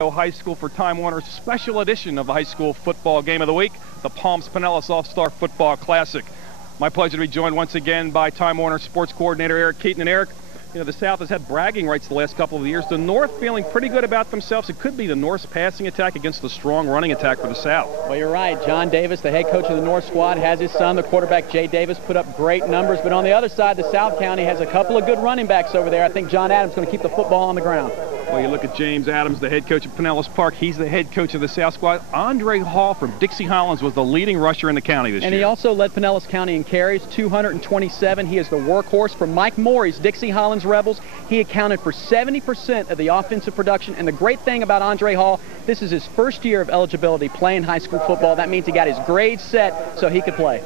High School for Time Warner's special edition of the high school football game of the week, the Palms Pinellas All-Star Football Classic. My pleasure to be joined once again by Time Warner Sports Coordinator Eric Keaton. And Eric, you know, the South has had bragging rights the last couple of years. The North feeling pretty good about themselves. It could be the North's passing attack against the strong running attack for the South. Well, you're right. John Davis, the head coach of the North squad, has his son, the quarterback Jay Davis, put up great numbers. But on the other side, the South County has a couple of good running backs over there. I think John Adams is going to keep the football on the ground. Well, you look at James Adams, the head coach of Pinellas Park. He's the head coach of the South squad. Andre Hall from Dixie Hollins was the leading rusher in the county this year. And he also led Pinellas County in carries, 227. He is the workhorse for Mike Morey's Dixie Hollins Rebels. He accounted for 70% of the offensive production. And the great thing about Andre Hall, this is his first year of eligibility playing high school football. That means he got his grades set so he could play.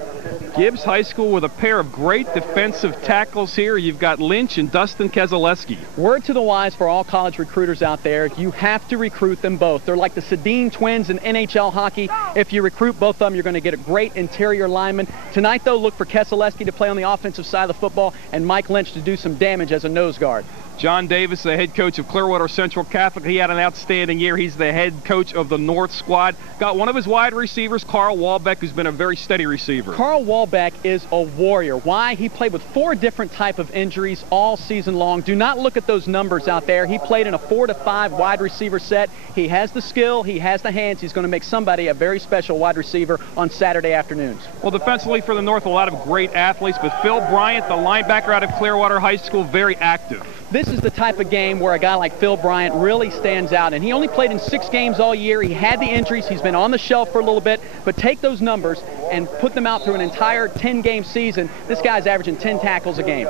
Gibbs High School with a pair of great defensive tackles here. You've got Lynch and Dustin Keselowski. Word to the wise for all college recruiters out there, you have to recruit them both. They're like the Sedin twins in NHL hockey. If you recruit both of them, you're going to get a great interior lineman. Tonight, though, look for Keselowski to play on the offensive side of the football and Mike Lynch to do some damage as a nose guard. John Davis, the head coach of Clearwater Central Catholic, he had an outstanding year. He's the head coach of the North squad. Got one of his wide receivers, Carl Walbeck, who's been a very steady receiver. Carl Walbeck is a warrior. Why? He played with 4 different type of injuries all season long. Do not look at those numbers out there. He played in a 4 to 5 wide receiver set. He has the skill. He has the hands. He's going to make somebody a very special wide receiver on Saturday afternoons. Well, defensively for the North, a lot of great athletes, but Phil Bryant, the linebacker out of Clearwater High School, very active. This is the type of game where a guy like Phil Bryant really stands out, and he only played in 6 games all year. He had the injuries. He's been on the shelf for a little bit, but take those numbers and put them out through an entire 10-game season. This guy's averaging 10 tackles a game.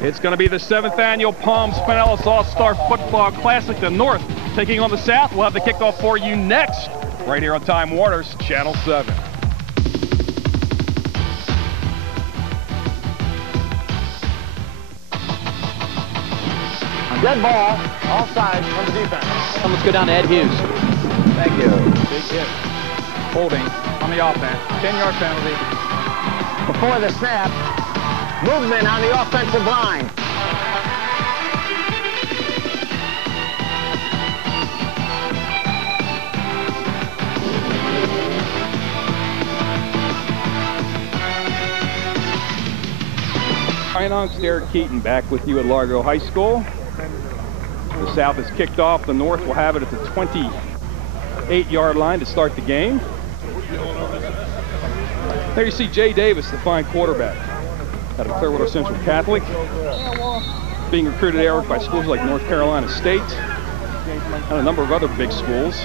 It's going to be the 7th annual Palms Pinellas All-Star Football Classic. The North taking on the South. We'll have the kickoff for you next, right here on Time Warner's Channel 7. Dead ball, all sides from the defense. Let's go down to Ed Hughes. Thank you. Big hit. Holding on the offense. 10-yard penalty. Before the snap, movement on the offensive line. Hi, I'm Eric Keaton, back with you at Largo High School. The South has kicked off. The North will have it at the 28-yard line to start the game. There you see Jay Davis, the fine quarterback out of Clearwater Central Catholic, being recruited, Eric, by schools like North Carolina State and a number of other big schools.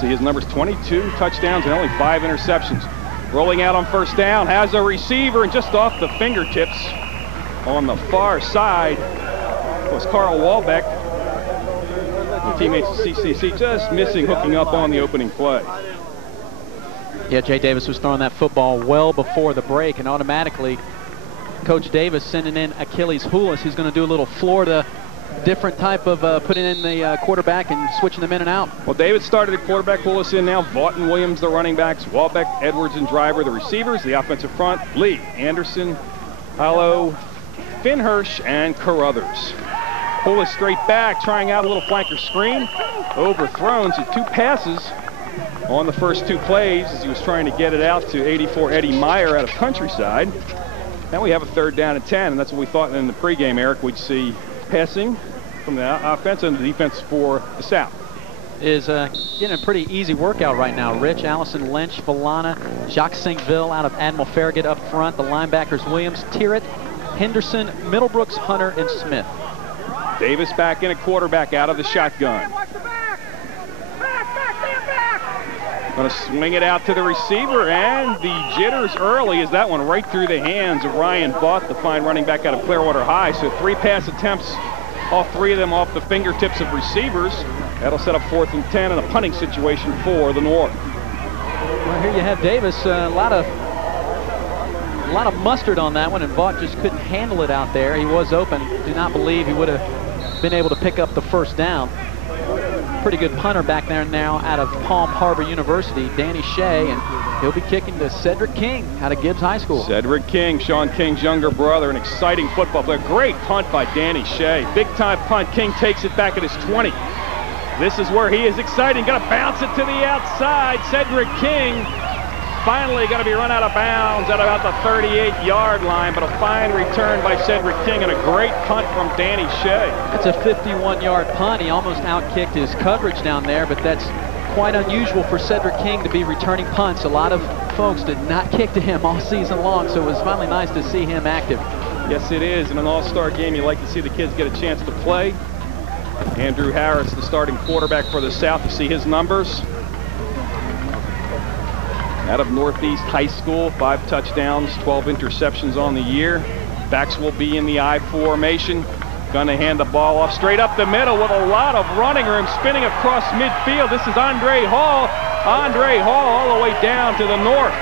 See, his number's 22 touchdowns and only 5 interceptions. Rolling out on first down, has a receiver, and just off the fingertips on the far side was Carl Walbeck. The teammates of CCC just missing hooking up on the opening play. Yeah, Jay Davis was throwing that football well before the break, and automatically Coach Davis sending in Achilles Houlis, who's going to do a little Florida different type of putting in the quarterback and switching them in and out. Well, David started at quarterback, Houlis in now. Vaught and Williams, the running backs. Walbeck, Edwards, and Driver, the receivers. The offensive front, Lee, Anderson, Hallow, Finhirsch, and Carruthers. Houlis straight back, trying out a little flanker screen. Overthrown to 2 passes on the first 2 plays as he was trying to get it out to 84 Eddie Meyer out of Countryside. Now we have a 3rd down and 10, and that's what we thought in the pregame, Eric. We'd see passing from the offense and the defense for the South. Is getting a pretty easy workout right now. Rich, Allison Lynch, Villana, Jacques Saint-Ville out of Admiral Farragut up front. The linebackers Williams, Tirrett, Henderson, Middlebrooks, Hunter, and Smith. Davis back in at quarterback out of the shotgun. Going to swing it out to the receiver, and the jitters early as that one right through the hands of Ryan Vaught, the fine running back out of Clearwater High. So 3 pass attempts, all 3 of them off the fingertips of receivers. That'll set up 4th and 10 in a punting situation for the North. Well, here you have Davis, a lot of mustard on that one, and Vaught just couldn't handle it out there. He was open. Do not believe he would have been able to pick up the 1st down. pretty good punter back there now out of Palm Harbor University, Danny Shea, and he'll be kicking to Cedric King out of Gibbs High School. Cedric King, Sean King's younger brother, an exciting football player. Great punt by Danny Shea. Big time punt. King takes it back at his 20. This is where he is exciting. Going to bounce it to the outside. Cedric King finally going to be run out of bounds at about the 38-yard line, but a fine return by Cedric King and a great punt from Danny Shea. That's a 51-yard punt. He almost outkicked his coverage down there, but that's quite unusual for Cedric King to be returning punts. A lot of folks did not kick to him all season long, so it was finally nice to see him active. Yes, it is. In an all-star game, you like to see the kids get a chance to play. Andrew Harris, the starting quarterback for the South. You see his numbers. Out of Northeast High School, 5 touchdowns, 12 interceptions on the year. Backs will be in the I formation. Gonna hand the ball off straight up the middle with a lot of running room, spinning across midfield. This is Andre Hall. Andre Hall all the way down to the north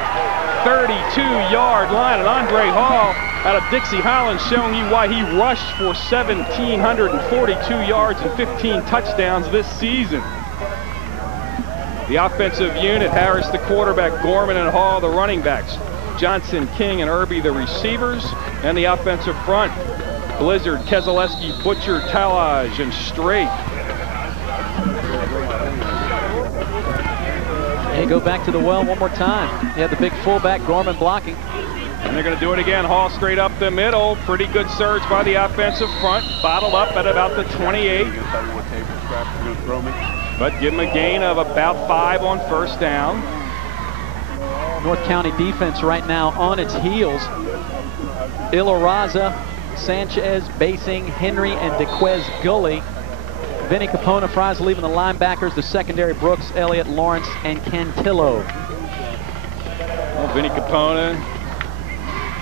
32-yard line. And Andre Hall out of Dixie Highlands showing you why he rushed for 1,742 yards and 15 touchdowns this season. The offensive unit, Harris the quarterback, Gorman and Hall the running backs, Johnson, King, and Irby the receivers, and the offensive front, Blizzard, Keselowski, Butcher, Talaj, and Strait. Hey, go back to the well one more time. You have the big fullback, Gorman, blocking. And they're going to do it again. Hall straight up the middle. Pretty good surge by the offensive front. Bottled up at about the 28. But give him a gain of about 5 on first down. North County defense right now on its heels. Iloraza, Sanchez, Basing, Henry, and DeQuez Gully. Vinny Capona Fries leaving the linebackers, the secondary Brooks, Elliott, Lawrence, and Cantillo. Well, Vinny Capona,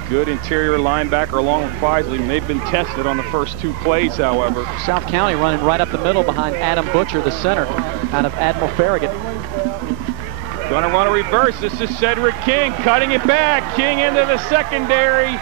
good interior linebacker along with Fries. They've been tested on the first 2 plays, however. South County running right up the middle behind Adam Butcher, the center, out of Admiral Farragut. Gonna run a reverse. This is Cedric King cutting it back. King into the secondary.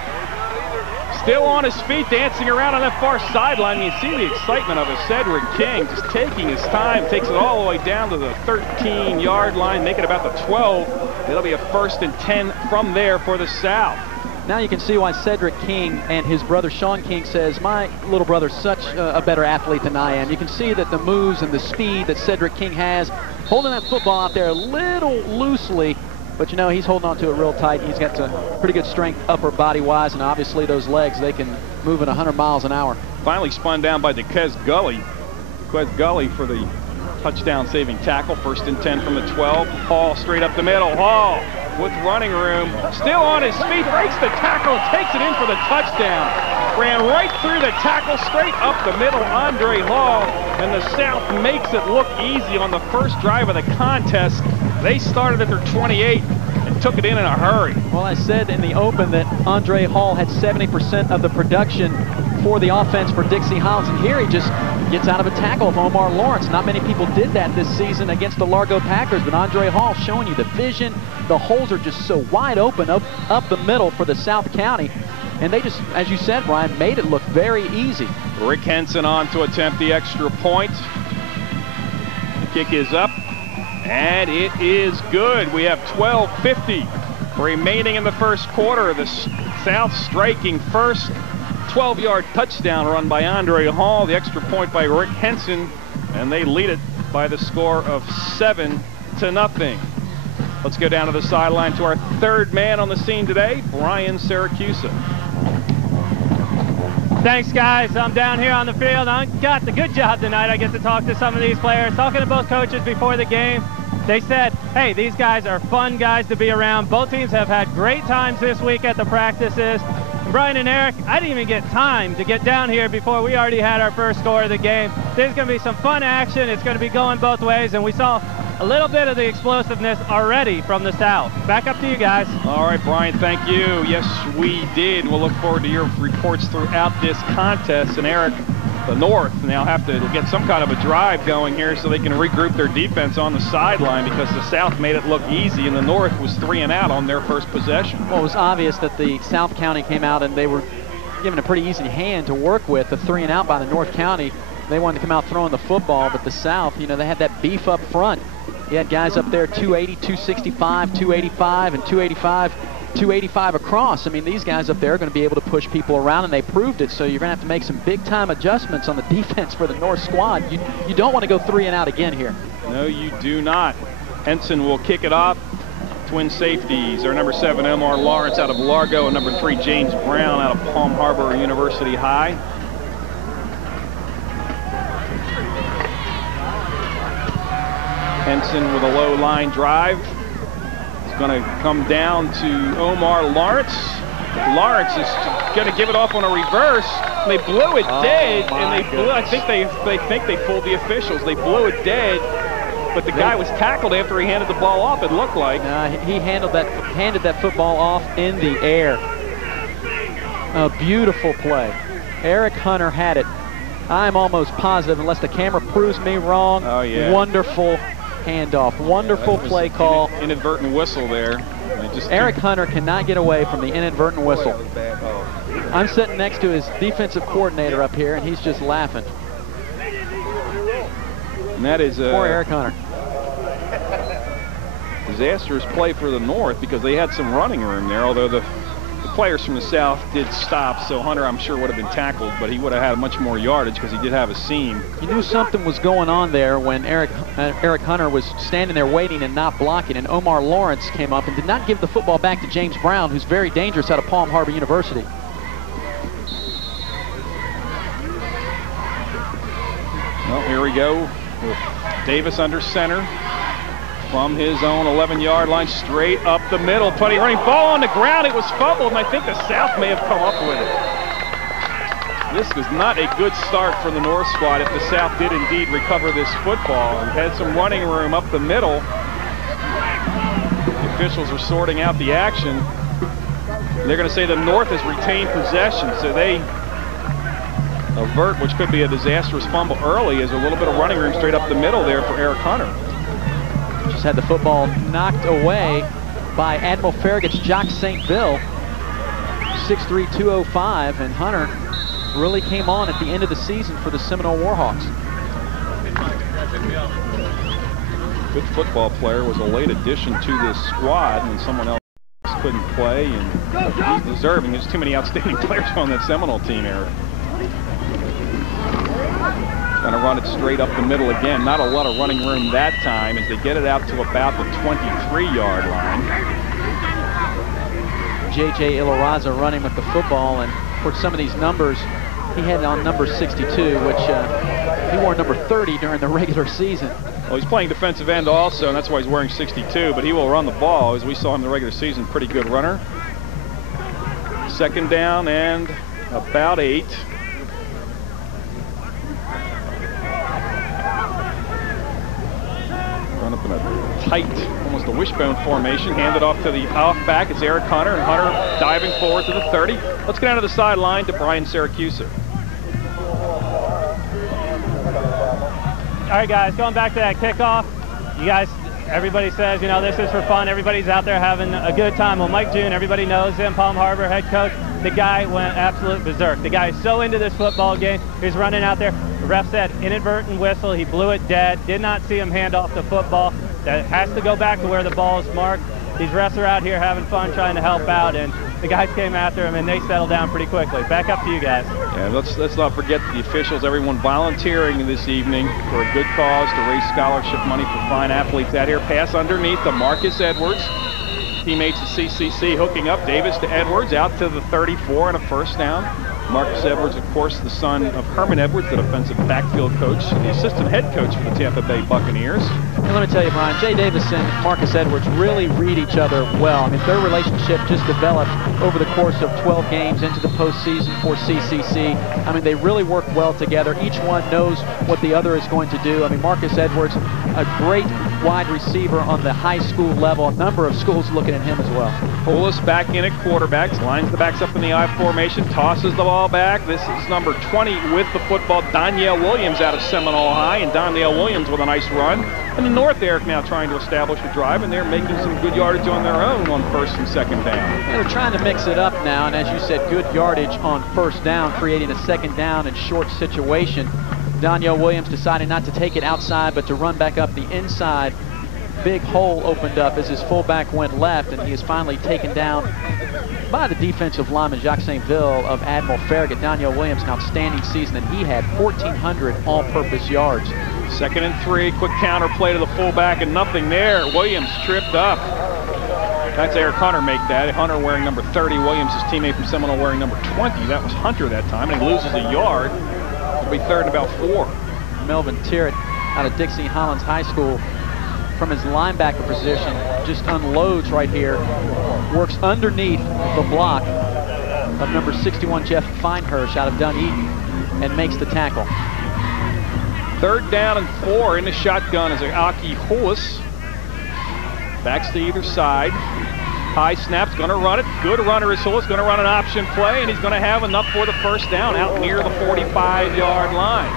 Still on his feet, dancing around on that far sideline. You see the excitement of a Cedric King just taking his time, takes it all the way down to the 13-yard line, make it about the 12. It'll be a 1st and 10 from there for the South. Now you can see why Cedric King and his brother Sean King says, my little brother's such a better athlete than I am. You can see that the moves and the speed that Cedric King has, holding that football out there a little loosely, but you know, he's holding on to it real tight. He's got some pretty good strength upper body-wise, and obviously those legs, they can move at 100 miles an hour. Finally spun down by DeQuez Gully. DeQuez Gully for the touchdown-saving tackle. 1st and 10 from the 12. Hall straight up the middle. Hall with running room. Still on his feet, breaks the tackle, takes it in for the touchdown. Ran right through the tackle, straight up the middle, Andre Hall, and the South makes it look easy on the first drive of the contest. They started at their 28 and took it in a hurry. Well, I said in the open that Andre Hall had 70% of the production for the offense for Dixie Highlands, and here he just gets out of a tackle of Omar Lawrence. Not many people did that this season against the Largo Packers, but Andre Hall showing you the vision. The holes are just so wide open up the middle for the South County, and they just, as you said, Brian, made it look very easy. Rick Henson on to attempt the extra point. The kick is up, and it is good. We have 12:50 remaining in the first quarter. The South striking first. 12-yard touchdown run by Andre Hall, the extra point by Rick Henson, and they lead it by the score of 7-0. Let's go down to the sideline to our 3rd man on the scene today, Brian Syracusa. Thanks, guys. I'm down here on the field. I got the good job tonight. I get to talk to some of these players. Talking to both coaches before the game, they said, hey, these guys are fun guys to be around. Both teams have had great times this week at the practices. Brian and Eric, I didn't even get time to get down here before we already had our first score of the game. There's going to be some fun action. It's going to be going both ways, and we saw a little bit of the explosiveness already from the South. Back up to you guys. All right, Brian, thank you. Yes, we did. We'll look forward to your reports throughout this contest. And Eric, the North now have to get some kind of a drive going here so they can regroup their defense on the sideline, because the South made it look easy and the North was 3 and out on their first possession. Well, it was obvious that the South County came out and they were given a pretty easy hand to work with. The 3 and out by the North County they wanted to come out throwing the football, but the South, you know, they had that beef up front. You had guys up there 280, 265, 285, and 285, 285 across. I mean, these guys up there are going to be able to push people around, and they proved it. So you're going to have to make some big-time adjustments on the defense for the North squad. You don't want to go 3 and out again here. No, you do not. Henson will kick it off. Twin safeties are number 7, Omar Lawrence out of Largo, and number 3, James Brown out of Palm Harbor University High. Henson with a low line drive. It's going to come down to Omar Lawrence. Lawrence is going to give it off on a reverse. They blew it dead, and they blew. I think they pulled the officials. They blew it dead. But the guy was tackled after he handed the ball off, it looked like. He handed that football off in the air. A beautiful play. Eric Hunter had it. I'm almost positive, unless the camera proves me wrong. Oh, yeah. Wonderful handoff. Wonderful play call. Inadvertent whistle there. Eric Hunter cannot get away from the inadvertent whistle. I'm sitting next to his defensive coordinator up here, and he's just laughing. And that is poor Eric Hunter. Disastrous play for the North because they had some running room there, although the players from the South did stop, so Hunter, I'm sure, would have been tackled, but he would have had much more yardage because he did have a seam. You knew something was going on there when Eric Hunter was standing there waiting and not blocking, and Omar Lawrence came up and did not give the football back to James Brown, who's very dangerous out of Palm Harbor University. Well, here we go with Davis under center. From his own 11-yard line, straight up the middle. Putty running ball on the ground. It was fumbled, and I think the South may have come up with it. This was not a good start for the North squad if the South did indeed recover this football. We had some running room up the middle. The officials are sorting out the action. They're going to say the North has retained possession, so they avert, which could be a disastrous fumble early, as a little bit of running room straight up the middle there for Eric Hunter. Just had the football knocked away by Admiral Farragut's Jock St. Bill, 6'3", 205, and Hunter really came on at the end of the season for the Seminole Warhawks. Good football player, was a late addition to this squad when someone else couldn't play, and he's deserving. There's too many outstanding players on that Seminole team, Eric. Going to run it straight up the middle again. Not a lot of running room that time as they get it out to about the 23-yard line. J.J. Ilaraza running with the football, and for some of these numbers, he had on number 62, which he wore number 30 during the regular season. Well, he's playing defensive end also, and that's why he's wearing 62, but he will run the ball. As we saw him in the regular season, pretty good runner. Second down and about 8. Run up in a tight, almost a wishbone formation. Handed off to the halfback. It's Eric Hunter, and Hunter diving forward to the 30. Let's get down to the sideline to Brian Syracuse. All right, guys, going back to that kickoff, you guys, everybody says, you know, this is for fun. Everybody's out there having a good time. Well, Mike June, everybody knows him, Palm Harbor head coach. The guy went absolute berserk. The guy is so into this football game. He's running out there. The ref said inadvertent whistle. He blew it dead. Did not see him hand off the football. That has to go back to where the ball is marked. These refs are out here having fun, trying to help out, and the guys came after him, and they settled down pretty quickly. Back up to you guys. Yeah, let's not forget the officials, everyone volunteering this evening for a good cause to raise scholarship money for fine athletes out here. Pass underneath to Marcus Edwards. Teammates of CCC hooking up. Davis to Edwards out to the 34 and a first down. Marcus Edwards, of course, the son of Herman Edwards, the defensive backfield coach, the assistant head coach for the Tampa Bay Buccaneers. And let me tell you, Brian, Jay Davis and Marcus Edwards really read each other well. I mean, their relationship just developed over the course of 12 games into the postseason for CCC. I mean, they really work well together. Each one knows what the other is going to do. I mean, Marcus Edwards, a great wide receiver on the high school level. A number of schools looking at him as well. Poulos back in at quarterbacks, lines the backs up in the I formation, tosses the ball back. This is number 20 with the football, Danielle Williams out of Seminole High, and Danielle Williams with a nice run. And the North, Eric, now trying to establish a drive, and they're making some good yardage on their own on first and second down. Yeah, they're trying to mix it up now, and as you said, good yardage on first down, creating a second down and short situation. Daniel Williams deciding not to take it outside, but to run back up the inside. Big hole opened up as his fullback went left, and he is finally taken down by the defensive lineman, Jacques Saint-Ville of Admiral Farragut. Daniel Williams, an outstanding season, and he had 1,400 all-purpose yards. 2nd and 3, quick counter play to the fullback, and nothing there. Williams tripped up. That's Eric Hunter make that. Hunter wearing number 30. Williams, his teammate from Seminole, wearing number 20. That was Hunter that time, and he loses a yard. It'll be 3rd and about 4. Melvin Tirrett out of Dixie Hollins High School from his linebacker position just unloads right here, works underneath the block of number 61 Jeff Feinhersh out of Dunedin and makes the tackle. 3rd down and 4 in the shotgun is Aki Hulis. Backs to either side. High snap's going to run it. Good runner is Hulis, going to run an option play, and he's going to have enough for the 1st down out near the 45-yard line.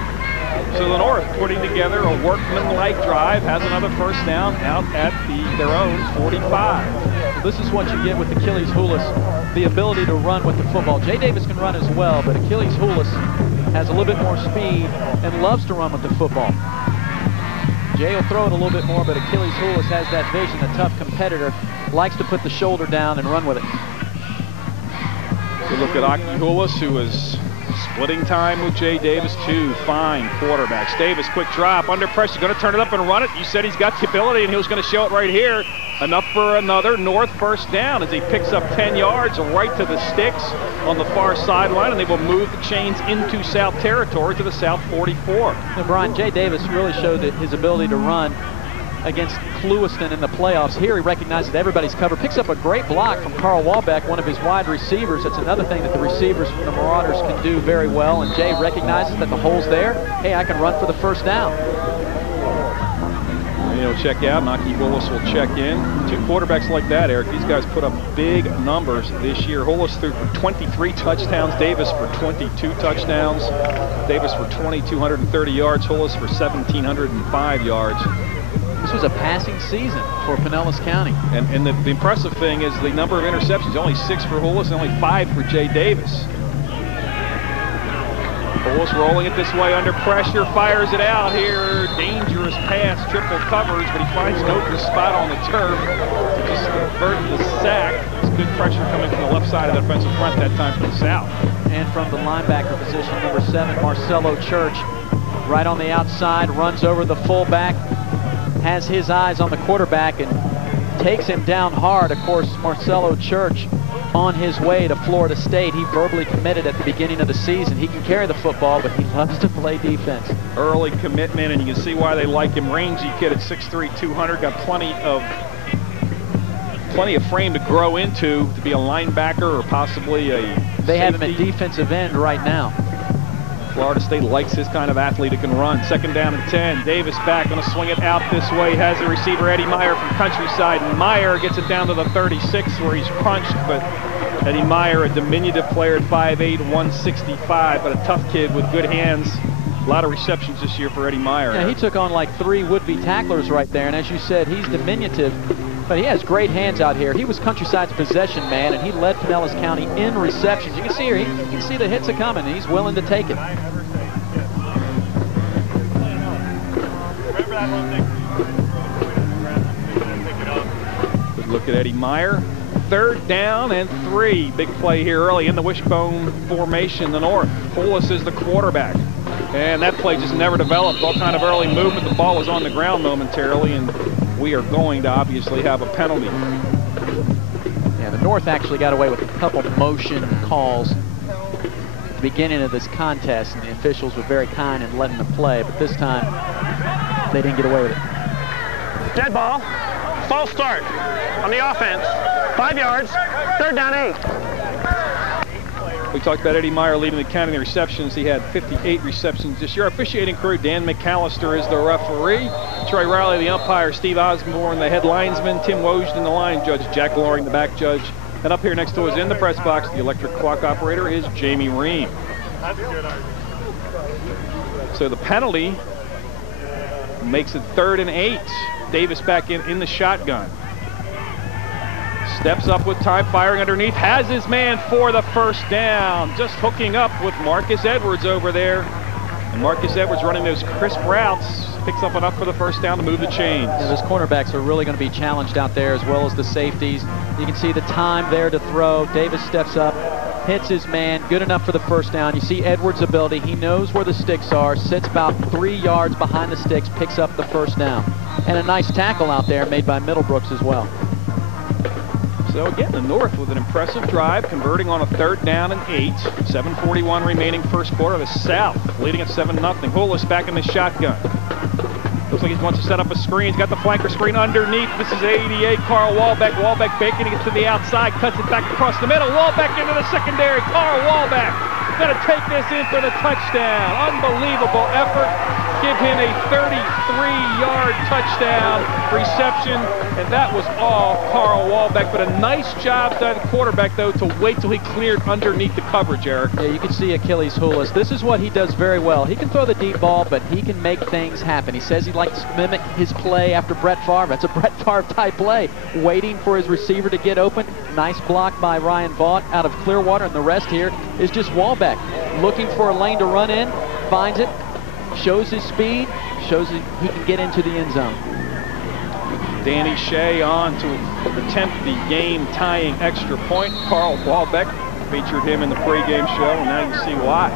So the North putting together a workman-like drive, has another 1st down out at their own 45. This is what you get with Achilles Hulis, the ability to run with the football. Jay Davis can run as well, but Achilles Hulis has a little bit more speed and loves to run with the football. Jay will throw it a little bit more, but Achilles Hulis has that vision, a tough competitor, likes to put the shoulder down and run with it. We look at Aki Hulis, who is splitting time with Jay Davis, 2 fine quarterbacks. Davis, quick drop, under pressure, going to turn it up and run it. You said he's got the ability, and he was going to show it right here. Enough for another North 1st down as he picks up 10 yards right to the sticks on the far sideline, and they will move the chains into South territory to the South 44. Now, Brian, Jay Davis really showed his ability to run against Clewiston in the playoffs. Here he recognizes everybody's cover, picks up a great block from Carl Walbeck, one of his wide receivers. That's another thing that the receivers from the Marauders can do very well, and Jay recognizes that the hole's there. Hey, I can run for the 1st down. He'll check out, and Aki Hulis will check in. 2 quarterbacks like that, Eric, these guys put up big numbers this year. Hulis threw for 23 touchdowns, Davis for 22 touchdowns. Davis for 2,230 yards, Hulis for 1,705 yards. This was a passing season for Pinellas County. And the impressive thing is the number of interceptions, only 6 for Hulis and only 5 for Jay Davis. Hulis rolling it this way under pressure, fires it out here. Dangerous pass, triple covers, but he finds an open spot on the turf to just avert the sack. It's good pressure coming from the left side of the defensive front that time from the south. And from the linebacker position, number 7, Marcelo Church, right on the outside, runs over the fullback, has his eyes on the quarterback and takes him down hard. Of course, Marcelo Church on his way to Florida State. He verbally committed at the beginning of the season. He can carry the football, but he loves to play defense. Early commitment, and you can see why they like him. Rangy kid at 6'3", 200, got plenty of frame to grow into to be a linebacker or possibly a They safety. have him at defensive end right now. Florida State likes his kind of athlete who can run. 2nd down and 10. Davis back, going to swing it out this way. Has the receiver Eddie Meyer from Countryside, and Meyer gets it down to the 36 where he's crunched, but Eddie Meyer, a diminutive player at 5'8", 165, but a tough kid with good hands. A lot of receptions this year for Eddie Meyer. Yeah, he took on like 3 would-be tacklers right there, and as you said, he's diminutive, but he has great hands out here. He was Countryside's possession man, and he led Pinellas County in receptions. You can see here, you can see the hits are coming, and he's willing to take it. Good look at Eddie Meyer. 3rd down and 3. Big play here early in the wishbone formation, the North. Hulis is the quarterback. And that play just never developed. All kind of early movement. The ball was on the ground momentarily, and we are going to obviously have a penalty. Yeah, the North actually got away with a couple motion calls at the beginning of this contest, and the officials were very kind in letting them play, but this time they didn't get away with it. Dead ball. False start on the offense. 5 yards. 3rd down 8. We talked about Eddie Meyer leading the county in receptions. He had 58 receptions this year. Our officiating crew, Dan McAllister is the referee. Troy Riley, the umpire. Steve Osborne, the head linesman. Tim Wojden, the line judge. Jack Loring, the back judge. And up here next to us in the press box, the electric clock operator is Jamie Ream. So the penalty makes it 3rd and 8. Davis back in the shotgun. Steps up with time, firing underneath, has his man for the 1st down. Just hooking up with Marcus Edwards over there And Marcus Edwards running those crisp routes, picks up enough for the first down to move the chains. Yeah, those cornerbacks are really going to be challenged out there, as well as the safeties. You can see the time there to throw. Davis steps up, hits his man, good enough for the first down. You see Edwards' ability. He knows where the sticks are, sits about 3 yards behind the sticks, picks up the first down. And a nice tackle out there made by Middlebrooks as well. So again, the North with an impressive drive, converting on a 3rd down and 8. 7:41 remaining first quarter. The South leading at 7-0. Hulis back in the shotgun. Looks like he wants to set up a screen. He's got the flanker screen underneath. This is 88, Carl Wallbeck. Wallbeck baking it to the outside, cuts it back across the middle. Wallbeck into the secondary. Carl Wallbeck going to take this in for the touchdown. Unbelievable effort. Give him a 33-yard touchdown reception, and that was all Carl Wallbeck. But a nice job by the quarterback, though, to wait till he cleared underneath the coverage, Eric. Yeah, you can see Achilles Hulis. This is what he does very well. He can throw the deep ball, but he can make things happen. He says he likes to mimic his play after Brett Favre. That's a Brett Favre-type play, waiting for his receiver to get open. Nice block by Ryan Vaught out of Clearwater, and the rest here is just Wallbeck looking for a lane to run in, finds it, shows his speed, shows that he can get into the end zone. Danny Shea on to attempt the game-tying extra point. Carl Wallbeck featured him in the pregame show, and now you see why.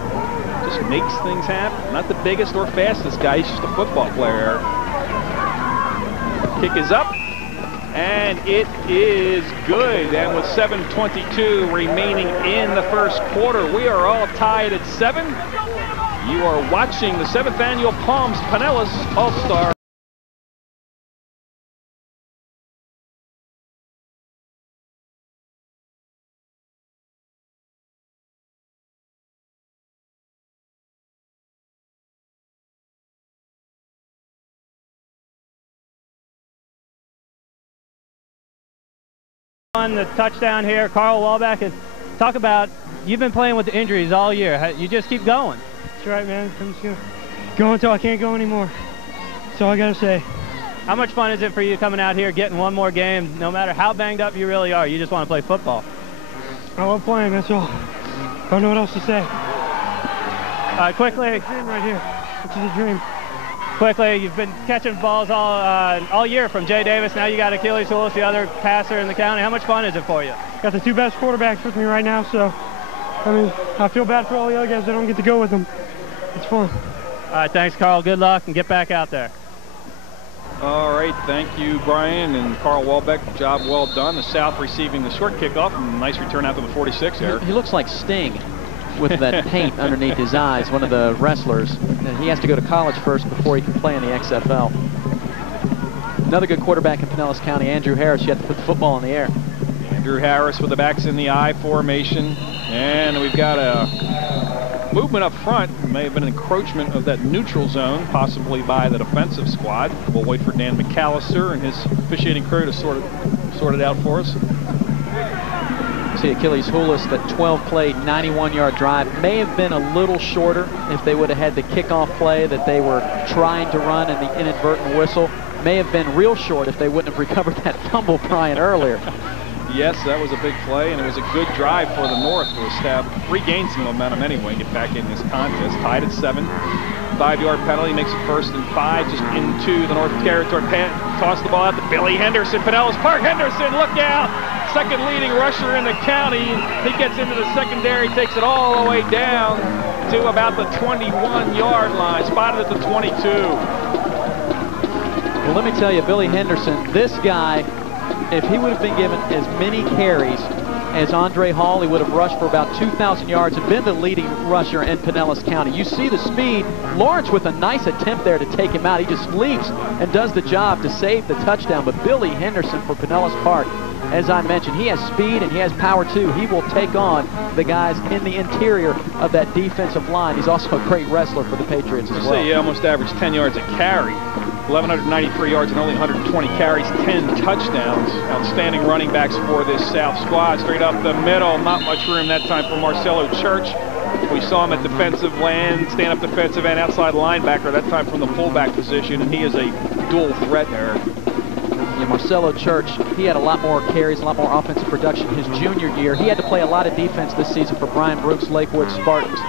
Just makes things happen. Not the biggest or fastest guy, he's just a football player. Kick is up, and it is good. And with 7:22 remaining in the first quarter, we are all tied at 7. You are watching the 7th annual Palms Pinellas All-Star. On the touchdown here, Carl Wallbeck, is talk about, you've been playing with the injuries all year. You just keep going. That's right, man. I'm just gonna go until I can't go anymore. That's all I gotta say. How much fun is it for you coming out here, getting one more game, no matter how banged up you really are? You just want to play football. I love playing, that's all. I don't know what else to say. Quickly. It's a dream right here. This is a dream. Quickly, you've been catching balls all year from Jay Davis. Now you got Achilles Hulis, the other passer in the county. How much fun is it for you? Got the 2 best quarterbacks with me right now, so I mean, I feel bad for all the other guys that don't get to go with them. It's fun. All right, thanks, Carl. Good luck, and get back out there. All right, thank you, Brian and Carl Wallbeck. Job well done. The South receiving the short kickoff, and a nice return out to the 46 there. He looks like Sting with that paint underneath his eyes, one of the wrestlers. And he has to go to college first before he can play in the XFL. Another good quarterback in Pinellas County, Andrew Harris. You have to put the football in the air. Andrew Harris with the backs in the I formation. And we've got a movement up front. It may have been an encroachment of that neutral zone, possibly by the defensive squad. We'll wait for Dan McAllister and his officiating crew to sort it out for us. See Achilles Hulis, that 12-play, 91-yard drive may have been a little shorter if they would have had the kickoff play that they were trying to run and the inadvertent whistle. May have been real short if they wouldn't have recovered that fumble, Brian, earlier. Yes, that was a big play, and it was a good drive for the North to regain some momentum anyway, get back in this contest. Tied at 7. 5-yard penalty makes it 1st and 5, just into the North territory. Toss the ball out to Billy Henderson, Pinellas Park. Henderson, look out! Second leading rusher in the county. He gets into the secondary, takes it all the way down to about the 21-yard line, spotted at the 22. Well, let me tell you, Billy Henderson, this guy, if he would have been given as many carries as Andre Hall, he would have rushed for about 2,000 yards and been the leading rusher in Pinellas County. You see the speed. Lawrence with a nice attempt there to take him out. He just leaps and does the job to save the touchdown. But Billy Henderson for Pinellas Park, as I mentioned, he has speed and he has power too. He will take on the guys in the interior of that defensive line. He's also a great wrestler for the Patriots as well. He almost averaged 10 yards a carry. 1,193 yards and only 120 carries, 10 touchdowns. Outstanding running backs for this South squad. Straight up the middle, not much room that time for Marcelo Church. We saw him at defensive end, stand-up defensive end, outside linebacker, that time from the fullback position, and he is a dual threat there. Yeah, Marcelo Church, he had a lot more carries, a lot more offensive production his junior year. He had to play a lot of defense this season for Brian Brooks' Lakewood Spartans.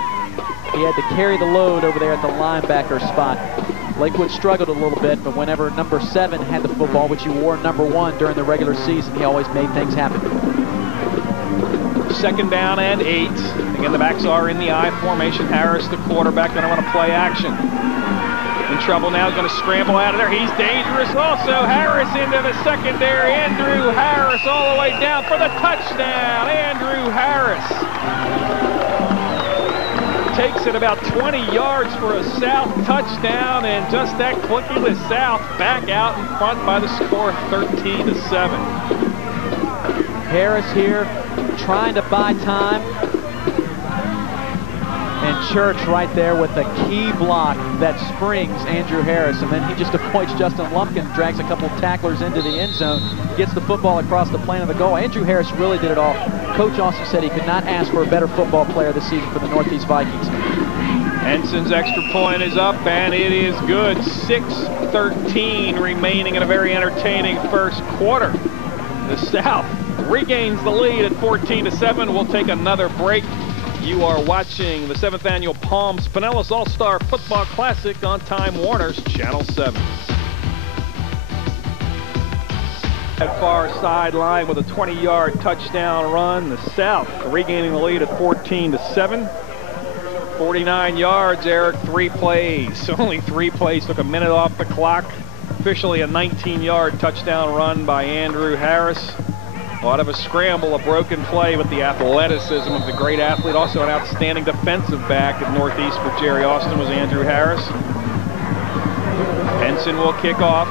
He had to carry the load over there at the linebacker spot. Lakewood struggled a little bit, but whenever number 7 had the football, which he wore number 1 during the regular season, he always made things happen. 2nd down and 8. Again, the backs are in the I formation. Harris, the quarterback, going to run a play action. In trouble now, going to scramble out of there. He's dangerous also. Harris into the secondary. Andrew Harris all the way down for the touchdown. Andrew Harris takes it about 20 yards for a South touchdown, and just that quickly the South back out in front by the score 13-7. Harris here trying to buy time. And Church right there with the key block that springs Andrew Harris, and then he just avoids Justin Lumpkin, drags a couple tacklers into the end zone, gets the football across the plane of the goal. Andrew Harris really did it all. Coach also said he could not ask for a better football player this season for the Northeast Vikings. Henson's extra point is up, and it is good. 6:13 remaining in a very entertaining first quarter. The South regains the lead at 14-7. We'll take another break. You are watching the 7th Annual Palms Pinellas All-Star Football Classic on Time Warner's Channel 7. At far sideline with a 20-yard touchdown run. The South regaining the lead at 14-7. 49 yards, Eric, 3 plays. Only 3 plays, took a minute off the clock. Officially a 19-yard touchdown run by Andrew Harris. A lot of a scramble, a broken play, with the athleticism of the great athlete. Also an outstanding defensive back at Northeast for Jerry Austin was Andrew Harris. Henson will kick off.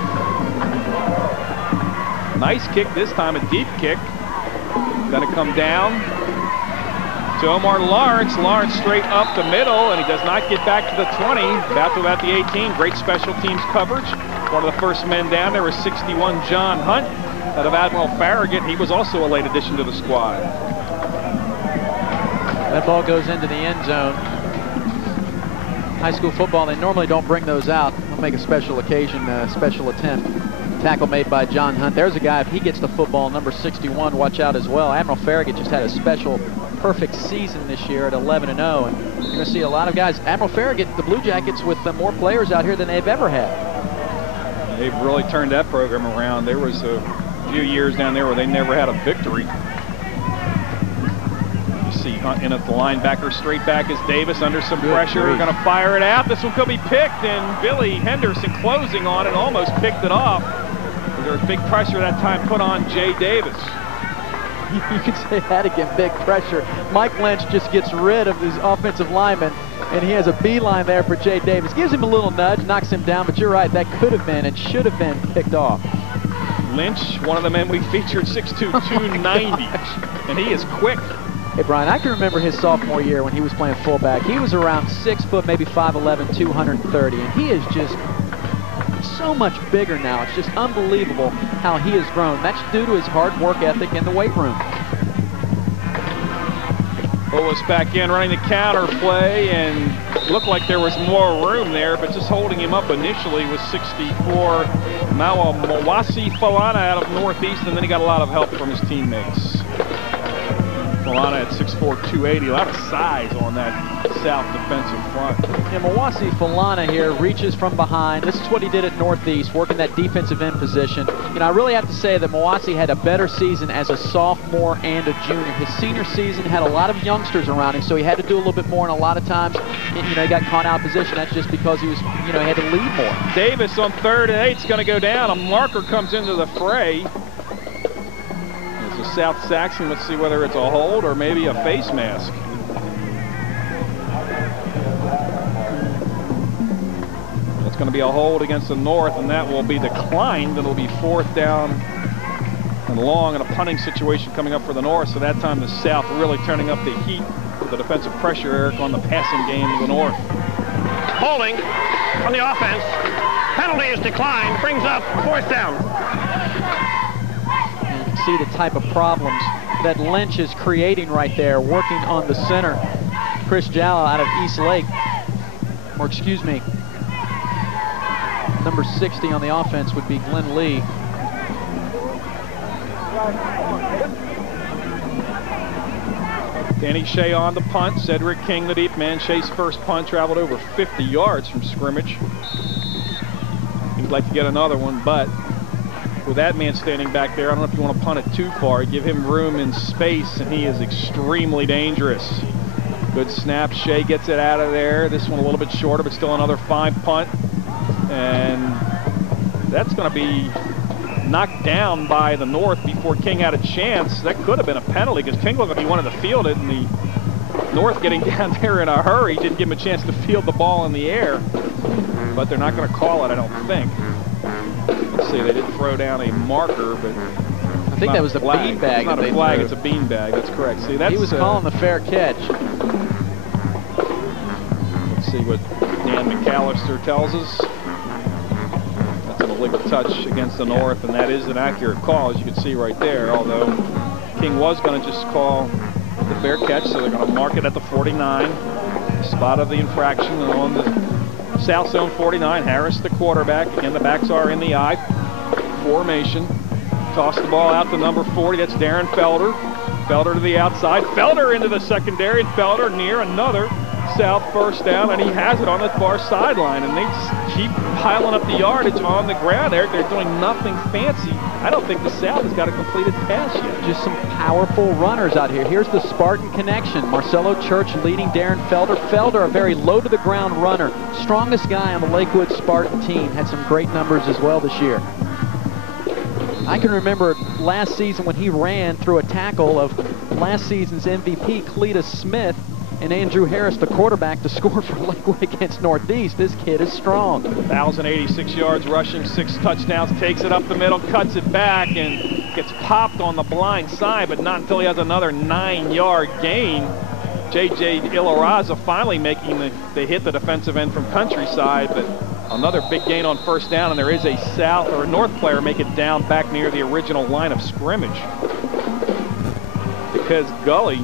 Nice kick this time, a deep kick. Gonna come down to Omar Lawrence. Lawrence straight up the middle, and he does not get back to the 20. About to about the 18. Great special teams coverage. One of the first men down there was 61 John Hunt out of Admiral Farragut. He was also a late addition to the squad. That ball goes into the end zone. High school football, they normally don't bring those out. They'll make a special occasion, special attempt. Tackle made by John Hunt. There's a guy, if he gets the football, number 61, watch out as well. Admiral Farragut just had a special perfect season this year at 11-0, and you're going to see a lot of guys. Admiral Farragut, the Blue Jackets, with more players out here than they've ever had. They've really turned that program around. There was a few years down there where they never had a victory. You see Hunt in at the linebacker. Straight back is Davis under some pressure. Going to fire it out. This one could be picked, and Billy Henderson closing on it, almost picked it off. There was big pressure that time put on Jay Davis. You can say that again, big pressure. Mike Lynch just gets rid of his offensive lineman, and he has a beeline there for Jay Davis. Gives him a little nudge, knocks him down, but you're right, that could have been and should have been picked off. Lynch, one of the men we featured, 6'2", 290, and he is quick. Hey, Brian, I can remember his sophomore year when he was playing fullback. He was around 6 foot, maybe 5'11", 230, and he is just so much bigger now. It's just unbelievable how he has grown. That's due to his hard work ethic in the weight room. Bullis back in, running the counter play, and looked like there was more room there, but just holding him up initially was 64 Mawasi Falana out of Northeast, and then he got a lot of help from his teammates. Falana at 6'4", 280, a lot of size on that South defensive front. Yeah, Mawasi Falana here reaches from behind. This is what he did at Northeast, working that defensive end position. You know, I really have to say that Mawasi had a better season as a sophomore and a junior. His senior season had a lot of youngsters around him, so he had to do a little bit more, and a lot of times, you know, he got caught out of position. That's just because he was, you know, he had to lead more. Davis on 3rd and 8 is going to go down. A marker comes into the fray. South Saxon. Let's see whether it's a hold or maybe a face mask. It's going to be a hold against the North, and that will be declined. It'll be 4th down and long, and a punting situation coming up for the North. So that time the South really turning up the heat with the defensive pressure, Eric, on the passing game of the North. Holding on the offense. Penalty is declined. Brings up 4th down. See the type of problems that Lynch is creating right there, working on the center. Chris Jalla out of East Lake, or excuse me, number 60 on the offense would be Glenn Lee. Danny Shea on the punt. Cedric King, the deep man. Shea's first punt traveled over 50 yards from scrimmage. He'd like to get another one, but with that man standing back there, I don't know if you want to punt it too far. Give him room in space, and he is extremely dangerous. Good snap. Shea gets it out of there. This one a little bit shorter, but still another 5 punt. And that's going to be knocked down by the North before King had a chance. That could have been a penalty because King looked like he wanted to field it, and the North getting down there in a hurry didn't give him a chance to field the ball in the air. But they're not going to call it, I don't think. Let's see, they did throw down a marker, but I think that was the bean bag. It's not a flag, it's a bean bag. That's correct. See, that's he was calling the fair catch. Let's see what Dan McAllister tells us. That's an illegal touch against the North, and that is an accurate call, as you can see right there, although King was going to just call the fair catch, so they're going to mark it at the 49. The spot of the infraction on the South Zone 49. Harris, the quarterback. Again, the backs are in the I formation. Toss the ball out to number 40. That's Darren Felder. Felder to the outside. Felder into the secondary, and Felder near another South first down, and he has it on the far sideline, and they just keep piling up the yardage on the ground. They're doing nothing fancy. I don't think the South has got a completed pass yet. Just some powerful runners out here. Here's the Spartan connection. Marcelo Church leading Darren Felder. Felder, a very low-to-the-ground runner. Strongest guy on the Lakewood Spartan team. Had some great numbers as well this year. I can remember last season when he ran through a tackle of last season's MVP, Cletus Smith, and Andrew Harris, the quarterback, to score for Lakewood against Northeast. This kid is strong. 1,086 yards rushing, 6 touchdowns, takes it up the middle, cuts it back, and gets popped on the blind side, but not until he has another 9-yard gain. J.J. Ilaraza finally making the hit the defensive end from Countryside, but another big gain on first down, and there is a South or a North player make it down back near the original line of scrimmage. Because Gully,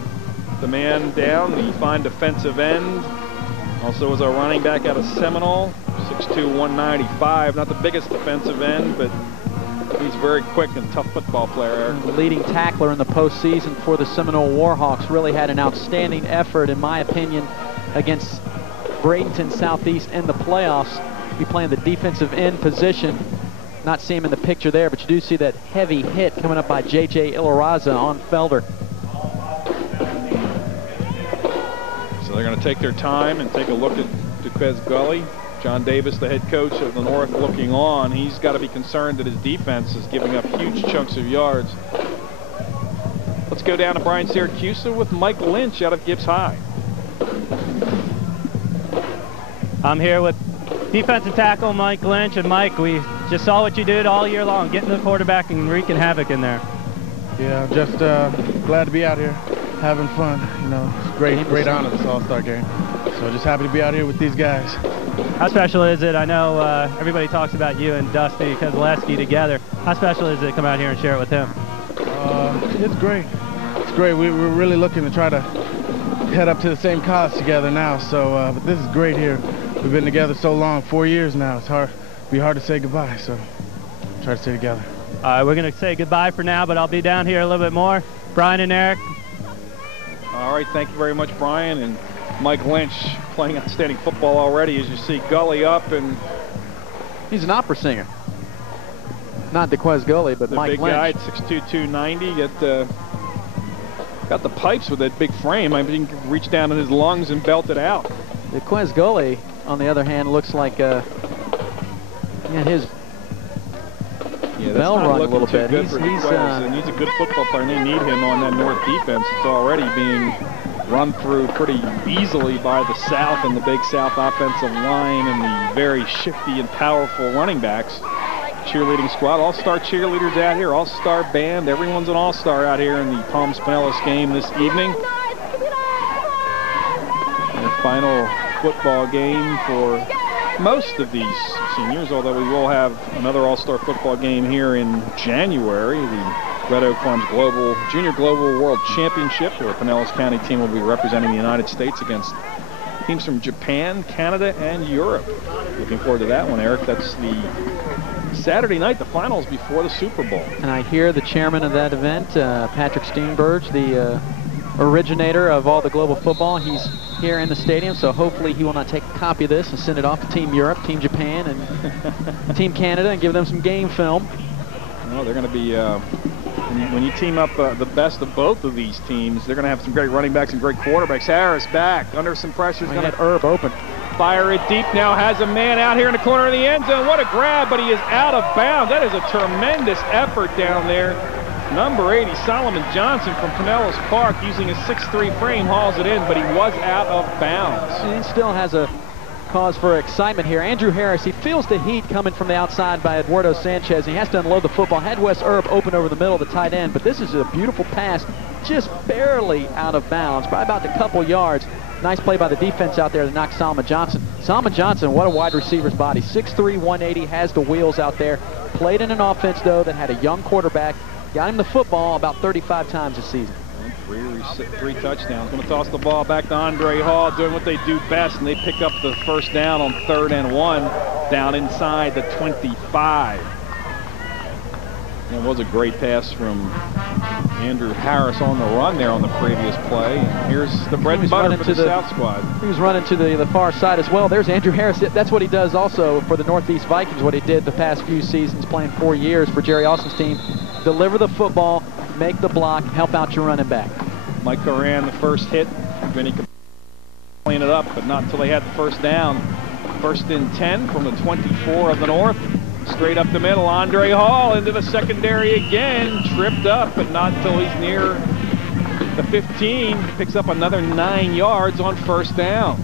the man down, the fine defensive end, also is a running back out of Seminole, 6'2", 195. Not the biggest defensive end, but he's very quick and tough football player. The leading tackler in the postseason for the Seminole Warhawks. Really had an outstanding effort, in my opinion, against Bradenton Southeast in the playoffs. Be playing the defensive end position. Not see him in the picture there, but you do see that heavy hit coming up by J.J. Ilaraza on Felder. So they're going to take their time and take a look at Duquesne Gully. John Davis, the head coach of the North, looking on. He's got to be concerned that his defense is giving up huge chunks of yards. Let's go down to Brian Syracuse with Mike Lynch out of Gibbs High. I'm here with defensive tackle Mike Lynch, and Mike, we just saw what you did all year long, getting the quarterback and wreaking havoc in there. Yeah, just glad to be out here having fun. You know, it's great honor, this All-Star game. So just happy to be out here with these guys. How special is it? I know everybody talks about you and Dusty Kozaleski together. How special is it to come out here and share it with him? It's great. It's great. We're really looking to try to head up to the same college together now. So, but this is great here. We've been together so long, 4 years now. It'd be hard to say goodbye. So, try to stay together. We're going to say goodbye for now, but I'll be down here a little bit more. Brian and Eric. All right, thank you very much, Brian. And Mike Lynch playing outstanding football already, as you see Gully up, and he's an opera singer. Not DeQuez Gully, but Mike Lynch. The big guy at 6'2", 290. Got the pipes with that big frame. I mean, he can reach down in his lungs and belt it out. DeQuez Gully, on the other hand, looks like his bell rung a little bit. He's a good football player, and they need him on that North defense. It's already being run through pretty easily by the South and the Big South offensive line and the very shifty and powerful running backs. Cheerleading squad, all-star cheerleaders out here, all-star band. Everyone's an all-star out here in the Palms Pinellas game this evening. And a final football game for most of these seniors, although we will have another all-star football game here in January. The Red Oak Farms Junior Global World Championship, where a Pinellas County team will be representing the United States against teams from Japan, Canada, and Europe. Looking forward to that one, Eric. That's the Saturday night, the finals before the Super Bowl. And I hear the chairman of that event, Patrick Steenberg, the originator of all the global football. He's here in the stadium, so hopefully he will not take a copy of this and send it off to Team Europe, Team Japan, and Team Canada and give them some game film. Well, they're going to be, when you team up the best of both of these teams, they're going to have some great running backs and great quarterbacks. Harris back under some pressure. He's going to Herb open. Fire it deep now, has a man out here in the corner of the end zone. What a grab, but he is out of bounds. That is a tremendous effort down there. Number 80, Solomon Johnson from Pinellas Park, using his 6'3" frame, hauls it in, but he was out of bounds. He still has a cause for excitement here. Andrew Harris, he feels the heat coming from the outside by Eduardo Sanchez. He has to unload the football. Had Wes Erb open over the middle of the tight end, but this is a beautiful pass, just barely out of bounds, by about a couple yards. Nice play by the defense out there to knock Solomon Johnson. Solomon Johnson, what a wide receiver's body. 6'3", 180, has the wheels out there. Played in an offense, though, that had a young quarterback. Got him the football about 35 times this season. Three touchdowns. Going to toss the ball back to Andre Hall, doing what they do best, and they pick up the first down on 3rd and 1 down inside the 25. It was a great pass from Andrew Harris on the run there on the previous play. And here's the bread and butter for the South squad. He was running to the far side as well. There's Andrew Harris. That's what he does also for the Northeast Vikings, what he did the past few seasons, playing 4 years for Jerry Austin's team. Deliver the football, make the block, help out your running back. Mike Coran, the first hit. Vinny could clean it up, but not until they had the first down. 1st and 10 from the 24 of the North. Straight up the middle, Andre Hall into the secondary again. Tripped up, but not until he's near the 15. Picks up another 9 yards on 1st down.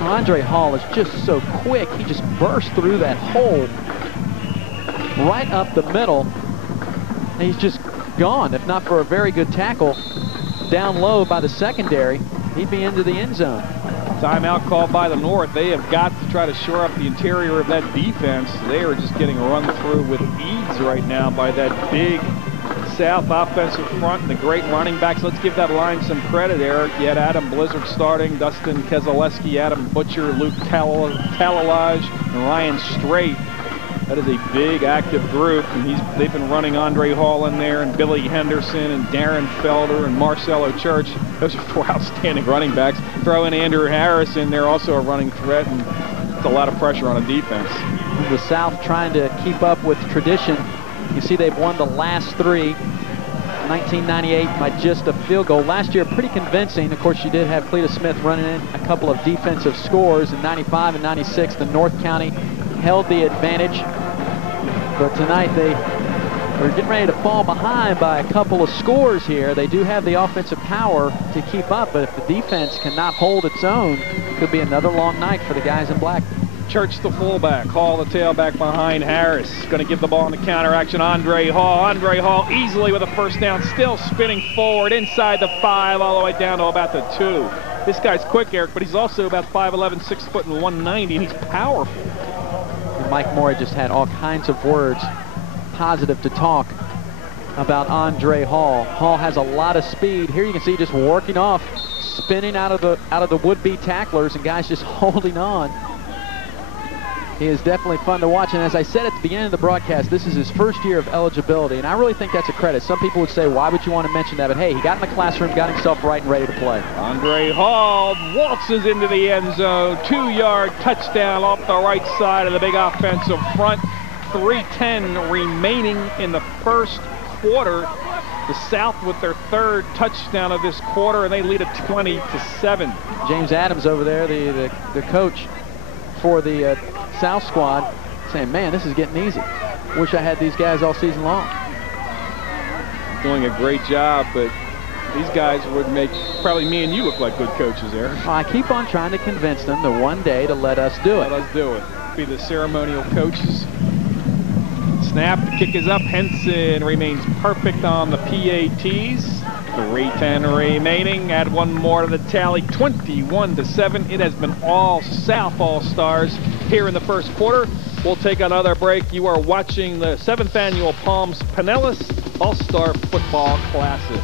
Andre Hall is just so quick. He just burst through that hole right up the middle. And he's just gone. If not for a very good tackle down low by the secondary, he'd be into the end zone. Timeout called by the North. They have got to try to shore up the interior of that defense. They are just getting run through with ease right now by that big South offensive front and the great running backs. Let's give that line some credit, Eric. You had Adam Blizzard starting, Dustin Keselowski, Adam Butcher, Luke Talalage, and Ryan Strait. That is a big, active group, and they've been running Andre Hall in there, and Billy Henderson, and Darren Felder, and Marcelo Church. Those are 4 outstanding running backs. Throw in Andrew Harris in there, also a running threat, and it's a lot of pressure on a defense. The South trying to keep up with tradition. You see they've won the last 3. 1998 by just a field goal. Last year, pretty convincing. Of course, you did have Cleta Smith running in a couple of defensive scores. In 95 and 96, the North County held the advantage. But tonight they are getting ready to fall behind by a couple of scores here. They do have the offensive power to keep up, but if the defense cannot hold its own, it could be another long night for the guys in black. Church the fullback, Hall the tailback behind Harris. Going to give the ball in the counter action. Andre Hall. Andre Hall easily with a first down, still spinning forward inside the 5 all the way down to about the 2. This guy's quick, Eric, but he's also about 5'11", 6 foot and 190, and he's powerful. And Mike Morey just had all kinds of words positive to talk about Andre Hall. Hall has a lot of speed. Here you can see just working off, spinning out of the would-be tacklers, and guys just holding on. He is definitely fun to watch, and as I said at the beginning of the broadcast, this is his first year of eligibility, and I really think that's a credit. Some people would say, why would you want to mention that? But hey, he got in the classroom, got himself right and ready to play. Andre Hall waltzes into the end zone. 2-yard touchdown off the right side of the big offensive front. 3:10 remaining in the first quarter. The South with their 3rd touchdown of this quarter, and they lead it 20-7. James Adams over there, the coach for the South squad, saying, man, this is getting easy. Wish I had these guys all season long. Doing a great job, but these guys would make probably me and you look like good coaches, Eric. Well, I keep on trying to convince them that one day to let us do it. Let us do it. Be the ceremonial coaches. Snap, the kick is up. Henson remains perfect on the PATs. 3:10 remaining. Add one more to the tally. 21-7. It has been all South All-Stars here in the first quarter. We'll take another break. You are watching the 7th annual Palms Pinellas All-Star Football Classic.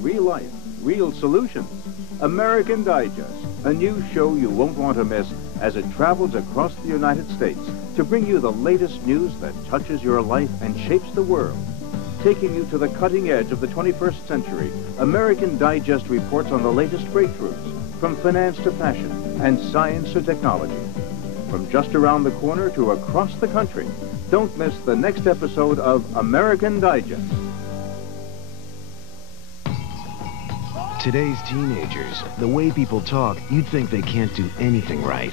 Real life, real solutions. American Digest, a new show you won't want to miss, as it travels across the United States to bring you the latest news that touches your life and shapes the world. Taking you to the cutting edge of the 21st century, American Digest reports on the latest breakthroughs, from finance to fashion and science to technology. From just around the corner to across the country, don't miss the next episode of American Digest. Today's teenagers, the way people talk, you'd think they can't do anything right.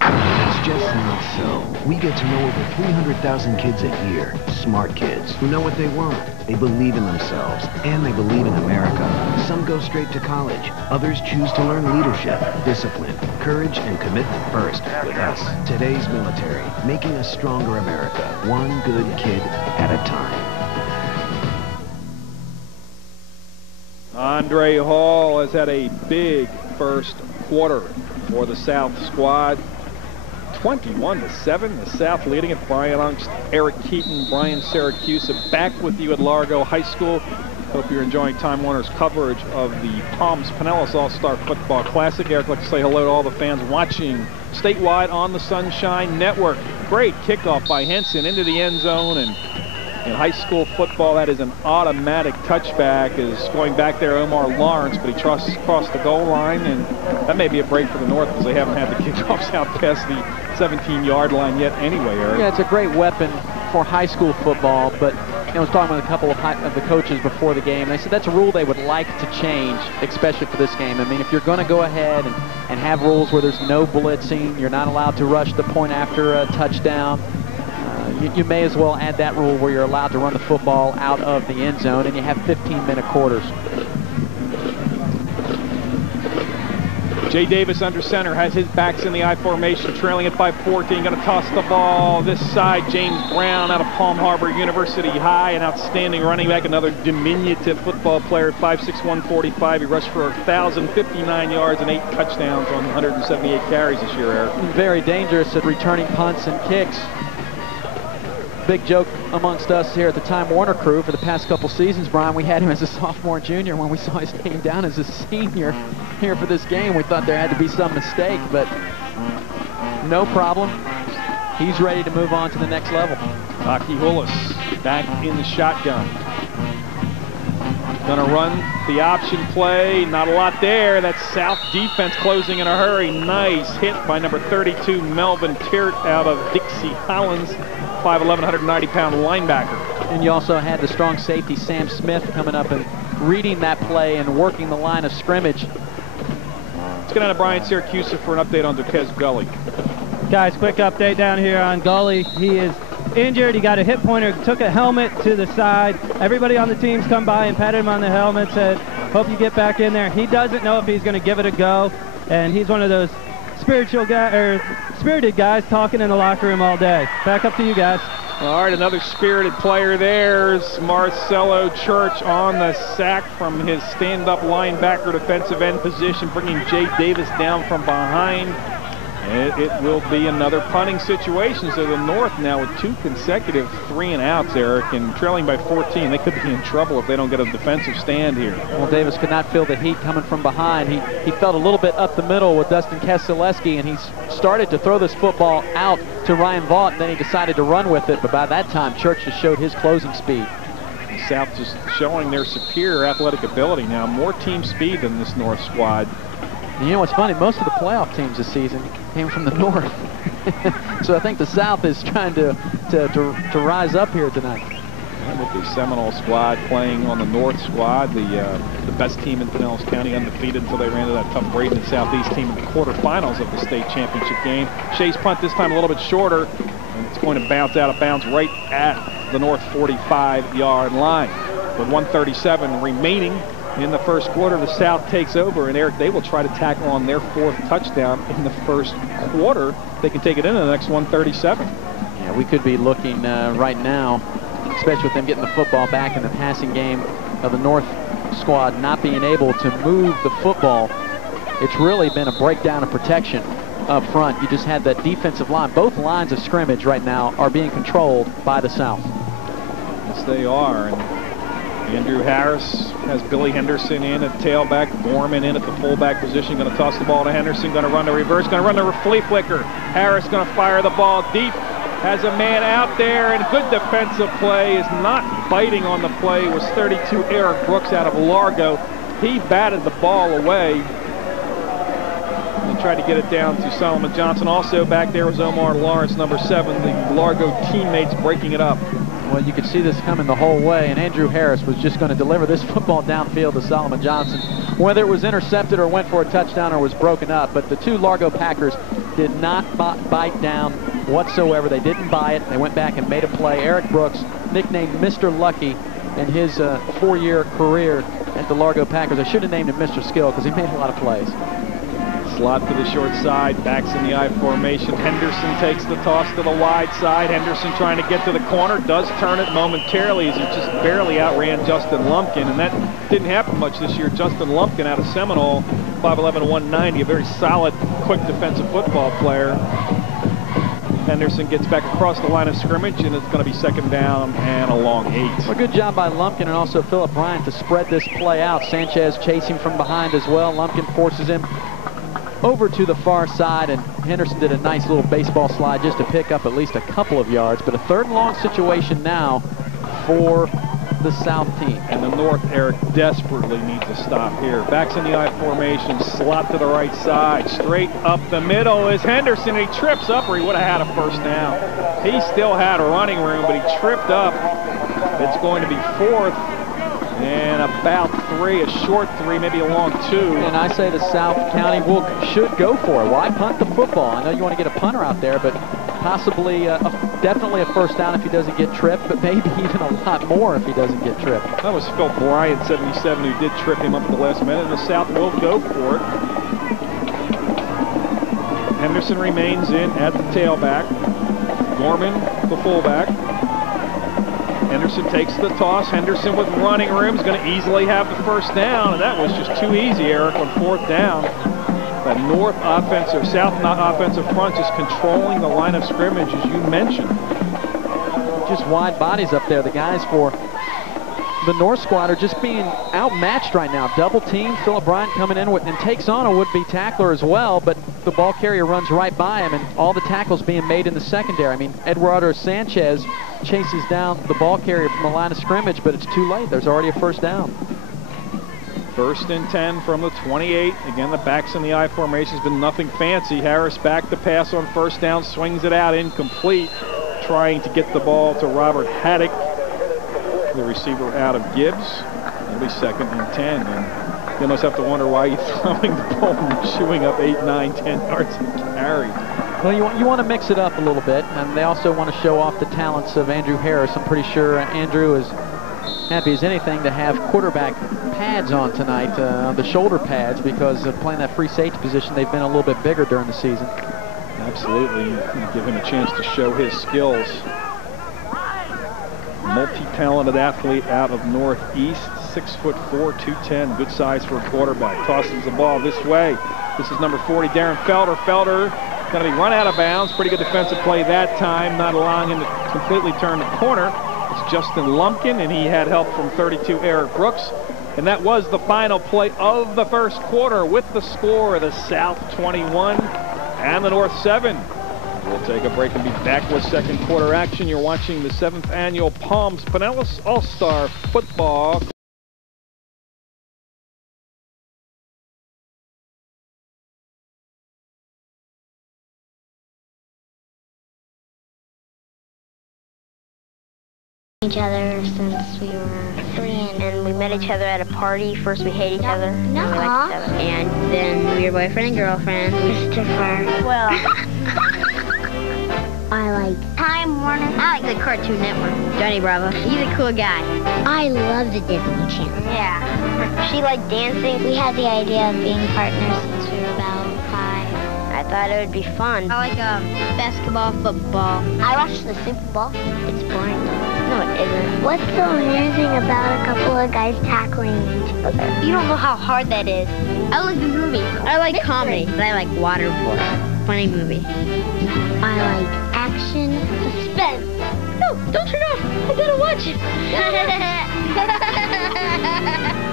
It's just not so. We get to know over 300,000 kids a year, smart kids, who know what they want. They believe in themselves, and they believe in America. Some go straight to college. Others choose to learn leadership, discipline, courage, and commitment first with us. Today's military, making a stronger America, one good kid at a time. Andre Hall has had a big first quarter for the South squad. 21-7, the South leading it. Brian Ungst, Eric Keaton, Brian Syracuse back with you at Largo High School. Hope you're enjoying Time Warner's coverage of the Palms Pinellas All-Star Football Classic. Eric, I'd like to say hello to all the fans watching statewide on the Sunshine Network. Great kickoff by Henson into the end zone, and in high school football, that is an automatic touchback. Is going back there, Omar Lawrence, but he trusts across the goal line, and that may be a break for the North because they haven't had the kickoffs out past the 17-yard line yet anyway, Eric. Yeah, it's a great weapon for high school football, but I was talking with a couple of the coaches before the game, and they said that's a rule they would like to change, especially for this game. I mean, if you're going to go ahead and have rules where there's no blitzing, you're not allowed to rush the point after a touchdown, you may as well add that rule where you're allowed to run the football out of the end zone, and you have 15-minute quarters. Jay Davis under center, has his backs in the I formation, trailing it by 14, going to toss the ball this side. James Brown out of Palm Harbor University High, an outstanding running back, another diminutive football player, 5'6", 145. He rushed for 1,059 yards and 8 touchdowns on 178 carries this year, Eric. Very dangerous at returning punts and kicks. Big joke amongst us here at the Time Warner crew for the past couple seasons, Brian. We had him as a sophomore, junior. When we saw his name down as a senior here for this game, we thought there had to be some mistake, but no problem. He's ready to move on to the next level. Aki Hullis back in the shotgun. Gonna run the option play. Not a lot there. That South defense closing in a hurry. Nice hit by number 32, Melvin Tiert out of Dixie Hollins. 5'11", 190-pound linebacker. And you also had the strong safety, Sam Smith, coming up and reading that play and working the line of scrimmage. Let's get on to Brian Syracuse for an update on Duquesne Gully. Guys, quick update down here on Gully. He is injured. He got a hip pointer, took a helmet to the side. Everybody on the team's come by and patted him on the helmet, said, hope you get back in there. He doesn't know if he's going to give it a go, and he's one of those spirited guys talking in the locker room all day. Back up to you guys. All right, another spirited player there's Marcelo Church on the sack from his stand-up linebacker defensive end position, bringing Jay Davis down from behind. It will be another punting situation. So the North now with 2 consecutive 3-and-outs, Eric, and trailing by 14. They could be in trouble if they don't get a defensive stand here. Well, Davis could not feel the heat coming from behind. He felt a little bit up the middle with Dustin Keseleski, and he started to throw this football out to Ryan Vaught, and then he decided to run with it. But by that time, Church just showed his closing speed. South just showing their superior athletic ability now. More team speed than this North squad. And you know what's funny? Most of the playoff teams this season came from the North. So I think the South is trying to rise up here tonight. And with the Seminole squad playing on the North squad, the best team in Pinellas County, undefeated until they ran into that tough Braden Southeast team in the quarterfinals of the state championship game. Shea's punt this time a little bit shorter, and it's going to bounce out of bounds right at the North 45-yard line. With 1:37 remaining in the first quarter, the South takes over, and Eric, they will try to tackle on their 4th touchdown in the first quarter. They can take it into the next 1:37. Yeah, we could be looking right now, especially with them getting the football back in the passing game of the North squad not being able to move the football. It's really been a breakdown of protection up front. You just had that defensive line. Both lines of scrimmage right now are being controlled by the South. Yes, they are. And Andrew Harris has Billy Henderson in at tailback, Gorman in at the fullback position, going to toss the ball to Henderson, going to run the reverse, going to run the flea flicker. Harris going to fire the ball deep, has a man out there, and good defensive play, is not biting on the play, was 32 Eric Brooks out of Largo. He batted the ball away and tried to get it down to Solomon Johnson. Also back there was Omar Lawrence, number 7, the Largo teammates breaking it up. Well, you could see this coming the whole way, and Andrew Harris was just going to deliver this football downfield to Solomon Johnson, whether it was intercepted or went for a touchdown or was broken up. But the two Largo Packers did not bite down whatsoever. They didn't buy it. They went back and made a play. Eric Brooks, nicknamed Mr. Lucky in his 4-year career at the Largo Packers. I should have named him Mr. Skill because he made a lot of plays. Slot to the short side, backs in the I formation. Henderson takes the toss to the wide side. Henderson trying to get to the corner, does turn it momentarily as he just barely outran Justin Lumpkin, and that didn't happen much this year. Justin Lumpkin out of Seminole, 5'11", 190, a very solid, quick defensive football player. Henderson gets back across the line of scrimmage, and it's going to be 2nd down and a long 8. Well, good job by Lumpkin and also Philip Bryant to spread this play out. Sanchez chasing from behind as well. Lumpkin forces him over to the far side, and Henderson did a nice little baseball slide just to pick up at least a couple of yards. But a 3rd and long situation now for the South team. And the North, Eric, desperately needs a stop here. Backs in the I formation, slot to the right side. Straight up the middle is Henderson. He trips up, or he would have had a 1st down. He still had a running room, but he tripped up. It's going to be 4th and about 3, a short 3, maybe a long 2. And I say the South County should go for it. Why punt the football? I know you want to get a punter out there, but possibly, definitely a 1st down if he doesn't get tripped, but maybe even a lot more if he doesn't get tripped. That was Phil Bryant, 77, who did trip him up at the last minute, and the South will go for it. Henderson remains in at the tailback. Gorman, the fullback. Henderson takes the toss. Henderson with running room is going to easily have the 1st down, and that was just too easy, Eric, on 4th down. The North offensive, South offensive front just controlling the line of scrimmage, as you mentioned. Just wide bodies up there. The guys for the North squad are just being outmatched right now. Double team. Philip Bryant coming in and takes on a would-be tackler as well, but the ball carrier runs right by him, and all the tackles being made in the secondary. I mean, Eduardo Sanchez chases down the ball carrier from the line of scrimmage, but it's too late. There's already a 1st down. 1st and 10 from the 28. Again, the backs in the I formation has been nothing fancy. Harris back to pass on 1st down, swings it out, incomplete. Trying to get the ball to Robert Haddock, the receiver out of Gibbs. It'll be 2nd and 10. And you almost have to wonder why he's throwing the ball and chewing up 8, 9, 10 yards of carry. Well, you want to mix it up a little bit, and they also want to show off the talents of Andrew Harris. I'm pretty sure Andrew is happy as anything to have quarterback pads on tonight, the shoulder pads, because of playing that free safety position. They've been a little bit bigger during the season. Absolutely. You give him a chance to show his skills. Multi-talented athlete out of Northeast, 6'4", 210, good size for a quarterback. Tosses the ball this way. This is number 40, Darren Felder. Felder going to be run out of bounds. Pretty good defensive play that time, not allowing him to completely turn the corner. It's Justin Lumpkin, and he had help from 32, Eric Brooks. And that was the final play of the 1st quarter, with the score of the South 21 and the North 7. We'll take a break and be back with 2nd quarter action. You're watching the 7th annual Palms Pinellas All-Star Football. Each other since we were 3, and we met each other at a party. First we hate each other, then we liked each other, and then we were boyfriend and girlfriend. Christopher. Well, I like Time Warner. I like the Cartoon Network. Johnny Bravo. He's a cool guy. I love the Disney Channel. Yeah. She liked dancing. We had the idea of being partners since we were about 5. I thought it would be fun. I like basketball, football. I watched the Super Bowl. It's boring. No, it isn't. What's so amusing about a couple of guys tackling each other? You don't know how hard that is. I like the movie. I like comedy, but I like Waterboy. Funny movie. I like action, suspense. No, don't turn off. I gotta watch it.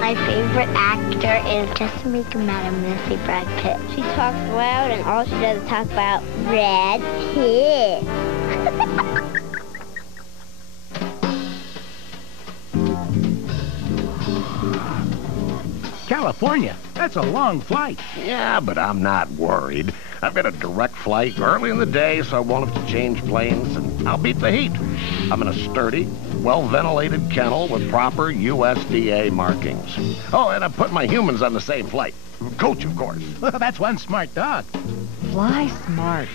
My favorite actor is Just to Make Him Mad, I'm gonna say Brad Pitt. She talks loud and all she does is talk about Brad Pitt. California, that's a long flight. Yeah, but I'm not worried. I've got a direct flight early in the day, so I won't have to change planes, and I'll beat the heat. I'm in a sturdy, well-ventilated kennel with proper USDA markings. Oh, and I put my humans on the same flight. Coach, of course. Well, that's one smart dog. Fly smart.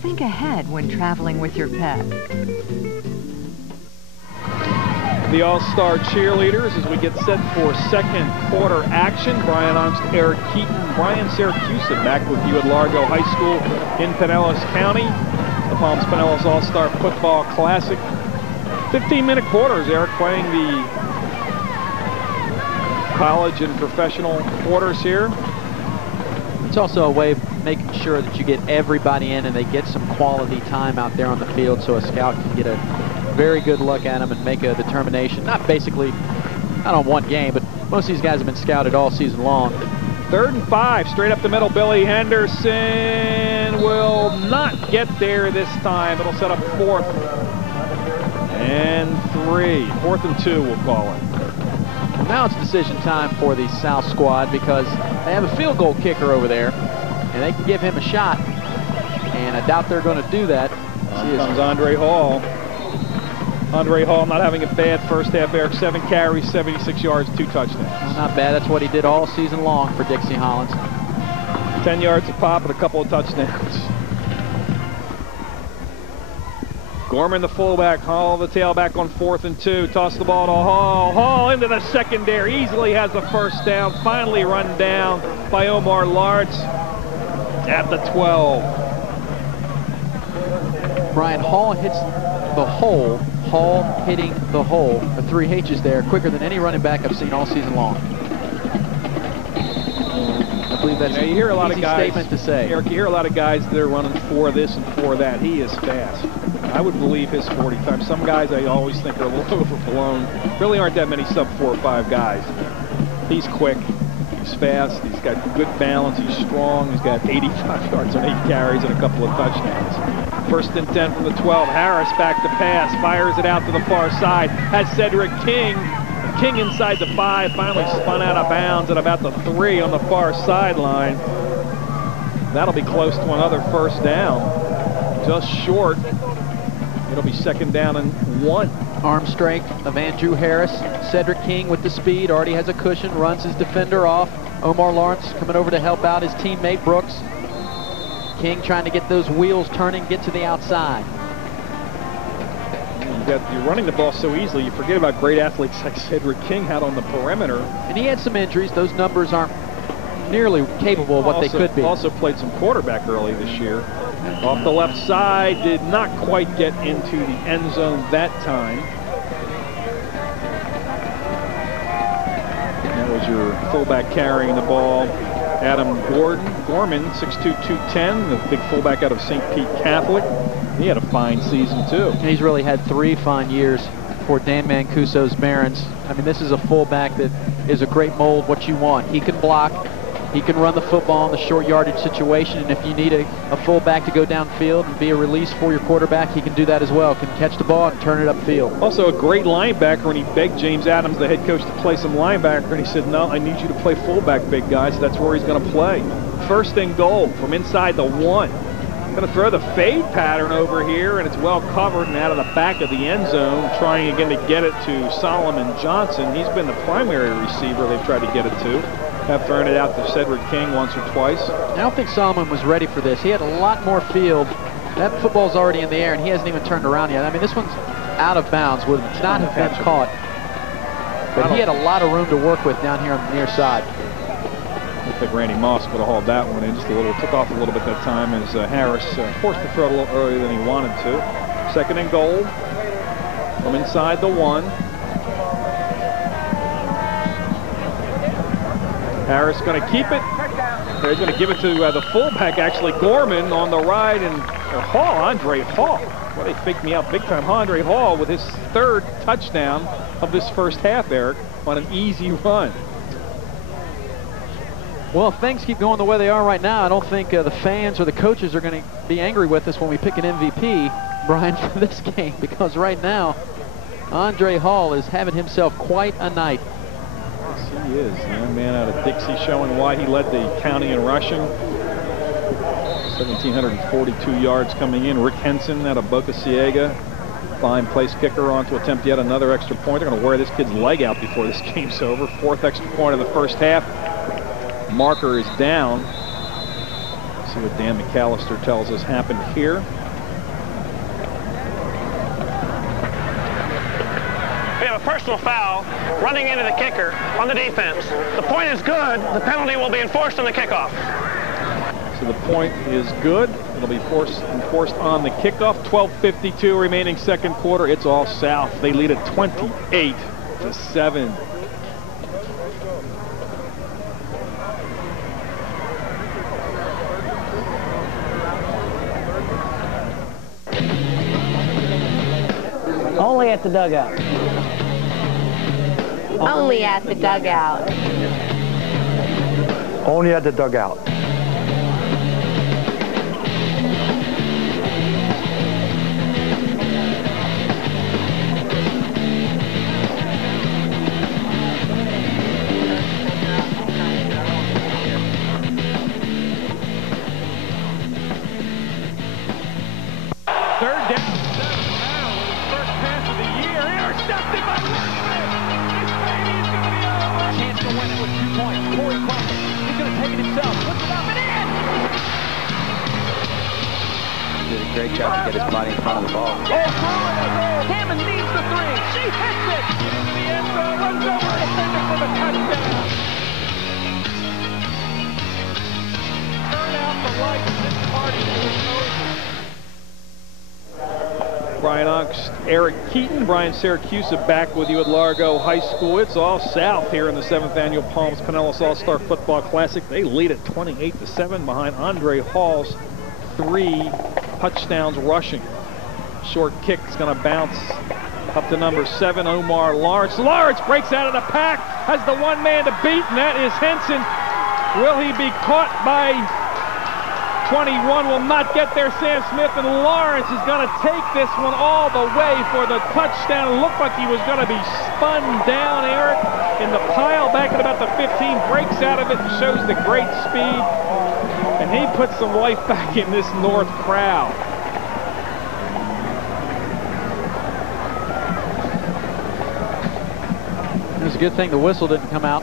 Think ahead when traveling with your pet. The All-Star cheerleaders as we get set for second quarter action. Brian Armstrong, Eric Keaton, Brian Syracusa back with you at Largo High School in Pinellas County. The Palms Pinellas All-Star Football Classic. 15-minute quarters, Eric, playing the college and professional quarters here. It's also a way of making sure that you get everybody in and they get some quality time out there on the field so a scout can get a very good look at them and make a determination. Not on one game, but most of these guys have been scouted all season long. 3rd and 5, straight up the middle. Billy Henderson will not get there this time. It'll set up 4th and 3. 4th and 2, we'll call it. Well, now it's decision time for the South squad because they have a field goal kicker over there, and they can give him a shot. And I doubt they're going to do that. Here comes Andre Hall. Andre Hall not having a bad first half, Eric. 7 carries, 76 yards, 2 touchdowns. Well, not bad. That's what he did all season long for Dixie Hollins. 10 yards a pop and a couple of touchdowns. Gorman, the fullback. Hall, the tailback on 4th and 2. Toss the ball to Hall. Hall into the secondary. Easily has the first down. Finally run down by Omar Lartz at the 12. Brian, Hall hits the hole. Hall hitting the hole, the 3 H's there, quicker than any running back I've seen all season long. I believe that's you hear a lot of guys, statement to say. Eric, you hear a lot of guys that are running for this and for that. He is fast. I would believe his 40 times. Some guys I always think are a little overblown. Really aren't that many sub 4 or 5 guys. He's quick. He's fast. He's got good balance. He's strong. He's got 85 yards on 8 carries and a couple of touchdowns. 1st and 10 from the 12. Harris back to pass. Fires it out to the far side. Has Cedric King. King inside the 5. Finally spun out of bounds at about the 3 on the far sideline. That'll be close to another first down. Just short. It'll be 2nd down and 1. Arm strength of Andrew Harris. Cedric King with the speed. Already has a cushion. Runs his defender off. Omar Lawrence coming over to help out his teammate Brooks. King trying to get those wheels turning, get to the outside. You're running the ball so easily, you forget about great athletes like Cedric King out on the perimeter. And he had some injuries. Those numbers aren't nearly capable of what they could be. Also played some quarterback early this year. Off the left side, did not quite get into the end zone that time. That was your fullback carrying the ball. Adam Gorman, 6'2", 210, the big fullback out of St. Pete Catholic. He had a fine season, too. He's really had 3 fine years for Dan Mancuso's Barons. I mean, this is a fullback that is a great mold, what you want. He can block. He can run the football in the short yardage situation, and if you need a fullback to go downfield and be a release for your quarterback, he can do that as well. Can catch the ball and turn it upfield. Also a great linebacker, and he begged James Adams, the head coach, to play some linebacker, and he said, no, I need you to play fullback, big guy, so that's where he's going to play. 1st and goal from inside the 1. Going to throw the fade pattern over here, and it's well covered and out of the back of the end zone, trying again to get it to Solomon Johnson. He's been the primary receiver they've tried to get it to. Have thrown it out to Cedric King once or twice. I don't think Solomon was ready for this. He had a lot more field. That football's already in the air, and he hasn't even turned around yet. I mean, this one's out of bounds. Would not have been caught. But he had a lot of room to work with down here on the near side. Looks like Randy Moss would have hauled that one in just a little. Took off a little bit that time as Harris forced the throw a little earlier than he wanted to. 2nd and goal from inside the 1. Harris going to keep it. He's going to give it to the fullback, actually, Gorman on the ride, and Hall, Andre Hall. Well, they faked me out big time. Andre Hall with his 3rd touchdown of this first half, Eric, on an easy run. Well, if things keep going the way they are right now, I don't think the fans or the coaches are going to be angry with us when we pick an MVP, Brian, for this game, because right now, Andre Hall is having himself quite a night. Yes, he is. Young man out of Dixie, showing why he led the county in rushing. 1,742 yards coming in. Rick Henson out of Boca Ciega. Fine place kicker on to attempt yet another extra point. They're going to wear this kid's leg out before this game's over. 4th extra point of the first half. Marker is down. Let's see what Dan McAllister tells us happened here. We have a personal foul running into the kicker on the defense. The point is good. The penalty will be enforced on the kickoff. So the point is good. It'll be enforced on the kickoff. 12:52 remaining second quarter. It's all South. They lead at 28-7. Only at the dugout. Only at the dugout. Only at the dugout. Third down. Pass of the year, intercepted by Smith. This baby is going to be over. Chance to win it with 2 points. Corey Crumpton, he's going to take it himself. Puts it up and in. He did a great job to get his body in front of the ball. Oh, through and a goal. Hammond needs the 3. She hits it. Into the end zone, runs over the defender for the touchdown. Turn out the lights. This party is over. Brian Ox, Eric Keaton, Brian Syracuse back with you at Largo High School. It's all South here in the 7th annual Palms Pinellas All-Star Football Classic. They lead at 28-7 behind Andre Hall's 3 touchdowns rushing. Short kick is going to bounce up to number 7, Omar Lawrence. Lawrence breaks out of the pack, has the one man to beat, and that is Henson. Will he be caught by 21? Will not get there, Sam Smith, and Lawrence is going to take this one all the way for the touchdown. It looked like he was going to be spun down, Eric, in the pile back at about the 15, breaks out of it and shows the great speed, and he puts some life back in this North crowd. It was a good thing the whistle didn't come out.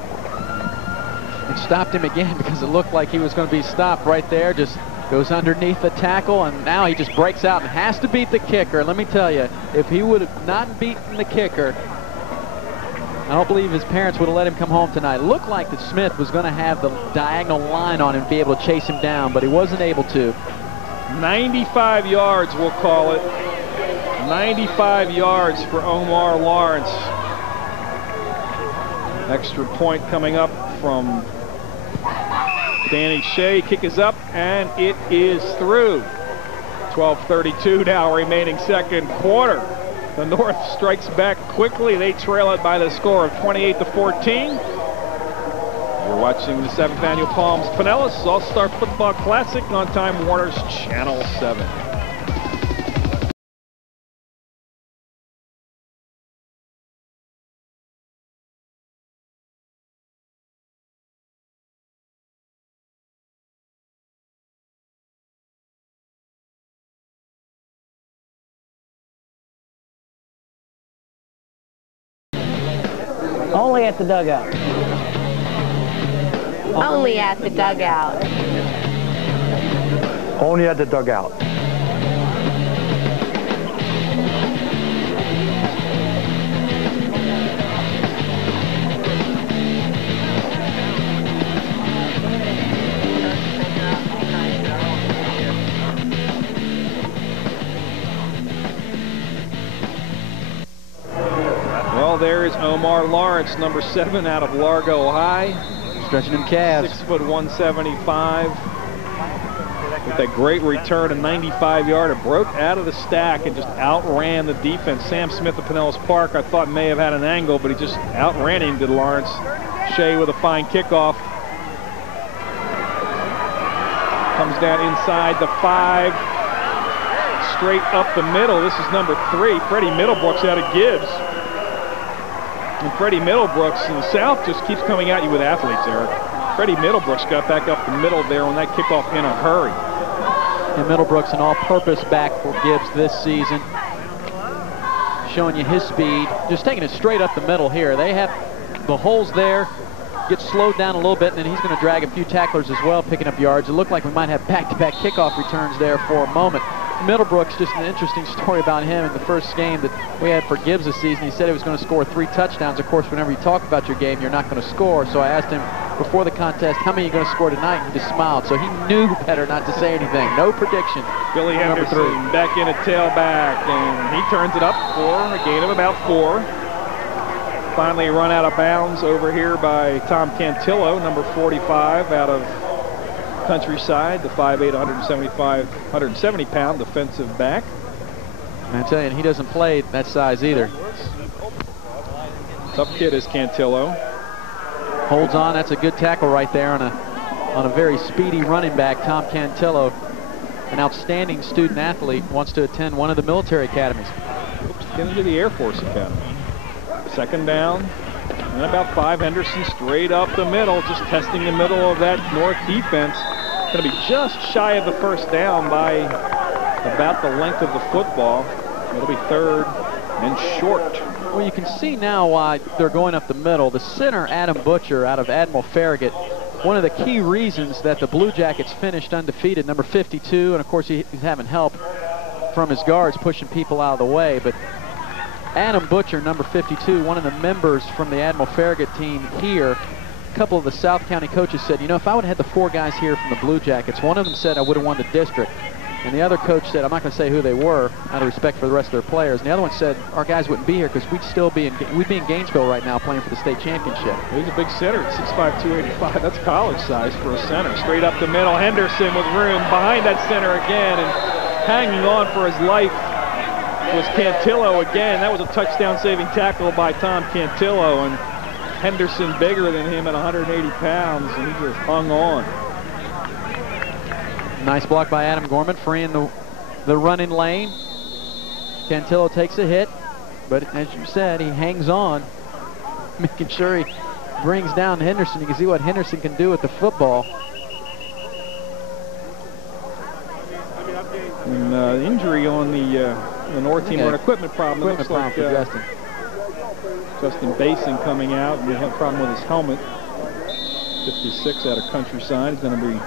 It stopped him again because it looked like he was going to be stopped right there. Just goes underneath the tackle, and now he just breaks out and has to beat the kicker. Let me tell you, if he would have not beaten the kicker, I don't believe his parents would have let him come home tonight. It looked like that Smith was going to have the diagonal line on him and be able to chase him down, but he wasn't able to. 95 yards, we'll call it. 95 yards for Omar Lawrence. Extra point coming up from Danny Shea. Kick is up, and it is through. 12:32 now remaining second quarter. The North strikes back quickly. They trail it by the score of 28-14. You're watching the 7th annual Palms Pinellas All-Star Football Classic on Time Warner's Channel 7. Only at the dugout. Only at the dugout. Only at the dugout. Well, there is Omar Lawrence, number 7 out of Largo High. Stretching them calves. 6 foot 175. With that great return, a 95-yarder, broke out of the stack and just outran the defense. Sam Smith of Pinellas Park, I thought may have had an angle, but he just outran him, did Lawrence. Shea with a fine kickoff. Comes down inside the 5, straight up the middle. This is number 3, Freddie Middlebrooks out of Gibbs. And Freddie Middlebrooks in the South just keeps coming at you with athletes, Eric. Freddie Middlebrooks got back up the middle there on that kickoff in a hurry. And Middlebrooks, an all-purpose back for Gibbs this season. Showing you his speed. Just taking it straight up the middle here. They have the holes there. Gets slowed down a little bit, and then he's going to drag a few tacklers as well, picking up yards. It looked like we might have back-to-back kickoff returns there for a moment. Middlebrooks, just an interesting story about him in the first game that we had for Gibbs this season. He said he was going to score 3 touchdowns. Of course, whenever you talk about your game, you're not going to score. So I asked him before the contest, how many are you going to score tonight? And he just smiled. So he knew better not to say anything. No prediction. Billy Henderson back in at tailback, and he turns it up for a gain of about 4. Finally run out of bounds over here by Tom Cantillo, number 45, out of Countryside, the 5'8", 170-pound defensive back. And I tell you, and he doesn't play that size either. Tough kid is Cantillo. Holds on. That's a good tackle right there on a very speedy running back. Tom Cantillo, an outstanding student athlete, wants to attend one of the military academies. Oops, get into the Air Force Academy. Second down, and about 5. Henderson straight up the middle, just testing the middle of that North defense. Going to be just shy of the first down by about the length of the football. It'll be 3rd and short. Well, you can see now why they're going up the middle. The center, Adam Butcher, out of Admiral Farragut, one of the key reasons that the Blue Jackets finished undefeated, number 52, and of course he's having help from his guards pushing people out of the way, but Adam Butcher, number 52, one of the members from the Admiral Farragut team here. A couple of the South County coaches said, you know, if I would have had the 4 guys here from the Blue Jackets, one of them said I would have won the district. And the other coach said, I'm not going to say who they were, out of respect for the rest of their players. And the other one said, our guys wouldn't be here because we'd be in Gainesville right now playing for the state championship. He's a big center at 6'5", 285. That's college size for a center. Straight up the middle, Henderson with room behind that center again, and hanging on for his life was Cantillo again. That was a touchdown-saving tackle by Tom Cantillo, and Henderson bigger than him at 180 pounds, and he just hung on. Nice block by Adam Gorman, freeing the running lane. Cantillo takes a hit, but as you said, he hangs on, making sure he brings down Henderson. You can see what Henderson can do with the football. And injury on the North team, or an equipment problem. It looks like Justin Basin coming out, and we have a problem with his helmet. 56 out of Countryside. He's going to be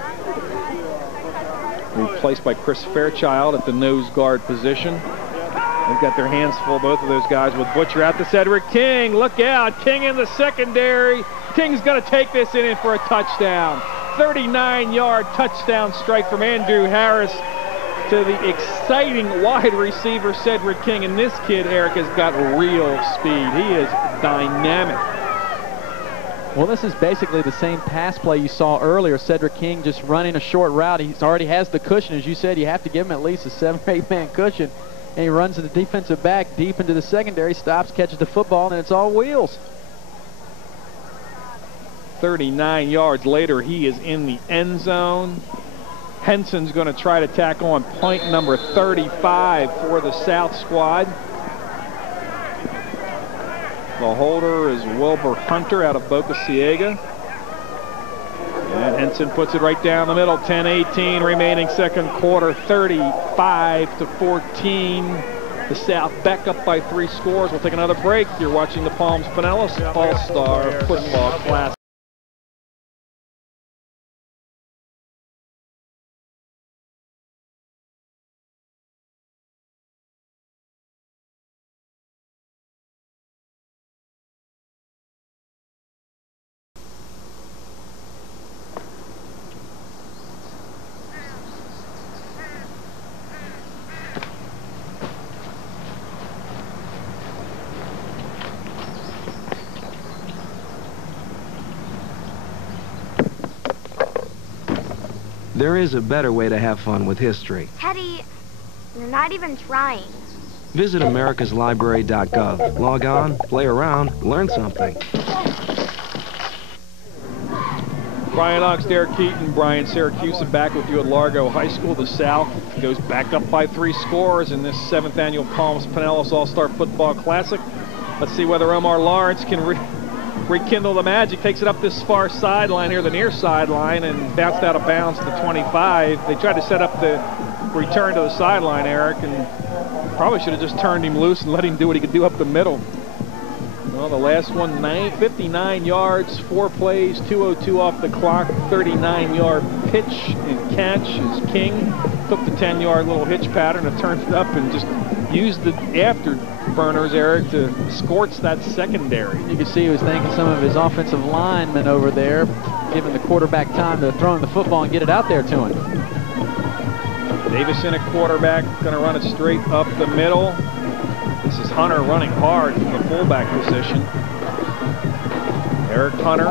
replaced by Chris Fairchild at the nose guard position. They've got their hands full, both of those guys, with Butcher out to Cedric King. Look out, King in the secondary. King's going to take this in for a touchdown. 39-yard touchdown strike from Andrew Harris to the exciting wide receiver Cedric King. And this kid, Eric, has got real speed. He is dynamic. Well, this is basically the same pass play you saw earlier. Cedric King just running a short route. He already has the cushion. As you said, you have to give him at least a 7 or 8 man cushion. And he runs to the defensive back deep into the secondary, stops, catches the football, and it's all wheels. 39 yards later, he is in the end zone. Henson's going to try to tackle on point number 35 for the South squad. The holder is Wilbur Hunter out of Boca Ciega. And Henson puts it right down the middle. 10-18 remaining second quarter. 35-14. The South back up by 3 scores. We'll take another break. You're watching the Palms Pinellas All-Star Football Classic. There is a better way to have fun with history. Teddy, you're not even trying. Visit americaslibrary.gov. Log on, play around, learn something. Brian Ox, Derek Keaton, Brian Syracuse back with you at Largo High School. The South goes back up by 3 scores in this 7th annual Palms Pinellas All-Star Football Classic. Let's see whether Omar Lawrence can rekindle the magic. Takes it up this far sideline here, the near sideline, and bounced out of bounds to the 25. They tried to set up the return to the sideline, Eric, and probably should have just turned him loose and let him do what he could do up the middle. Well, the last one, 59 yards, 4 plays, 2:02 off the clock, 39-yard pitch and catch is king. Took the 10-yard little hitch pattern and turned it up and just used the afterburners, Eric, to scorch that secondary. You can see he was thanking some of his offensive linemen over there, giving the quarterback time to throw him the football and get it out there to him. Davis in at quarterback, going to run it straight up the middle. This is Hunter running hard from the fullback position. Eric Hunter,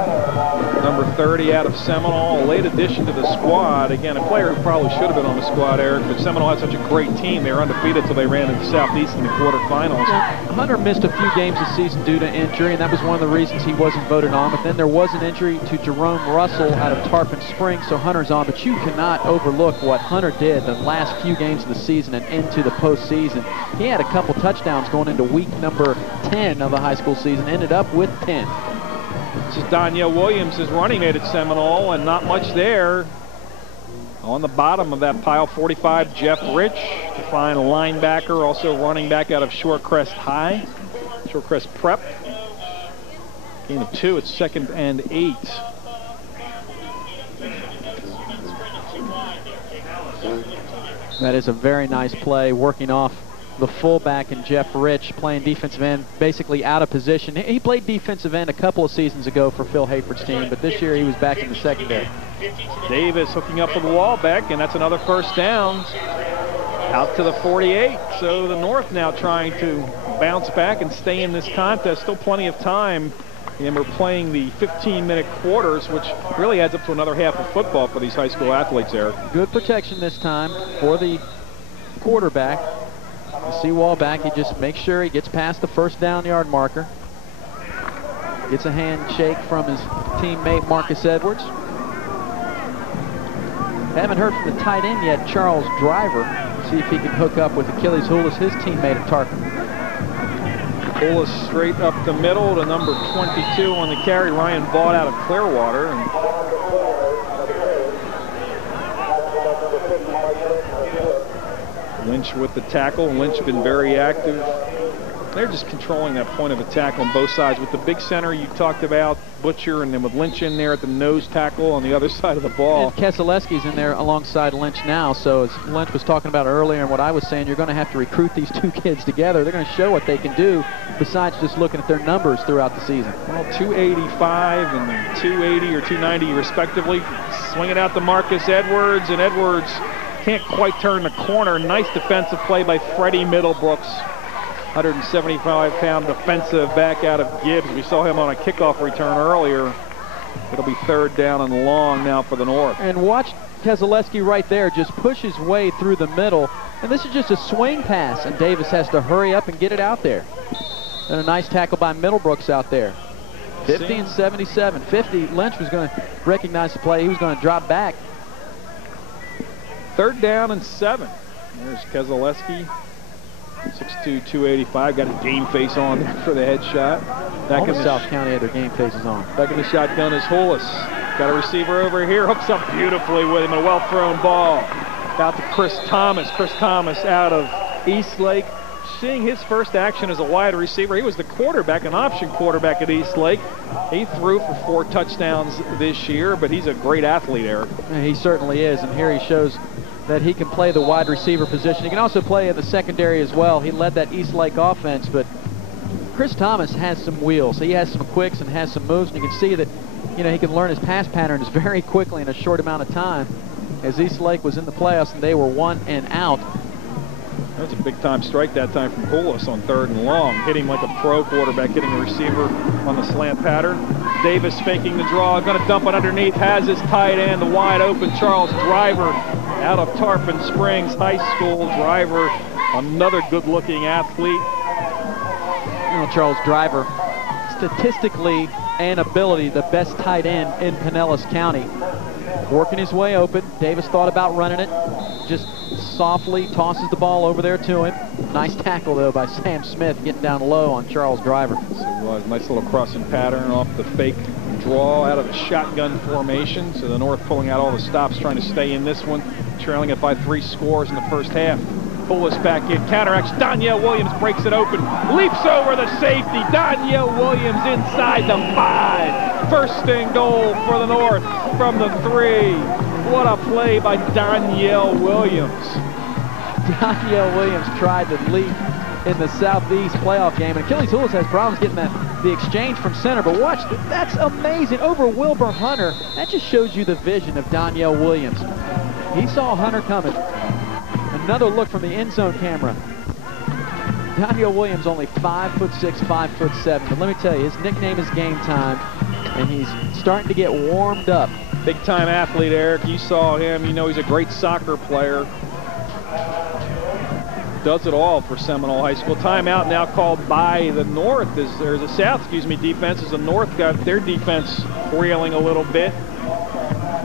number 30 out of Seminole, a late addition to the squad. Again, a player who probably should have been on the squad, Eric, but Seminole had such a great team. They were undefeated until they ran into Southeast in the quarterfinals. Hunter missed a few games this season due to injury, and that was one of the reasons he wasn't voted on. But then there was an injury to Jerome Russell out of Tarpon Springs, so Hunter's on. But you cannot overlook what Hunter did the last few games of the season and into the postseason. He had a couple touchdowns going into week number 10 of the high school season, ended up with 10. This is Danielle Williams, his running mate at Seminole, and not much there. On the bottom of that pile, 45, Jeff Rich, to find a linebacker, also running back out of Shorecrest High, Shorecrest Prep. Gain of 2, it's 2nd and 8. That is a very nice play, working off the fullback and Jeff Rich, playing defensive end, basically out of position. He played defensive end a couple of seasons ago for Phil Hayford's team, but this year he was back in the secondary. Davis hooking up with Walbeck, and that's another first down. Out to the 48, so the North now trying to bounce back and stay in this contest. Still plenty of time, and we're playing the 15-minute quarters, which really adds up to another half of football for these high school athletes, Eric. Good protection this time for the quarterback. You see Walbeck, he just makes sure he gets past the first down yard marker. Gets a handshake from his teammate Marcus Edwards. Haven't heard from the tight end yet, Charles Driver. See if he can hook up with Achilles Houlis, his teammate at Tarpon. Houlis straight up the middle to number 22 on the carry, Ryan Vaught out of Clearwater. And Lynch with the tackle. Lynch been very active. They're just controlling that point of attack on both sides. With the big center you talked about, Butcher, and then with Lynch in there at the nose tackle on the other side of the ball. And Keselowski's in there alongside Lynch now. So as Lynch was talking about earlier and what I was saying, you're going to have to recruit these two kids together. They're going to show what they can do besides just looking at their numbers throughout the season. Well, 285 and 280 or 290 respectively. Swinging out to Marcus Edwards, and Edwards can't quite turn the corner. Nice defensive play by Freddie Middlebrooks. 175-pound defensive back out of Gibbs. We saw him on a kickoff return earlier. It'll be 3rd down and long now for the North. And watch Keselowski right there just push his way through the middle. And this is just a swing pass, and Davis has to hurry up and get it out there. And a nice tackle by Middlebrooks out there. 50 and 77. 50, Lynch was going to recognize the play. He was going to drop back. 3rd down and 7. There's Keselowski. 6'2", 285, got his game face on there for the headshot. Back in South County had their game faces on. Back in the shotgun is Houlis. Got a receiver over here, hooks up beautifully with him, a well-thrown ball. Out to Chris Thomas. Chris Thomas out of Eastlake. Seeing his first action as a wide receiver. He was the quarterback, an option quarterback at Eastlake. He threw for 4 touchdowns this year, but he's a great athlete, Eric. He certainly is, and here he shows that he can play the wide receiver position. He can also play in the secondary as well. He led that Eastlake offense, but Chris Thomas has some wheels. He has some quicks and has some moves, and you can see that, you know, he can learn his pass patterns very quickly in a short amount of time. As Eastlake was in the playoffs and they were 1 and out. That's a big-time strike that time from Poulos on 3rd and long. Hitting like a pro quarterback, hitting the receiver on the slant pattern. Davis faking the draw, going to dump it underneath, has his tight end, the wide open Charles Driver out of Tarpon Springs High School. Driver, another good-looking athlete. You know, Charles Driver, statistically and ability, the best tight end in Pinellas County. Working his way open. Davis thought about running it. Just softly tosses the ball over there to him. Nice tackle, though, by Sam Smith, getting down low on Charles Driver. So nice little crossing pattern off the fake draw out of the shotgun formation. So the North pulling out all the stops, trying to stay in this one, trailing it by 3 scores in the first half. Poulos back in, counteracts. Danielle Williams breaks it open, leaps over the safety. Danielle Williams inside the 5. First and goal for the North from the 3. What a play by Danielle Williams. Danielle Williams tried to leap in the Southeast playoff game, and Achilles Houlis has problems getting the exchange from center, but watch, that's amazing. Over Wilbur Hunter. That just shows you the vision of Danielle Williams. He saw Hunter coming. Another look from the end zone camera. Danielle Williams only 5'6", 5'7", but let me tell you, his nickname is Game Time, and he's starting to get warmed up. Big-time athlete, Eric. You saw him. You know he's a great soccer player. Does it all for Seminole High School. Timeout now called by the North. There's a South, defense, as the North got their defense reeling a little bit.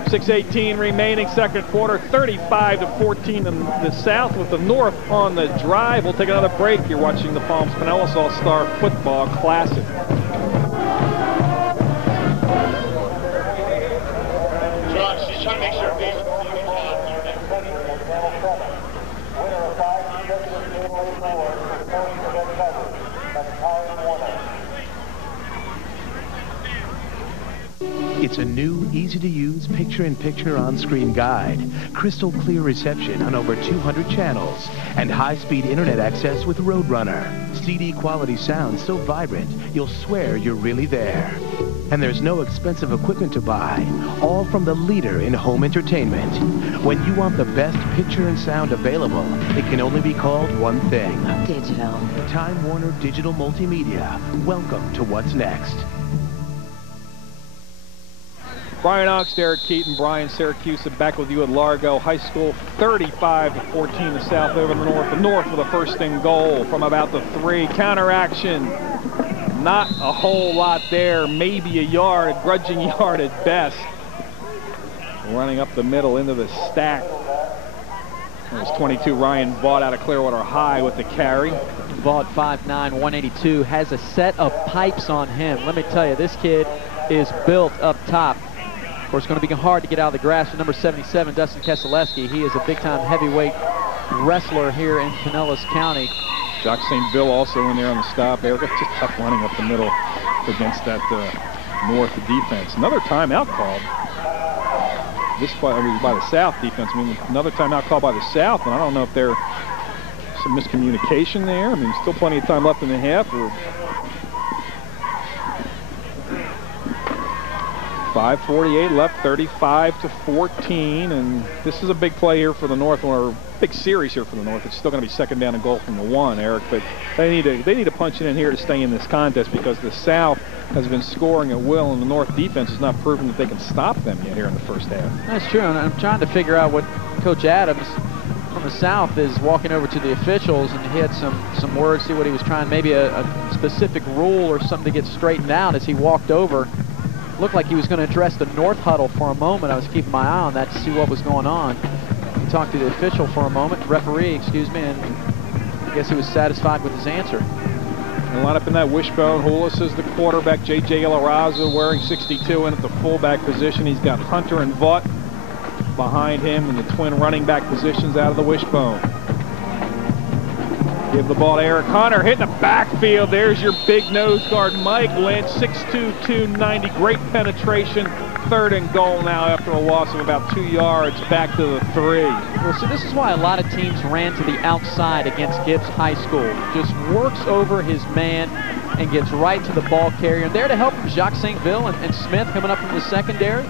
6:18 remaining, second quarter, 35-14 in the South with the North on the drive. We'll take another break. You're watching the Palms Pinellas All-Star Football Classic. She's trying to make sure It's a new, easy-to-use, picture-in-picture on-screen guide, crystal clear reception on over 200 channels, and high-speed internet access with Roadrunner. CD-quality sound so vibrant, you'll swear you're really there. And there's no expensive equipment to buy, all from the leader in home entertainment. When you want the best picture and sound available, it can only be called one thing. Digital. Time Warner Digital Multimedia. Welcome to what's next. Brian Ox, Derek Keaton, Brian Syracuse back with you at Largo High School. 35-14 the South over the North. The North with a first and goal from about the 3. Counteraction. Not a whole lot there. Maybe a yard, a grudging yard at best. Running up the middle into the stack. There's 22 Ryan Vaught out of Clearwater High with the carry. Vaught 5'9", 182, has a set of pipes on him. Let me tell you, this kid is built up top. Of course, it's going to be hard to get out of the grass for number 77, Dustin Kesselewski. He is a big-time heavyweight wrestler here in Pinellas County. Jacques St. Bill also in there on the stop. Eric, it's just tough running up the middle against that North defense. Another timeout called. This by the South defense. I mean, another timeout called by the South, and I don't know if there's some miscommunication there. I mean, still plenty of time left in the half. Or 5:48 left, 35-14, and this is a big play here for the North, or a big series here for the North. It's still going to be second down and goal from the 1, Eric, but they need to punch it in here to stay in this contest, because the South has been scoring at will, and the North defense has not proven that they can stop them yet here in the first half. That's true, and I'm trying to figure out what Coach Adams from the South is walking over to the officials, and he had some words, see what he was trying, maybe a specific rule or something to get straightened out as he walked over. Looked like he was going to address the North huddle for a moment. I was keeping my eye on that to see what was going on. He talked to the official for a moment, referee, excuse me, and I guess he was satisfied with his answer. And line up in that wishbone. Houlis is the quarterback. J.J. Ilaraza wearing 62 in at the fullback position. He's got Hunter and Vaught behind him in the twin running back positions out of the wishbone. Give the ball to Eric Hunter, hitting the backfield. There's your big nose guard, Mike Lynch, 6'2", 290, great penetration. Third and goal now after a loss of about 2 yards, back to the 3. Well, so this is why a lot of teams ran to the outside against Gibbs High School. Just works over his man and gets right to the ball carrier. And there to help him, Jacques St. Bill and Smith coming up from the secondary.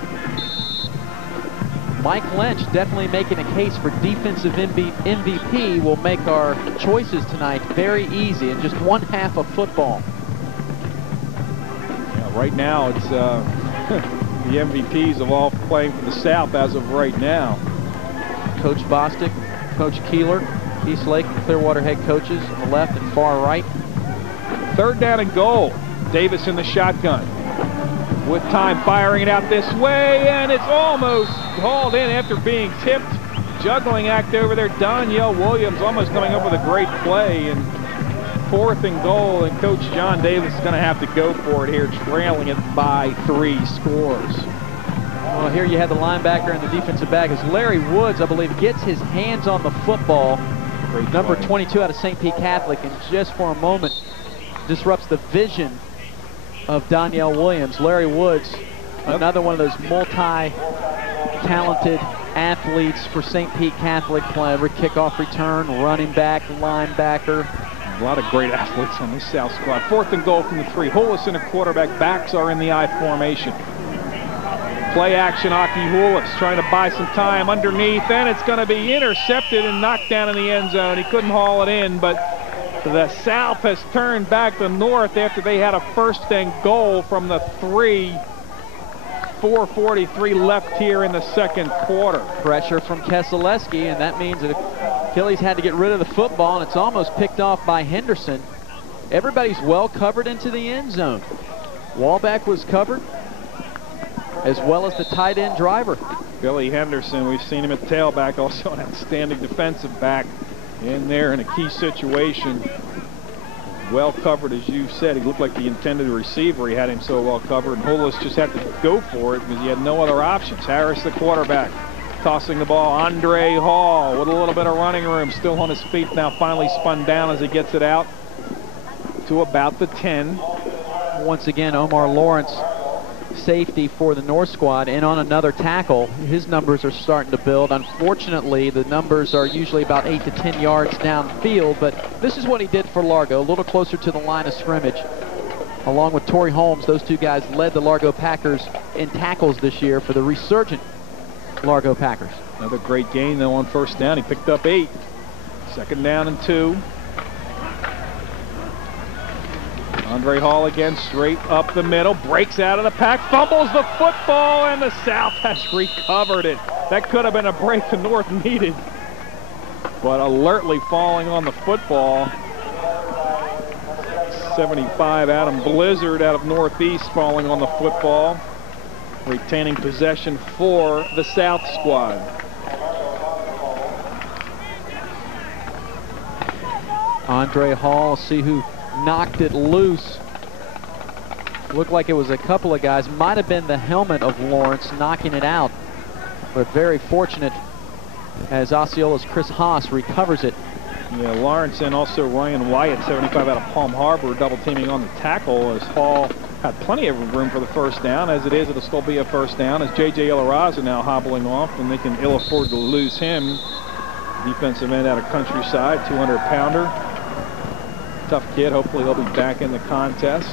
Mike Lynch definitely making a case for defensive MVP will make our choices tonight very easy in just one half of football. Yeah, right now, it's the MVPs of all playing for the South as of right now. Coach Bostic, Coach Keeler, East Lake and Clearwater head coaches on the left and far right. 3rd down and goal. Davis in the shotgun. With time firing it out this way, and it's almost hauled in after being tipped. Juggling act over there. Danielle Williams almost coming up with a great play. And 4th and goal, and Coach John Davis is going to have to go for it here, trailing it by 3 scores. Well, here you have the linebacker and the defensive back as Larry Woods, I believe, gets his hands on the football. Great number play. 22 out of St. Pete Catholic, and just for a moment disrupts the vision of Danielle Williams. Larry Woods, another one of those multi-talented athletes for St. Pete Catholic. Play every kickoff return, running back, linebacker. A lot of great athletes on this South squad. 4th and goal from the 3. Hulis in a quarterback. Backs are in the I formation. Play action, Aki Hulis trying to buy some time underneath, and it's going to be intercepted and knocked down in the end zone. He couldn't haul it in, but the South has turned back the North after they had a 1st and goal from the 3. 4:43 left here in the 2nd quarter. Pressure from Keseleski, and that means that Achilles had to get rid of the football, and it's almost picked off by Henderson. Everybody's well covered into the end zone. Wallback was covered, as well as the tight end driver. Billy Henderson, we've seen him at tailback, also an outstanding defensive back in there in a key situation. Well covered, as you said. He looked like the intended receiver. He had him so well covered, and Hulis just had to go for it because he had no other options. Harris, the quarterback, tossing the ball. Andre Hall with a little bit of running room, still on his feet now, finally spun down as he gets it out to about the 10. Once again, Omar Lawrence, safety for the North squad, and on another tackle. His numbers are starting to build. Unfortunately, the numbers are usually about 8 to 10 yards downfield, but this is what he did for Largo, a little closer to the line of scrimmage. Along with Torrey Holmes, those two guys led the Largo Packers in tackles this year for the resurgent Largo Packers. Another great gain, though, on 1st down. He picked up 8. 2nd down and 2. Andre Hall again, straight up the middle, breaks out of the pack, fumbles the football, and the South has recovered it. That could have been a break the North needed, but alertly falling on the football. 75, Adam Blizzard out of Northeast falling on the football, retaining possession for the South squad. Andre Hall, see who knocked it loose. Looked like it was a couple of guys. Might have been the helmet of Lawrence knocking it out, but very fortunate as Osceola's Chris Haas recovers it. Yeah, Lawrence and also Ryan Wyatt, 75 out of Palm Harbor, double teaming on the tackle as Hall had plenty of room for the 1st down. As it is, it'll still be a 1st down as J.J. Ilaraza now hobbling off, and they can ill afford to lose him. Defensive end out of Countryside, 200-pounder. Tough kid. Hopefully he'll be back in the contest.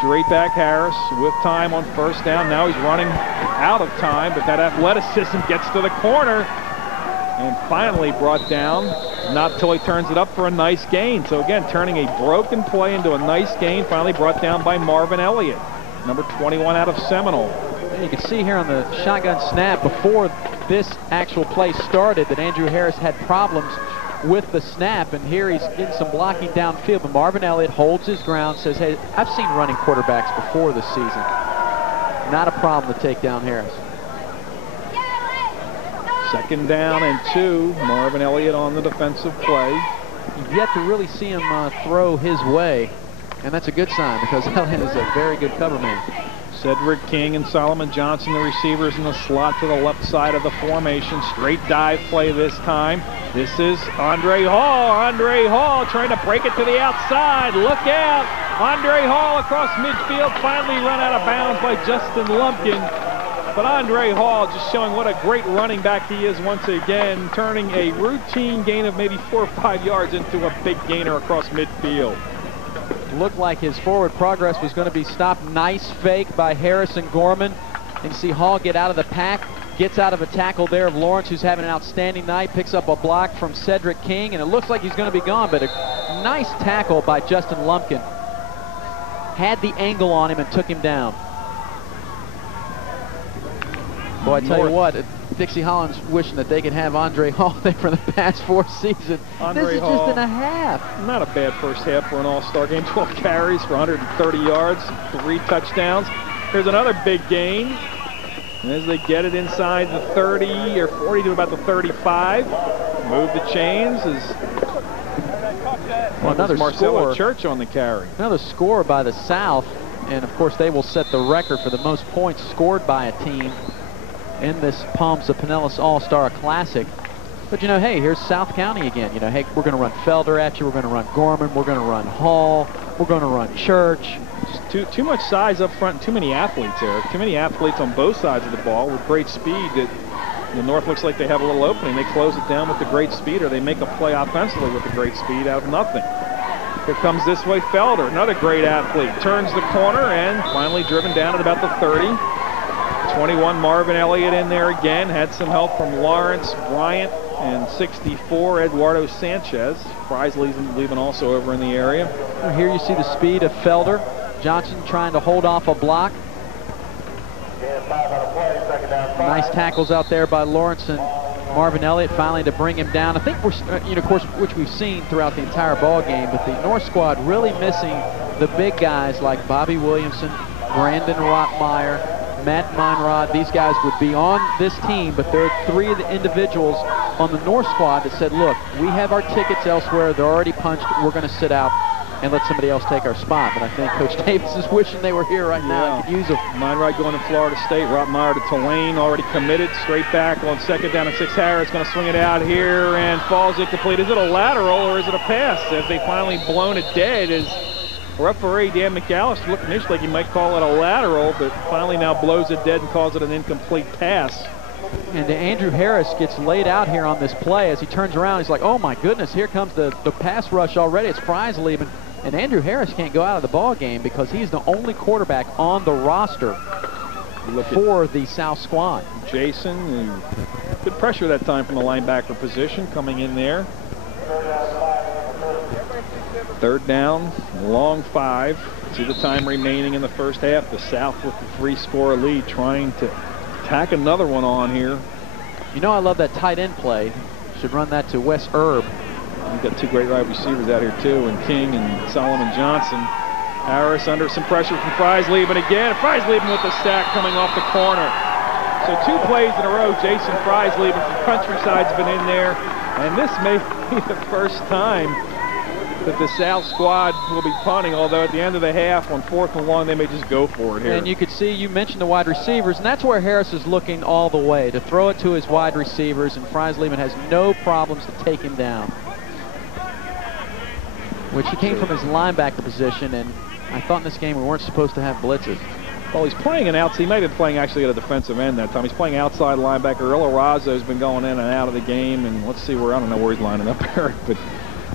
Straight back Harris with time on 1st down. Now he's running out of time, but that athleticism gets to the corner and finally brought down. Not till he turns it up for a nice gain. So again, turning a broken play into a nice gain. Finally brought down by Marvin Elliott, number 21 out of Seminole. And you can see here on the shotgun snap before this actual play started that Andrew Harris had problems with the snap, and here he's getting some blocking downfield, but Marvin Elliott holds his ground, says, hey, I've seen running quarterbacks before this season. Not a problem to take down Harris. 2nd down and 2. Marvin Elliott on the defensive play. You've yet to really see him throw his way, and that's a good sign because Elliott is a very good cover man. Cedric King and Solomon Johnson, the receivers in the slot to the left side of the formation. Straight dive play this time. This is Andre Hall. Andre Hall trying to break it to the outside. Look out. Andre Hall across midfield, finally run out of bounds by Justin Lumpkin. But Andre Hall just showing what a great running back he is once again, turning a routine gain of maybe 4 or 5 yards into a big gainer across midfield. Looked like his forward progress was going to be stopped. Nice fake by Harrison Gorman. And you see Hall get out of the pack, gets out of a tackle there of Lawrence, who's having an outstanding night, picks up a block from Cedric King, and it looks like he's going to be gone, but a nice tackle by Justin Lumpkin. Had the angle on him and took him down. Boy, I tell you what, Dixie Holland's wishing that they could have Andre Hall there for the past 4 seasons. This is just in a half. Not a bad first half for an all-star game. 12 carries for 130 yards, 3 touchdowns. Here's another big gain. And as they get it inside the 30 or 40 to about the 35, move the chains as another Marcelo score. Church on the carry. Another score by the South, and of course they will set the record for the most points scored by a team in this Palms of Pinellas All-Star Classic. But, you know, hey, here's South County again. You know, hey, we're going to run Felder at you. We're going to run Gorman. We're going to run Hall. We're going to run Church. Just too much size up front. Too many athletes, Eric. Too many athletes on both sides of the ball with great speed. That the North looks like they have a little opening. They close it down with the great speed, or they make a play offensively with the great speed out of nothing. Here comes this way Felder, another great athlete. Turns the corner and finally driven down at about the 30. 21, Marvin Elliott in there again. Had some help from Lawrence Bryant, and 64, Eduardo Sanchez. Fry's leaving also over in the area. Well, here you see the speed of Felder. Johnson trying to hold off a block. Nice tackles out there by Lawrence and Marvin Elliott finally to bring him down. I think we're, you know, of course, which we've seen throughout the entire ball game, but the North squad really missing the big guys like Bobby Williamson, Brandon Rottmeyer, Matt Monrod. These guys would be on this team, but there are 3 of the individuals on the North squad that said, look, we have our tickets elsewhere. They're already punched. We're going to sit out and let somebody else take our spot. But I think Coach Davis is wishing they were here right now and could use them. Monrod going to Florida State. Rottmeyer to Tulane, already committed. Straight back on second down and 6. Harris going to swing it out here and falls incomplete. Is it a lateral or is it a pass? As they finally blown it dead, as referee Dan McAllister looked initially like he might call it a lateral, but finally now blows it dead and calls it an incomplete pass. And Andrew Harris gets laid out here on this play. As he turns around, he's like, oh my goodness, here comes the pass rush already. It's Fry's leaving. And Andrew Harris can't go out of the ball game because he's the only quarterback on the roster for the South squad. Jason, good pressure that time from the linebacker position coming in there. Third down, long 5. See the time remaining in the first half. The South with the 3-score lead, trying to tack another one on here. You know, I love that tight end play. Should run that to Wes Erb. We've got 2 great wide receivers out here too, and King and Solomon Johnson. Harris under some pressure from Fry's leaving again. Fry's leaving with the sack coming off the corner. So 2 plays in a row. Jason Fry's leaving from Countryside's been in there, and this may be the first time that the South squad will be punting, although at the end of the half on 4th and long they may just go for it here. And you could see, you mentioned the wide receivers, and that's where Harris is looking all the way, to throw it to his wide receivers, and Fry's leaving has no problems to take him down. Which he came from his linebacker position, and I thought in this game we weren't supposed to have blitzes. Well, he's playing an outside. He might have been playing actually at a defensive end that time. He's playing outside linebacker. Illo Razzo's been going in and out of the game, and let's see where, I don't know where he's lining up, Eric, but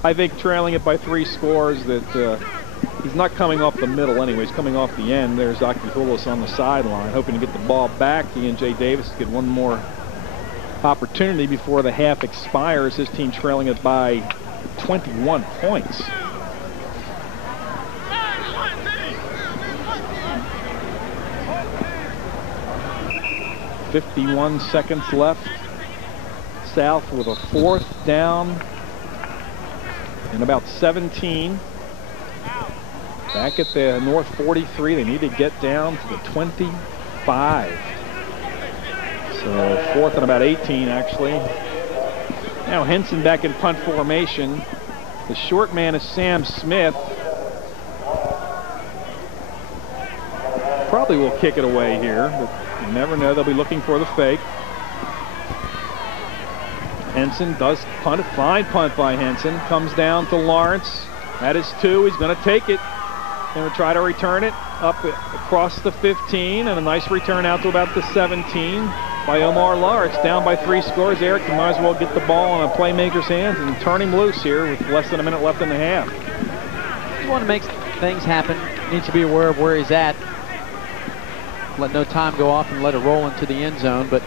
I think trailing it by 3 scores that he's not coming off the middle anyway. He's coming off the end. There's Akihulis on the sideline, hoping to get the ball back. He and Jay Davis get one more opportunity before the half expires. His team trailing it by 21 points. .51 seconds left. South with a 4th down and about 17. Back at the North 43, they need to get down to the 25. So 4th and about 18 actually. Now Henson back in punt formation. The short man is Sam Smith. Probably will kick it away here, but you never know. They'll be looking for the fake. Henson does punt it. Fine punt by Henson. Comes down to Lawrence. That is 2. He's going to take it. Going to try to return it up across the 15, and a nice return out to about the 17 by Omar Lawrence. Down by 3 scores. Eric, you might as well get the ball on a playmaker's hands and turn him loose here with less than a minute left in the half. You want to make things happen. Needs to be aware of where he's at. Let no time go off and let it roll into the end zone. But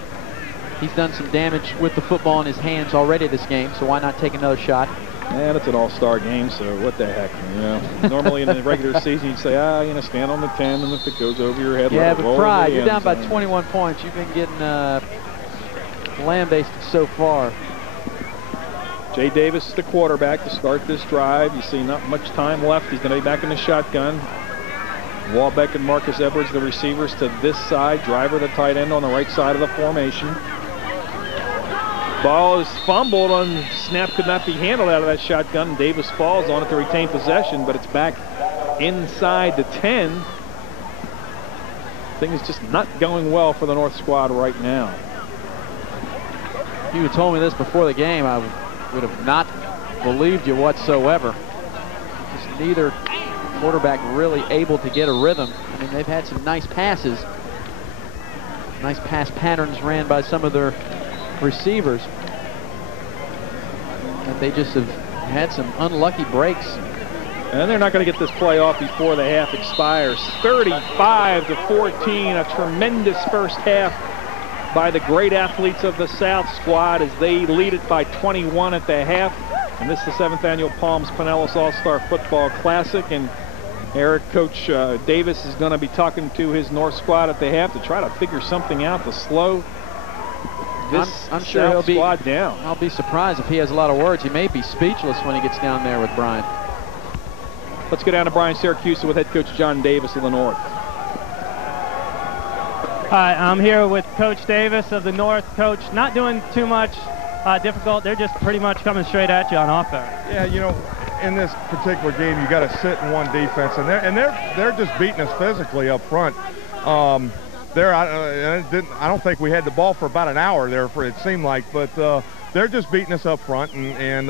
He's done some damage with the football in his hands already this game, so why not take another shot? And it's an all-star game, so what the heck, you know. Normally in the regular season, you'd say, you know, stand on the 10, and if it goes over your head, yeah, let it roll but Pride, you're over the down by end zone. 21 points. You've been getting lambasted so far. Jay Davis is the quarterback to start this drive. You see not much time left. He's going to be back in the shotgun. Walbeck and Marcus Edwards, the receivers, to this side. Driver, the tight end, on the right side of the formation. Ball is fumbled on snap, could not be handled out of that shotgun. Davis falls on it to retain possession, but it's back inside the 10. Things just not going well for the North squad right now. If you had told me this before the game, I would have not believed you whatsoever. Just neither quarterback really able to get a rhythm. I mean, they've had some nice passes. Nice pass patterns ran by some of their receivers. And they just have had some unlucky breaks. And they're not going to get this play off before the half expires. 35-14, a tremendous first half by the great athletes of the South squad as they lead it by 21 at the half. And this is the 7th annual Palms Pinellas All-Star Football Classic. And Coach Davis is going to be talking to his North squad at the half to try to figure something out to slow this I'm sure he'll squad down. I'll be surprised if he has a lot of words. He may be speechless when he gets down there with Brian. Let's go down to Brian Syracuse with head coach John Davis of the North. Hi, I'm here with Coach Davis of the North. Coach, not doing too much difficult. They're just pretty much coming straight at you on offense. Yeah, you know, in this particular game, you got to sit in one defense, and they're just beating us physically up front. I don't think we had the ball for about an hour there, it seemed like, but they're just beating us up front, and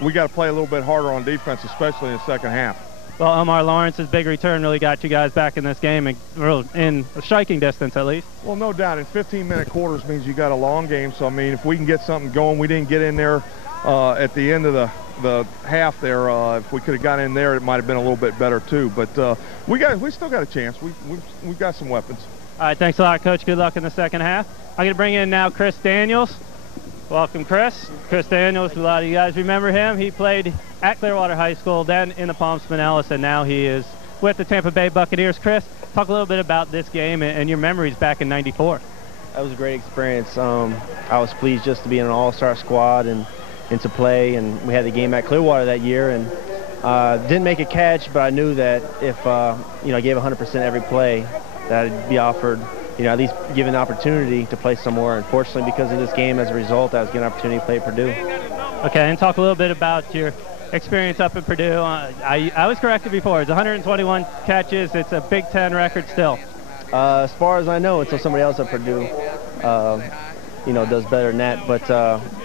we got to play a little bit harder on defense, especially in the second half. Well, Omar Lawrence's big return really got you guys back in this game, in striking distance at least. Well, no doubt. And 15-minute quarters means you got a long game. So, I mean, if we can get something going, we didn't get in there at the end of the half there. If we could have got in there, it might have been a little bit better too. But we still got a chance. We've got some weapons. All right, thanks a lot, Coach. Good luck in the second half. I'm going to bring in now Chris Daniels. Welcome, Chris. Chris Daniels, a lot of you guys remember him. He played at Clearwater High School, then in the Palms Pinellas, and now he is with the Tampa Bay Buccaneers. Chris, talk a little bit about this game and your memories back in '94. That was a great experience. I was pleased just to be in an all-star squad and to play, and we had the game at Clearwater that year, and didn't make a catch, but I knew that if I gave 100% every play, that I'd be offered, at least given the opportunity to play somewhere. Unfortunately, because of this game, as a result, I was given an opportunity to play at Purdue. Okay, and talk a little bit about your experience up at Purdue. I was corrected before. It's 121 catches. It's a Big Ten record still. As far as I know, until somebody else at Purdue, does better than that. But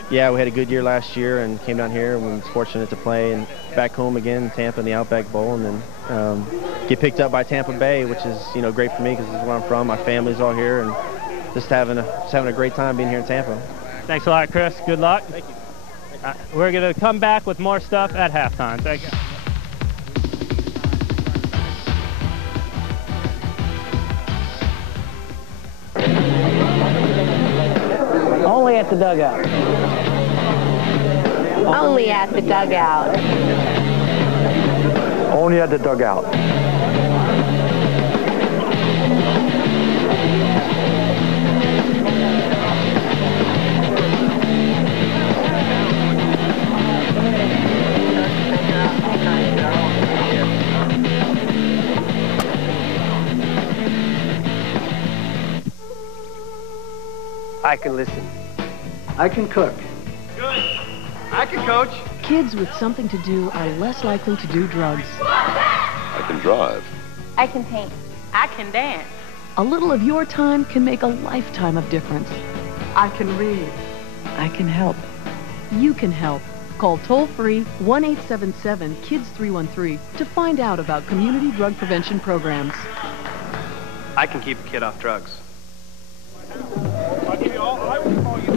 yeah, we had a good year last year and came down here and was fortunate to play and back home again, Tampa in the Outback Bowl, and then get picked up by Tampa Bay, which is great for me because this is where I'm from. My family's all here, and just having a great time being here in Tampa. Thanks a lot, Chris. Good luck. Thank you. We're going to come back with more stuff at halftime. Thank you. Only at the dugout. Only at the dugout. Only at the dugout. I can listen. I can cook. Good. I can coach. Kids with something to do are less likely to do drugs. I can drive. I can paint. I can dance. A little of your time can make a lifetime of difference. I can read. I can help. You can help. Call toll-free 1-877-KIDS-313 to find out about community drug prevention programs. I can keep a kid off drugs. I'll give you all. I will call you.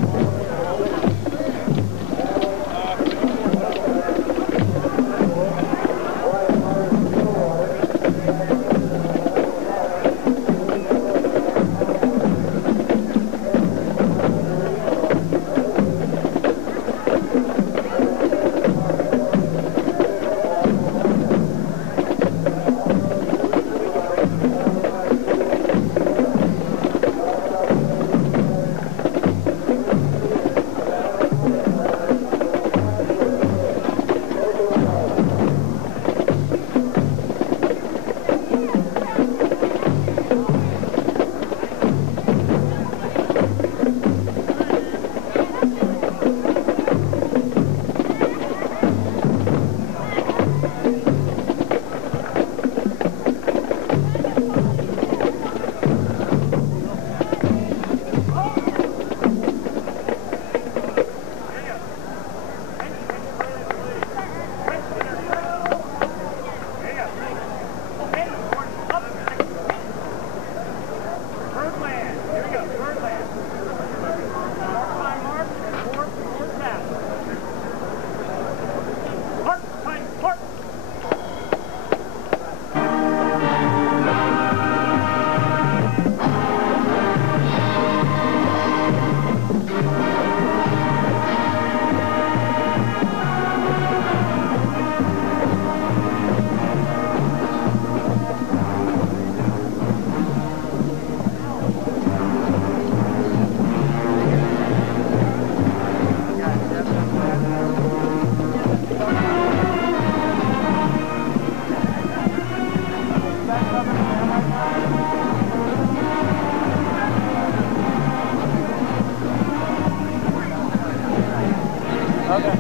Okay.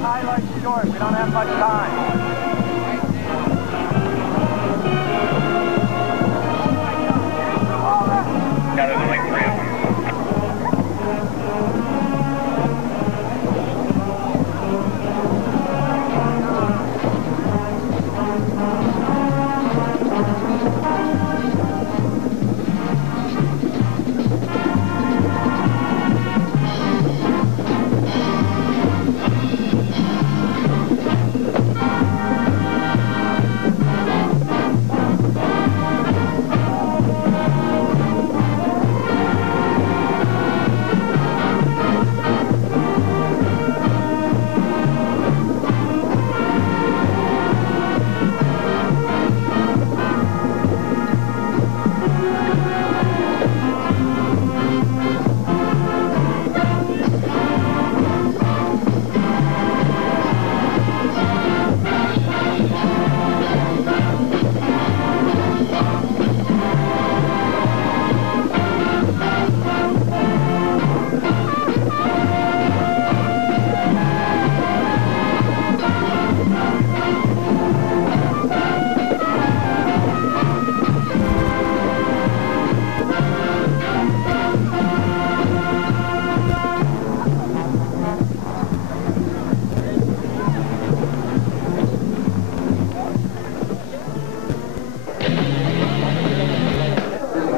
Highlights short. We don't have much time. Got it in like 3 of them.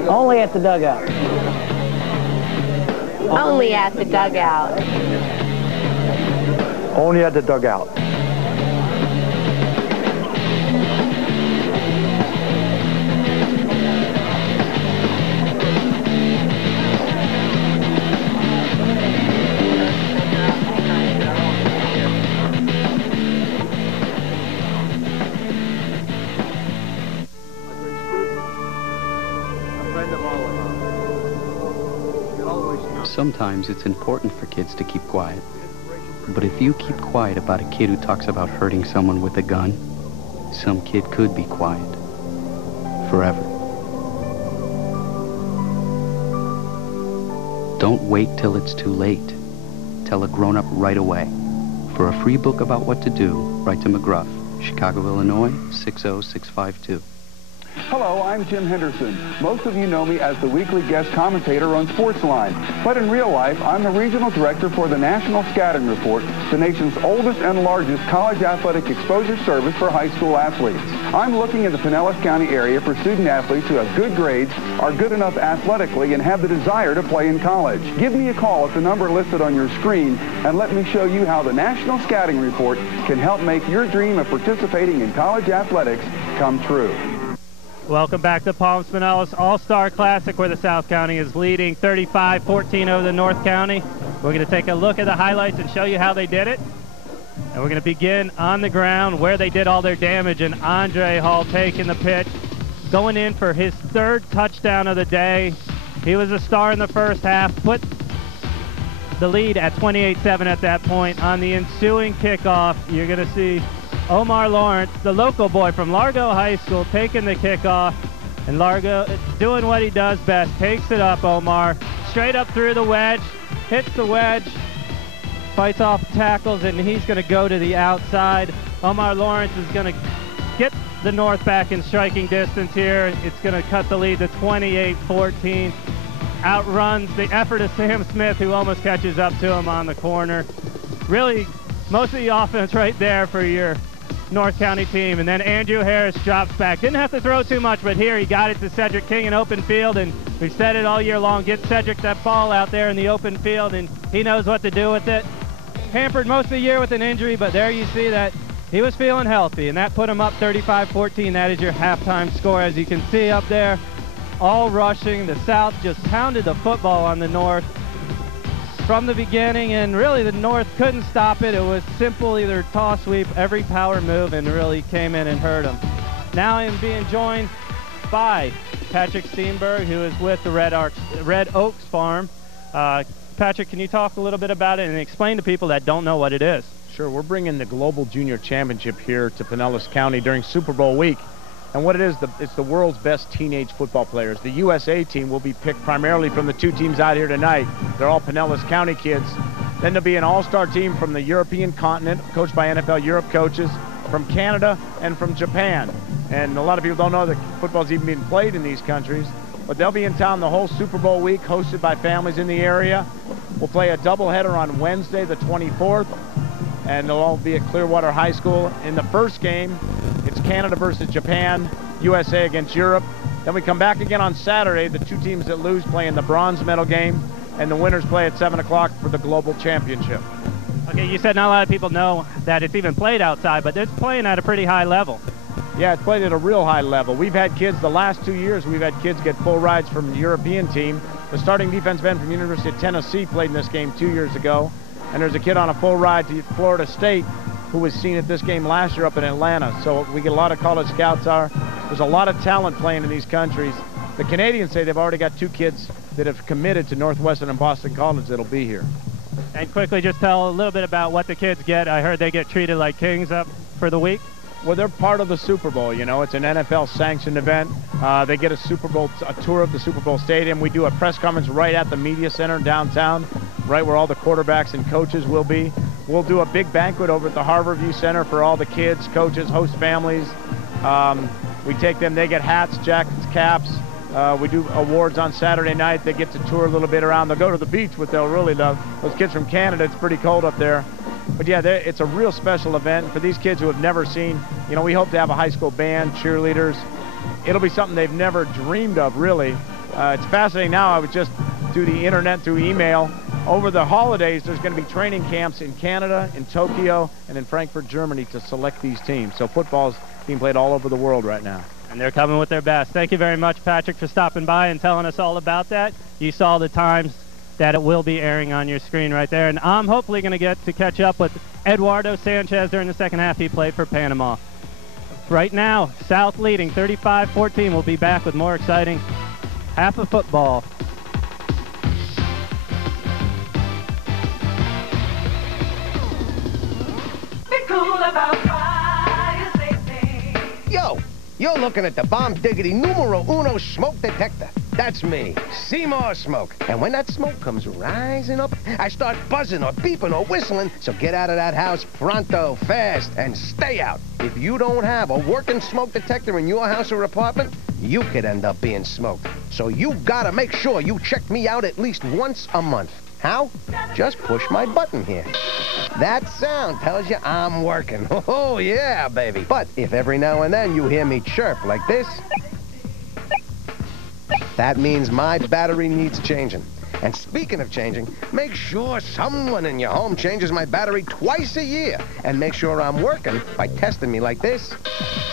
Only at the dugout. Only at the dugout. Only at the dugout. Sometimes it's important for kids to keep quiet. But if you keep quiet about a kid who talks about hurting someone with a gun, some kid could be quiet. Forever. Don't wait till it's too late. Tell a grown-up right away. For a free book about what to do, write to McGruff, Chicago, Illinois, 60652. Hello, I'm Jim Henderson. Most of you know me as the weekly guest commentator on Sportsline. But in real life, I'm the regional director for the National Scouting Report, the nation's oldest and largest college athletic exposure service for high school athletes. I'm looking in the Pinellas County area for student athletes who have good grades, are good enough athletically, and have the desire to play in college. Give me a call at the number listed on your screen, and let me show you how the National Scouting Report can help make your dream of participating in college athletics come true. Welcome back to Palms Pinellas All-Star Classic, where the South County is leading 35-14 over the North County. We're going to take a look at the highlights and show you how they did it. And we're going to begin on the ground where they did all their damage, and Andre Hall taking the pitch, going in for his 3rd touchdown of the day. He was a star in the first half, put the lead at 28-7 at that point. On the ensuing kickoff, you're going to see Omar Lawrence, the local boy from Largo High School, taking the kickoff, and Largo doing what he does best. Takes it up, Omar, straight up through the wedge, hits the wedge, fights off tackles, and he's going to go to the outside. Omar Lawrence is going to get the North back in striking distance here. It's going to cut the lead to 28-14. Outruns the effort of Sam Smith, who almost catches up to him on the corner. Really, most of the offense right there for your North County team. And then Andrew Harris drops back. Didn't have to throw too much, but here he got it to Cedric King in open field, and we've said it all year long. Get Cedric that ball out there in the open field, and he knows what to do with it. Hampered most of the year with an injury, but there you see that he was feeling healthy, and that put him up 35-14. That is your halftime score, as you can see up there. All rushing. The South just pounded the football on the North from the beginning, and really the North couldn't stop it. It was simple, either toss, sweep, every power move, and really came in and hurt them. Now I am being joined by Patrick Steenberg, who is with the Red Oaks Farm. Patrick, can you talk a little bit about it and explain to people that don't know what it is? Sure. We're bringing the Global Junior Championship here to Pinellas County during Super Bowl week. And what it is, it's the world's best teenage football players. The USA team will be picked primarily from the 2 teams out here tonight. They're all Pinellas County kids. Then there'll be an all-star team from the European continent, coached by NFL Europe coaches, from Canada and from Japan. And a lot of people don't know that football's even being played in these countries. But they'll be in town the whole Super Bowl week, hosted by families in the area. We'll play a doubleheader on Wednesday, the 24th, and they'll all be at Clearwater High School. In the first game, it's Canada versus Japan, USA against Europe. Then we come back again on Saturday. The 2 teams that lose play in the bronze medal game, and the winners play at 7 o'clock for the global championship. Okay, you said not a lot of people know that it's even played outside, but it's playing at a pretty high level. Yeah, it's played at a real high level. We've had kids, the last 2 years, we've had kids get full rides from the European team. The starting defensive end from University of Tennessee played in this game 2 years ago. And there's a kid on a full ride to Florida State who was seen at this game last year up in Atlanta. So we get a lot of college scouts. There's a lot of talent playing in these countries. The Canadians say they've already got 2 kids that have committed to Northwestern and Boston College that'll be here. And quickly just tell a little bit about what the kids get. I heard they get treated like kings up for the week. Well, they're part of the Super Bowl, you know. It's an NFL-sanctioned event. They get a tour of the Super Bowl stadium. We do a press conference right at the media center downtown, right where all the quarterbacks and coaches will be. We'll do a big banquet over at the Harborview Center for all the kids, coaches, host families. We take them. They get hats, jackets, caps. We do awards on Saturday night. They get to tour a little bit around. They'll go to the beach, which they'll really love. Those kids from Canada, it's pretty cold up there. But yeah, it's a real special event for these kids who have never seen. You know, we hope to have a high school band, cheerleaders. It'll be something they've never dreamed of, really. It's fascinating now. I was just through the internet, through email. Over the holidays, there's going to be training camps in Canada, in Tokyo, and in Frankfurt, Germany to select these teams. So football's being played all over the world right now. And they're coming with their best. Thank you very much, Patrick, for stopping by and telling us all about that. You saw the times that it will be airing on your screen right there. And I'm hopefully going to get to catch up with Eduardo Sanchez during the second half. He played for Panama. Right now, South leading 35-14. We'll be back with more exciting half of football. Be cool about fire safety. Yo, you're looking at the bomb diggity numero uno smoke detector. That's me, Seymour Smoke. And when that smoke comes rising up, I start buzzing or beeping or whistling. So get out of that house pronto, fast, and stay out. If you don't have a working smoke detector in your house or apartment, you could end up being smoked. So you gotta make sure you check me out at least once a month. How? Just push my button here. That sound tells you I'm working. Oh, yeah, baby. But if every now and then you hear me chirp like this, that means my battery needs changing. And speaking of changing, make sure someone in your home changes my battery twice a year. And make sure I'm working by testing me like this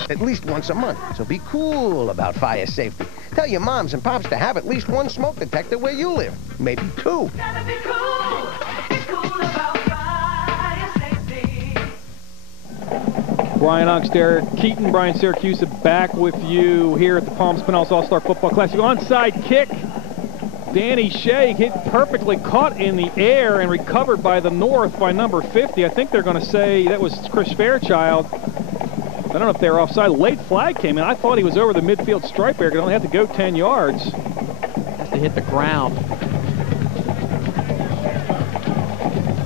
at least once a month. So be cool about fire safety. Tell your moms and pops to have at least one smoke detector where you live. Maybe 2. Gotta be cool. Be cool about fire safety. Brian Oxter, Keaton, Brian Syracuse back with you here at the Palms Pinellas All-Star Football Classic. Onside kick. Danny Shea hit perfectly, caught in the air and recovered by the North by number 50. I think they're going to say that was Chris Fairchild. I don't know if they're offside. Late flag came in. I thought he was over the midfield stripe area. He only had to go 10 yards. Has to hit the ground.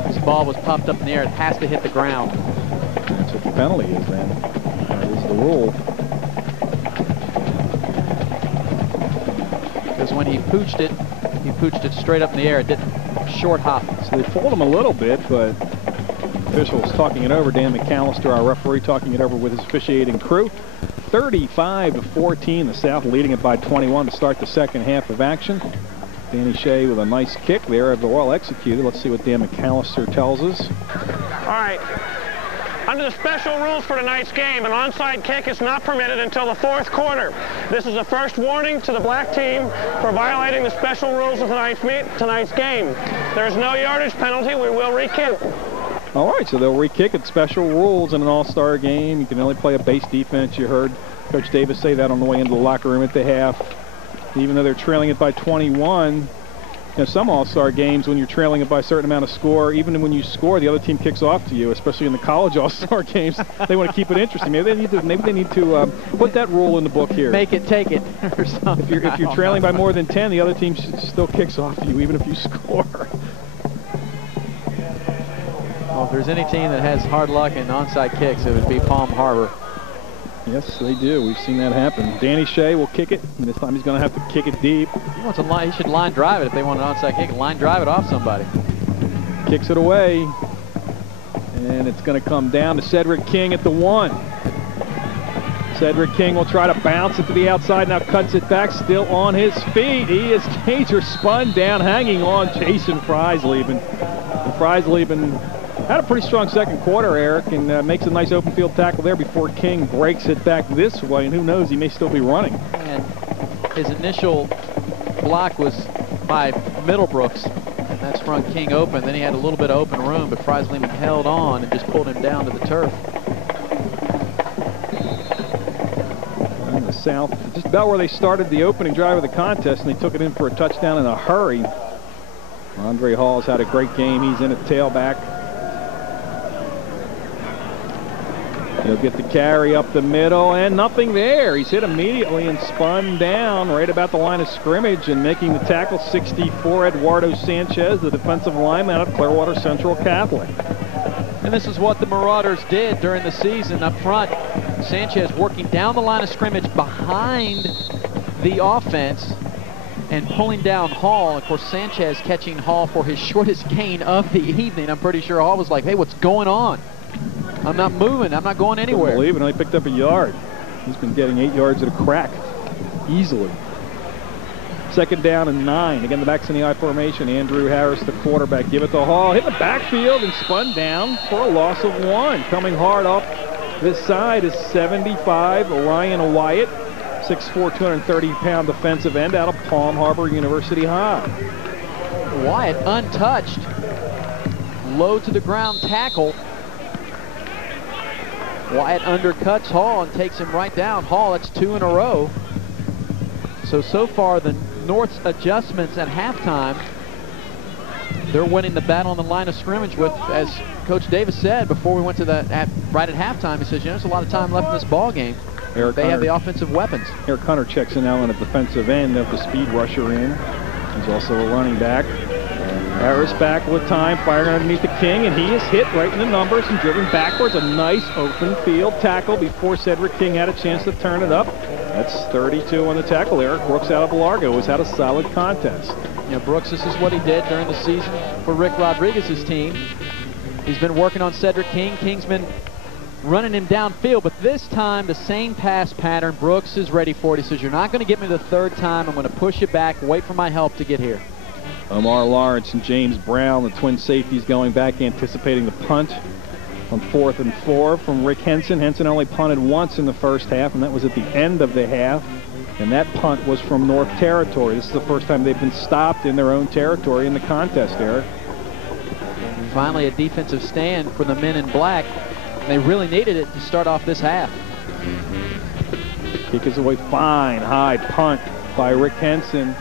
This ball was popped up in the air. It has to hit the ground. That's what the penalty is, then. That is the rule. Because when he pooched it straight up in the air. It didn't short hop. So they fooled him a little bit, but officials talking it over. Dan McAllister, our referee, talking it over with his officiating crew. 35-14, the South leading it by 21 to start the second half of action. Danny Shea with a nice kick there, well executed. Let's see what Dan McAllister tells us. All right. Under the special rules for tonight's game, an onside kick is not permitted until the fourth quarter. This is the first warning to the black team for violating the special rules of tonight's game. There is no yardage penalty. We will re-kick. All right, so they'll re-kick it. Special rules in an all-star game. You can only play a base defense. You heard Coach Davis say that on the way into the locker room at the half. Even though they're trailing it by 21, You know, some All-Star games, when you're trailing it by a certain amount of score, even when you score, the other team kicks off to you, especially in the college All-Star games. They want to keep it interesting. Maybe they need to put that rule in the book here. Make it, take it, or something. If you're trailing by more than 10, the other team still kicks off to you, even if you score. Well, if there's any team that has hard luck in onside kicks, it would be Palm Harbor. Yes, they do. We've seen that happen. Danny Shea will kick it, and this time he's going to have to kick it deep. He should line drive it if they want an onside kick. Line drive it off somebody. Kicks it away, and it's going to come down to Cedric King at the 1. Cedric King will try to bounce it to the outside, now cuts it back, still on his feet. He is danger, spun down, hanging on Jason Freisleben. And Freisleben had a pretty strong second quarter, Eric, and makes a nice open field tackle there before King breaks it back this way, and who knows, he may still be running. And his initial block was by Middlebrooks, and that sprung King open. Then he had a little bit of open room, but Freisleben held on and just pulled him down to the turf. In the south, just about where they started the opening drive of the contest, and they took it in for a touchdown in a hurry. Andre Hall's had a great game. He's in at tailback. He'll get the carry up the middle, and nothing there. He's hit immediately and spun down right about the line of scrimmage, and making the tackle, 64, Eduardo Sanchez, the defensive lineman out of Clearwater Central Catholic. And this is what the Marauders did during the season up front. Sanchez working down the line of scrimmage behind the offense and pulling down Hall. Of course, Sanchez catching Hall for his shortest gain of the evening. I'm pretty sure Hall was like, hey, what's going on? I'm not moving. I'm not going anywhere. I believe it. Only picked up a yard. He's been getting 8 yards at a crack easily. Second down and 9. Again, the backs in the I formation. Andrew Harris, the quarterback. Give it to Hall. Hit the backfield and spun down for a loss of 1. Coming hard off this side is 75, Ryan Wyatt. 6'4", 230-pound defensive end out of Palm Harbor University High. Wyatt untouched. Low to the ground tackle. Wyatt undercuts Hall and takes him right down. Hall, that's 2 in a row. So far, the North's adjustments at halftime, they're winning the battle on the line of scrimmage with, as Coach Davis said before we went to right at halftime, he says, you know, there's a lot of time left in this ball game. They have the offensive weapons. Eric Hunter checks in now on a defensive end of the speed rusher in. He's also a running back. Harris back with time, firing underneath the King, and he is hit right in the numbers and driven backwards. A nice open field tackle before Cedric King had a chance to turn it up. That's 32 on the tackle. Eric Brooks out of Largo has had a solid contest. You know, Brooks, this is what he did during the season for Rick Rodriguez's team. He's been working on Cedric King. King's been running him downfield, but this time the same pass pattern. Brooks is ready for it. He says, you're not going to get me the third time. I'm going to push it back, wait for my help to get here. Omar Lawrence and James Brown, the twin safeties, going back, anticipating the punt on 4th and 4 from Rick Henson. Henson only punted once in the first half, and that was at the end of the half. And that punt was from North Territory. This is the first time they've been stopped in their own territory in the contest, Eric. Finally, a defensive stand for the men in black. They really needed it to start off this half. Kick is away, fine, high punt by Rick Henson.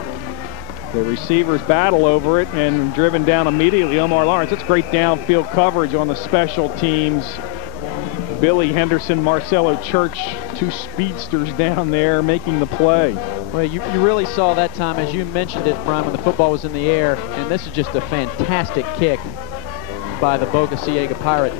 The receivers battle over it and driven down immediately. Omar Lawrence. That's great downfield coverage on the special teams. Billy Henderson, Marcelo Church, 2 speedsters down there making the play. Well, you really saw that time, as you mentioned it, Brian, when the football was in the air. And this is just a fantastic kick by the Boca Ciega Pirate.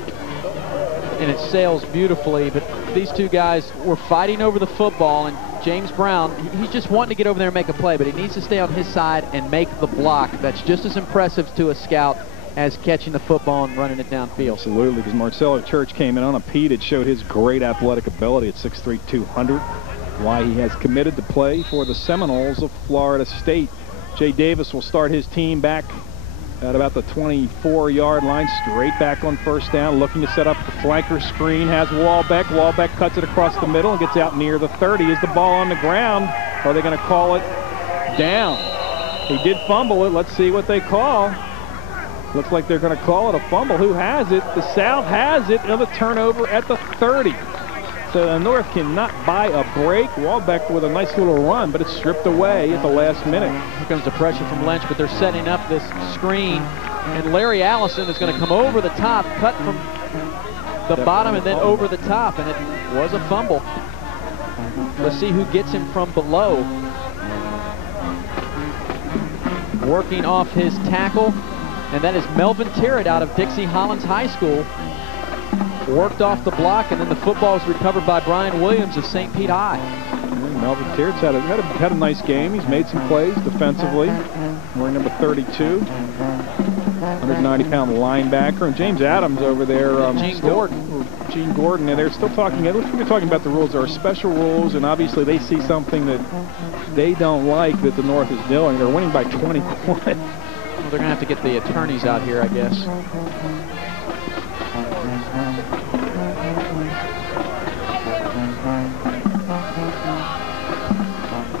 And it sails beautifully, but these two guys were fighting over the football, and James Brown, he's just wanting to get over there and make a play, but he needs to stay on his side and make the block. That's just as impressive to a scout as catching the football and running it downfield. Absolutely, because Marcelo Church came in unimpeded, showed his great athletic ability at 6'3", 200. Why he has committed to play for the Seminoles of Florida State. Jay Davis will start his team back at about the 24-yard line, straight back on first down, looking to set up the flanker screen, has Walbeck. Walbeck cuts it across the middle and gets out near the 30. Is the ball on the ground? Are they going to call it down? He did fumble it. Let's see what they call. Looks like they're going to call it a fumble. Who has it? The South has it. Another turnover at the 30. So the North cannot buy a break. Walbeck with a nice little run, but it's stripped away at the last minute. Here comes the pressure from Lynch, but they're setting up this screen. And Larry Allison is going to come over the top, cut from the bottom and then over the top, and it was a fumble. Let's see who gets him from below. Working off his tackle, and that is Melvin Terrett out of Dixie Hollins High School. Worked off the block, and then the football was recovered by Brian Williams of St. Pete High. And Melvin Terrett's had a nice game. He's made some plays defensively. Wearing number 32, 190-pound linebacker, and James Adams over there. Gene Gordon, and they're still talking. We're talking about the rules. There are special rules, and obviously they see something that they don't like that the North is doing. They're winning by 21. Well, they're going to have to get the attorneys out here, I guess.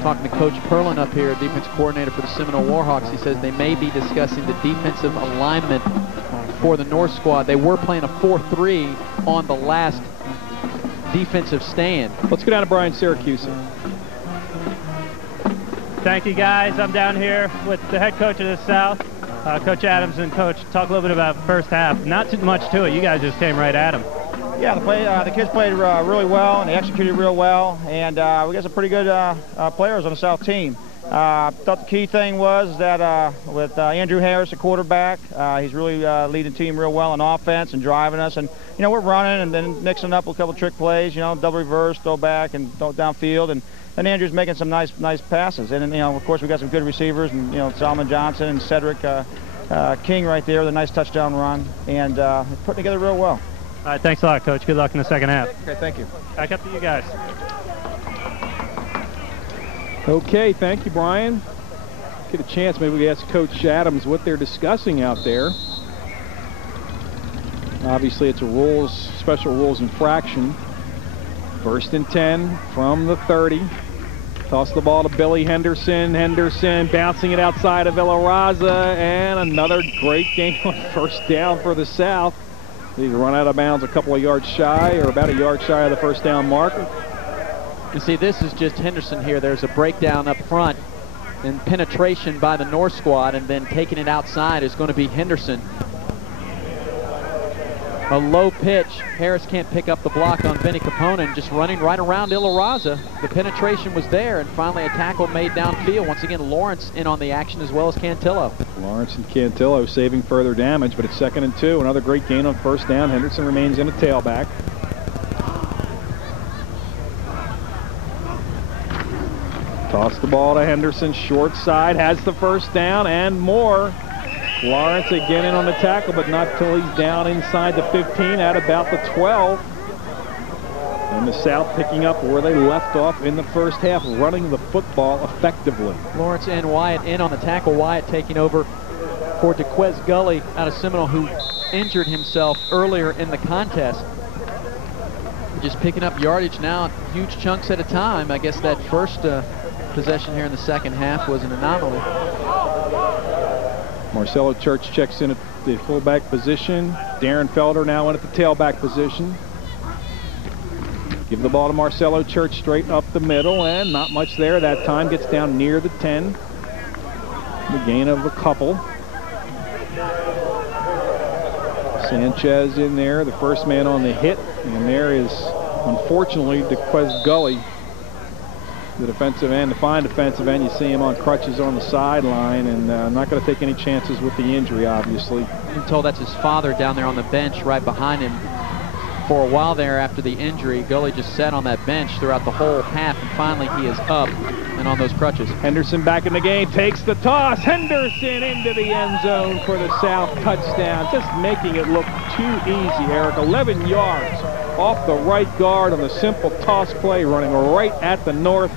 Talking to Coach Perlin up here, defense coordinator for the Seminole Warhawks. He says they may be discussing the defensive alignment for the North squad. They were playing a 4-3 on the last defensive stand. Let's go down to Brian Syracuse. Thank you, guys. I'm down here with the head coach of the South, Coach Adams, and Coach. Talk a little bit about first half. Not too much to it. You guys just came right at him. Yeah, the kids played really well, and they executed real well, and we got some pretty good players on the South team. I thought the key thing was that with Andrew Harris, the quarterback, he's really leading the team real well on offense and driving us. And, you know, we're running and then mixing up with a couple trick plays, you know, double reverse, throw back, and throw downfield. And Andrew's making some nice passes. And, you know, of course, we got some good receivers, and, you know, Solomon Johnson and Cedric King right there with a nice touchdown run. And putting together real well. All right, thanks a lot, Coach. Good luck in the second half. Okay, thank you. Back up to you guys. Okay, thank you, Brian. Get a chance, maybe we ask Coach Adams what they're discussing out there. Obviously, it's a special rules infraction. 1st and 10 from the 30. Toss the ball to Billy Henderson. Henderson bouncing it outside of Villa Raza, and another great game on first down for the South. They run out of bounds a couple of yards shy, or about a yard shy of the first down marker. You see, this is just Henderson here. There's a breakdown up front and penetration by the North squad, and then taking it outside is going to be Henderson. A low pitch. Harris can't pick up the block on Benny Capone, and just running right around Ilaraza. The penetration was there, and finally a tackle made downfield. Once again, Lawrence in on the action as well as Cantillo. Lawrence and Cantillo saving further damage, but it's 2nd and 2. Another great gain on first down. Henderson remains in a tailback. Toss the ball to Henderson, short side, has the first down and more. Lawrence again in on the tackle, but not till he's down inside the 15 at about the 12. And the South picking up where they left off in the first half, running the football effectively. Lawrence and Wyatt in on the tackle. Wyatt taking over for DeQuez Gully out of Seminole, who injured himself earlier in the contest. Just picking up yardage now, huge chunks at a time. I guess that first possession here in the second half was an anomaly. Marcelo Church checks in at the fullback position. Darren Felder now in at the tailback position. Give the ball to Marcelo Church straight up the middle, and not much there that time. Gets down near the 10. The gain of a couple. Sanchez in there, the first man on the hit, and there is, unfortunately, DeQuez Gully, the defensive end, the fine defensive end. You see him on crutches on the sideline, and not going to take any chances with the injury, obviously. I'm told that's his father down there on the bench right behind him. For a while there after the injury, Gully just sat on that bench throughout the whole half, and finally he is up and on those crutches. Henderson back in the game, takes the toss. Henderson into the end zone for the South touchdown. Just making it look too easy, Eric. 11 yards off the right guard on the simple toss play, running right at the North.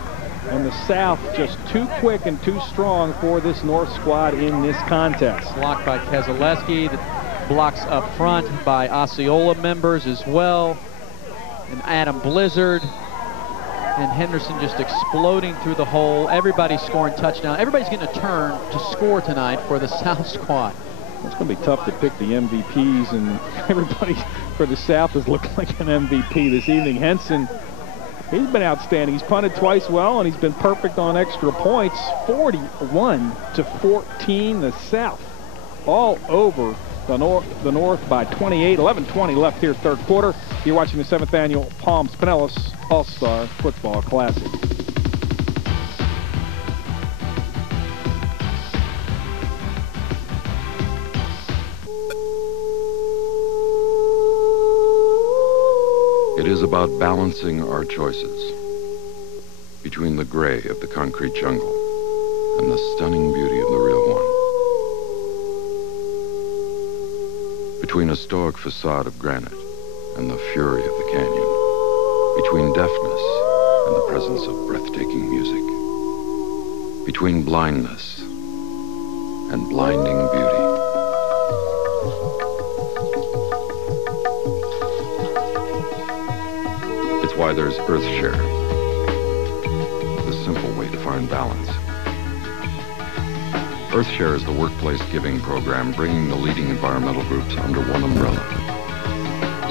And the South just too quick and too strong for this North squad in this contest. Blocked by Keselowski. The blocks up front by Osceola members as well. And Adam Blizzard. And Henderson just exploding through the hole. Everybody's scoring touchdown. Everybody's getting a turn to score tonight for the South squad. It's going to be tough to pick the MVPs, and everybody for the South has looked like an MVP this evening. Henson, he's been outstanding. He's punted twice well, and he's been perfect on extra points. 41-14, the South all over the North by 28. 11:20 left here, third quarter. You're watching the 7th annual Palms Pinellas All-Star Football Classic. It is about balancing our choices between the gray of the concrete jungle and the stunning beauty of the real one. Between a stoic facade of granite and the fury of the canyon. Between deafness and the presence of breathtaking music. Between blindness and blinding beauty. It's why there's EarthShare, the simple way to find balance. EarthShare is the workplace giving program bringing the leading environmental groups under one umbrella.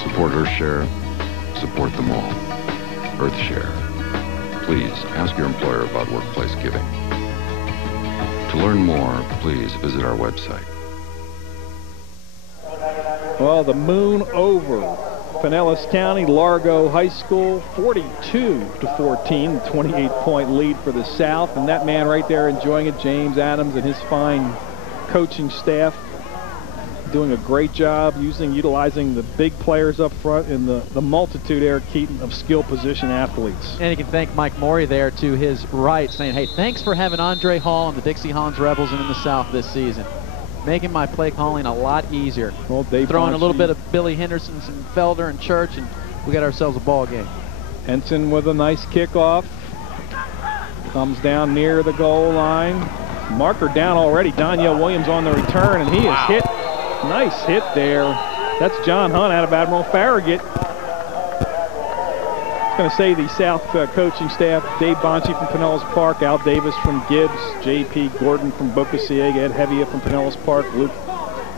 Support EarthShare, support them all. EarthShare. Please ask your employer about workplace giving. To learn more, please visit our website. Well, the moon over Pinellas County, Largo High School, 42-14, 28-point lead for the South. And that man right there enjoying it, James Adams and his fine coaching staff, doing a great job utilizing the big players up front and the multitude, Eric Keaton, of skill position athletes. And you can thank Mike Morey there to his right, saying, hey, thanks for having Andre Hall and the Dixie Hollins Rebels and in the South this season. Making my play calling a lot easier. Well, Dave throwing a little bit of Billy Henderson, some Felder and Church, and we got ourselves a ball game. Henson with a nice kickoff. Comes down near the goal line. Marker down already. Danielle Williams on the return, and he is hit. Nice hit there. That's John Hunt out of Admiral Farragut. I was going to say the South coaching staff, Dave Bonci from Pinellas Park, Al Davis from Gibbs, J.P. Gordon from Boca Ciega, Ed Hevia from Pinellas Park, Luke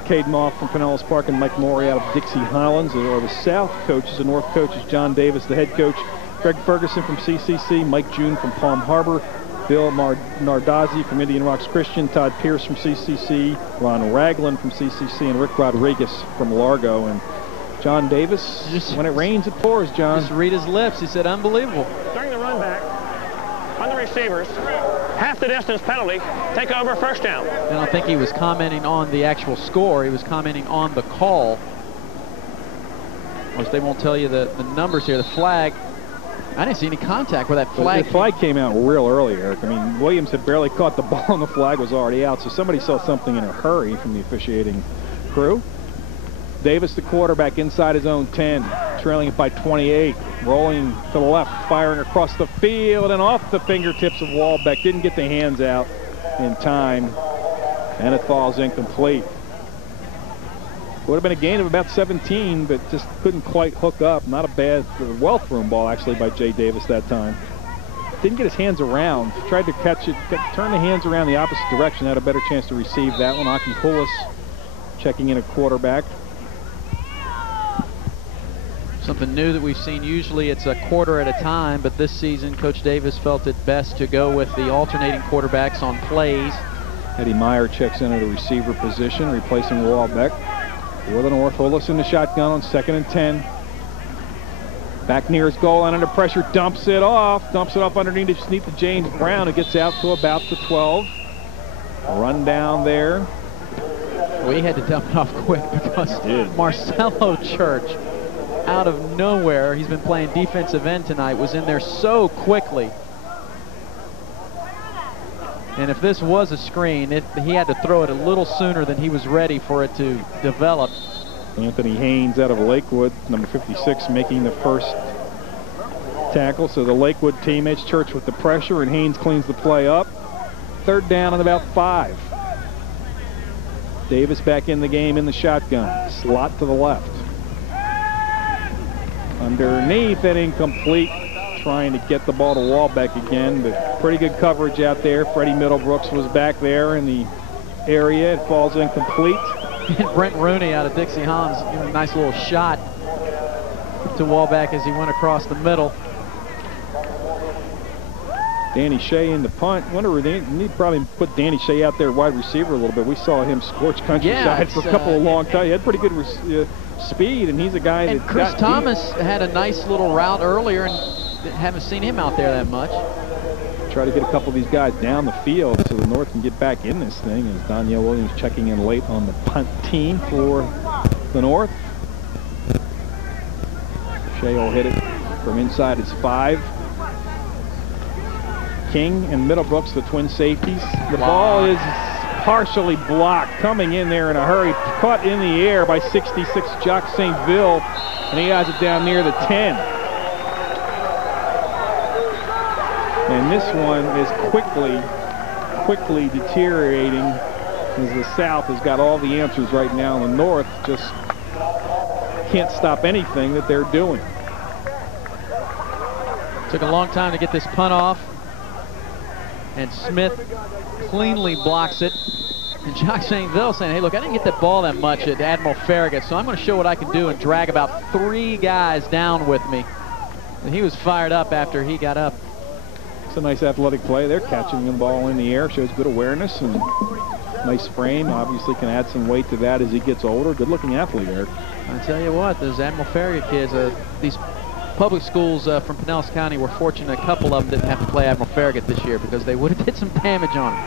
Cademoff from Pinellas Park, and Mike Morey out of Dixie Hollins. Are the South coaches. The North coach is John Davis, the head coach. Greg Ferguson from CCC, Mike June from Palm Harbor, Bill Nardazzi from Indian Rocks Christian, Todd Pierce from CCC, Ron Ragland from CCC, and Rick Rodriguez from Largo. And John Davis, when it rains, it pours, John. Just read his lips. He said, unbelievable. During the run back, on the receivers, half the distance penalty, take over first down. I don't think he was commenting on the actual score. He was commenting on the call. Of course, they won't tell you the numbers here. The flag, I didn't see any contact where that flag. The flag came out real early, Eric. I mean, Williams had barely caught the ball and the flag was already out, so somebody saw something in a hurry from the officiating crew. Davis, the quarterback, inside his own 10, trailing it by 28, rolling to the left, firing across the field and off the fingertips of Walbeck. Didn't get the hands out in time, and it falls incomplete. Would have been a gain of about 17, but just couldn't quite hook up. Not a bad, well thrown ball, actually, by Jay Davis that time. Didn't get his hands around. Tried to catch it, turn the hands around the opposite direction. Had a better chance to receive that one. Aki Poulos checking in a quarterback. Something new that we've seen. Usually it's a quarter at a time, but this season Coach Davis felt it best to go with the alternating quarterbacks on plays. Eddie Meyer checks in at a receiver position, replacing Walbeck. For the North, Hollis in the shotgun on 2nd and 10. Back near his goal line under pressure, dumps it off underneath the James Brown, who gets out to about the 12. Run down there. We had to dump it off quick because Marcelo Church, out of nowhere, he's been playing defensive end tonight, was in there so quickly. And if this was a screen, he had to throw it a little sooner than he was ready for it to develop. Anthony Haynes out of Lakewood, number 56, making the first tackle. So the Lakewood teammates, Church with the pressure, and Haynes cleans the play up. 3rd down and about 5. Davis back in the game in the shotgun. Slot to the left. Underneath and incomplete. Trying to get the ball to Walbeck again, but pretty good coverage out there. Freddie Middlebrooks was back there in the area. It falls incomplete. And Brent Rooney out of Dixie Hans giving a nice little shot to Wallback as he went across the middle. Danny Shea in the punt. Wonder if they need to probably put Danny Shea out there wide receiver a little bit. We saw him scorch countryside for a couple of long times. He had pretty good speed, and he's a guy and that Chris Thomas had a nice little route earlier, and haven't seen him out there that much. Try to get a couple of these guys down the field so the North can get back in this thing, as Danielle Williams checking in late on the punt team for the North. Shea will hit it from inside his 5. King and Middlebrooks, the twin safeties. The ball is partially blocked, coming in there in a hurry, caught in the air by 66 Jacques Saint-Ville, and he has it down near the 10. And this one is quickly deteriorating, as the South has got all the answers right now, and the North just can't stop anything that they're doing. Took a long time to get this punt off, and Smith cleanly blocks it. And Jacques Saint-Ville saying, hey, look, I didn't get that ball that much at Admiral Farragut, so I'm going to show what I can do and drag about 3 guys down with me. And he was fired up after he got up. It's a nice athletic play. They're catching the ball in the air, shows good awareness and nice frame. Obviously can add some weight to that as he gets older. Good-looking athlete, Eric. I tell you what, those Admiral Farragut kids, these public schools from Pinellas County were fortunate a couple of them didn't have to play Admiral Farragut this year, because they would have did some damage on them.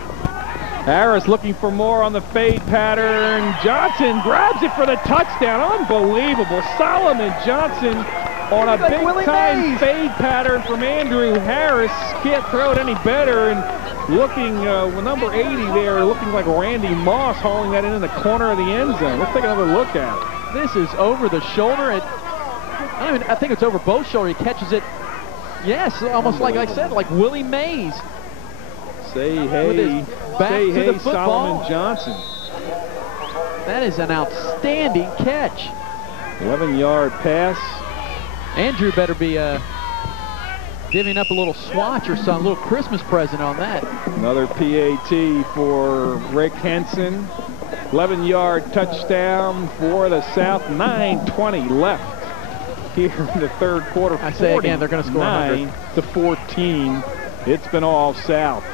Harris looking for more on the fade pattern. Johnson grabs it for the touchdown. Unbelievable. Solomon Johnson on a big-time fade pattern from Andrew Harris. Can't throw it any better. And looking, number 80 there, looking like Randy Moss, hauling that in the corner of the end zone. Let's take another look at it. This is over the shoulder. I think it's over both shoulders. He catches it, yes, almost like I said, like Willie Mays. Say hey, Solomon Johnson. That is an outstanding catch. 11-yard pass. Andrew better be divvying up a little swatch or something, a little Christmas present on that. Another PAT for Rick Henson. 11-yard touchdown for the South. 9:20 left here in the third quarter. I say again, they're going to score 100. 9-14. It's been all South.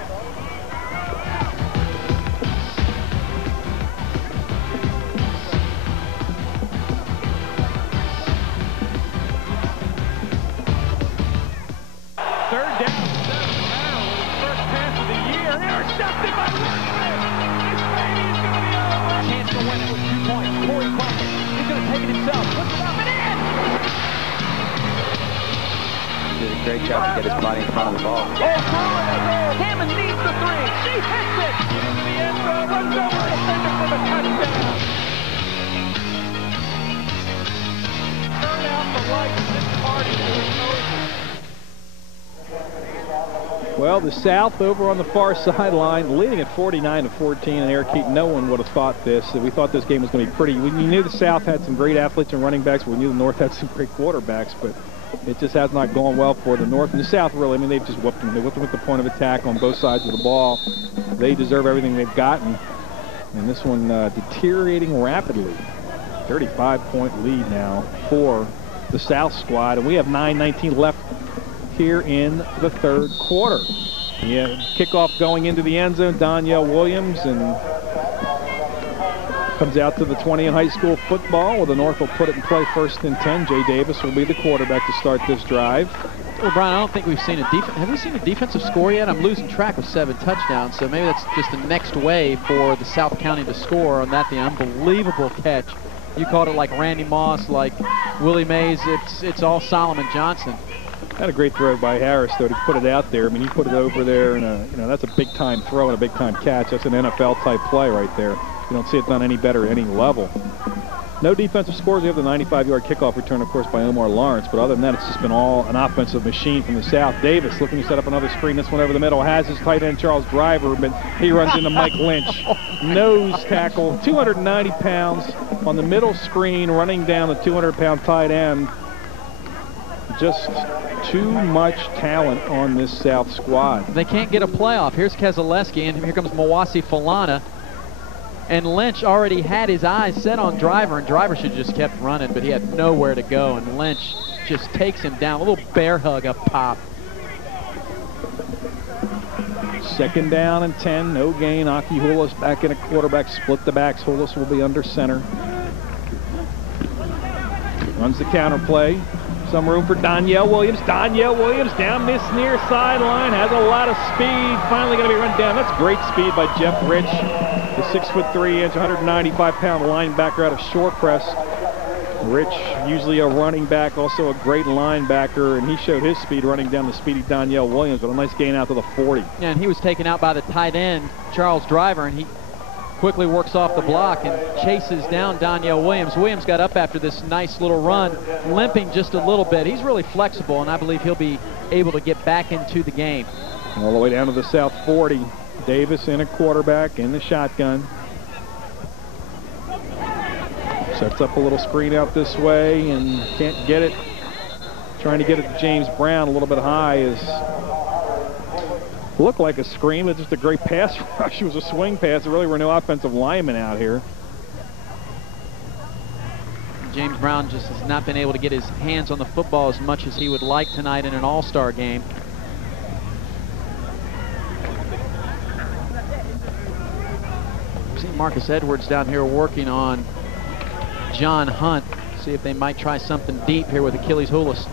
Great job to get his body in front of the ball. Hammond needs the 3. She hits it. Into the end zone. Runs over the defender for the touchdown. Turn out the lights. This party is over. Well, the South over on the far sideline, leading at 49-14. And Eric Keaton, no one would have thought this. We thought this game was going to be pretty. We knew the South had some great athletes and running backs. We knew the North had some great quarterbacks, but it just has not gone well for the North and the South, really. I mean, they've just whipped them. They whipped them with the point of attack on both sides of the ball. They deserve everything they've gotten. And this one deteriorating rapidly. 35-point lead now for the South squad. And we have 9:19 left here in the third quarter. Yeah, kickoff going into the end zone. Danielle Williams and comes out to the 20 in high school football. Well, the North will put it in play 1st and 10. Jay Davis will be the quarterback to start this drive. Well, Brian, I don't think we've seen a defense. Have we seen a defensive score yet? I'm losing track with 7 touchdowns, so maybe that's just the next way for the South County to score on that. The unbelievable catch. You called it like Randy Moss, like Willie Mays. It's all Solomon Johnson. Had a great throw by Harris, though, to put it out there. I mean, he put it over there, and that's a big-time throw and a big-time catch. That's an NFL-type play right there. You don't see it done any better at any level. No defensive scores. We have the 95-yard kickoff return, of course, by Omar Lawrence. But other than that, it's just been all an offensive machine from the South. Davis looking to set up another screen. This one over the middle has his tight end, Charles Driver, but he runs into Mike Lynch. Nose tackle, 290 pounds on the middle screen, running down the 200-pound tight end. Just too much talent on this South squad. They can't get a playoff. Here's Keselowski, and here comes Mawasi Falana. And Lynch already had his eyes set on Driver, and Driver should have just kept running, but he had nowhere to go, and Lynch just takes him down. A little bear hug up top. 2nd down and 10, no gain. Aki Hulis back in a quarterback, split the backs. Hulis will be under center. Runs the counter play. Some room for Danielle Williams. Danielle Williams down this near sideline, has a lot of speed. Finally going to be run down. That's great speed by Jeff Rich, the 6'3", 195-pound linebacker out of Shorecrest. Rich, usually a running back, also a great linebacker, and he showed his speed running down the speedy Danielle Williams, but a nice gain out to the 40. Yeah, and he was taken out by the tight end, Charles Driver, and he quickly works off the block and chases down Danielle Williams. Williams got up after this nice little run, limping just a little bit. He's really flexible, and I believe he'll be able to get back into the game. All the way down to the South 40. Davis in a quarterback in the shotgun. Sets up a little screen out this way and can't get it. Trying to get it to James Brown a little bit high is looked like a screen, but just a great pass rush. It was a swing pass. There really were no offensive linemen out here. James Brown just has not been able to get his hands on the football as much as he would like tonight in an all-star game. See Marcus Edwards down here working on John Hunt. See if they might try something deep here with Achilles Hulis.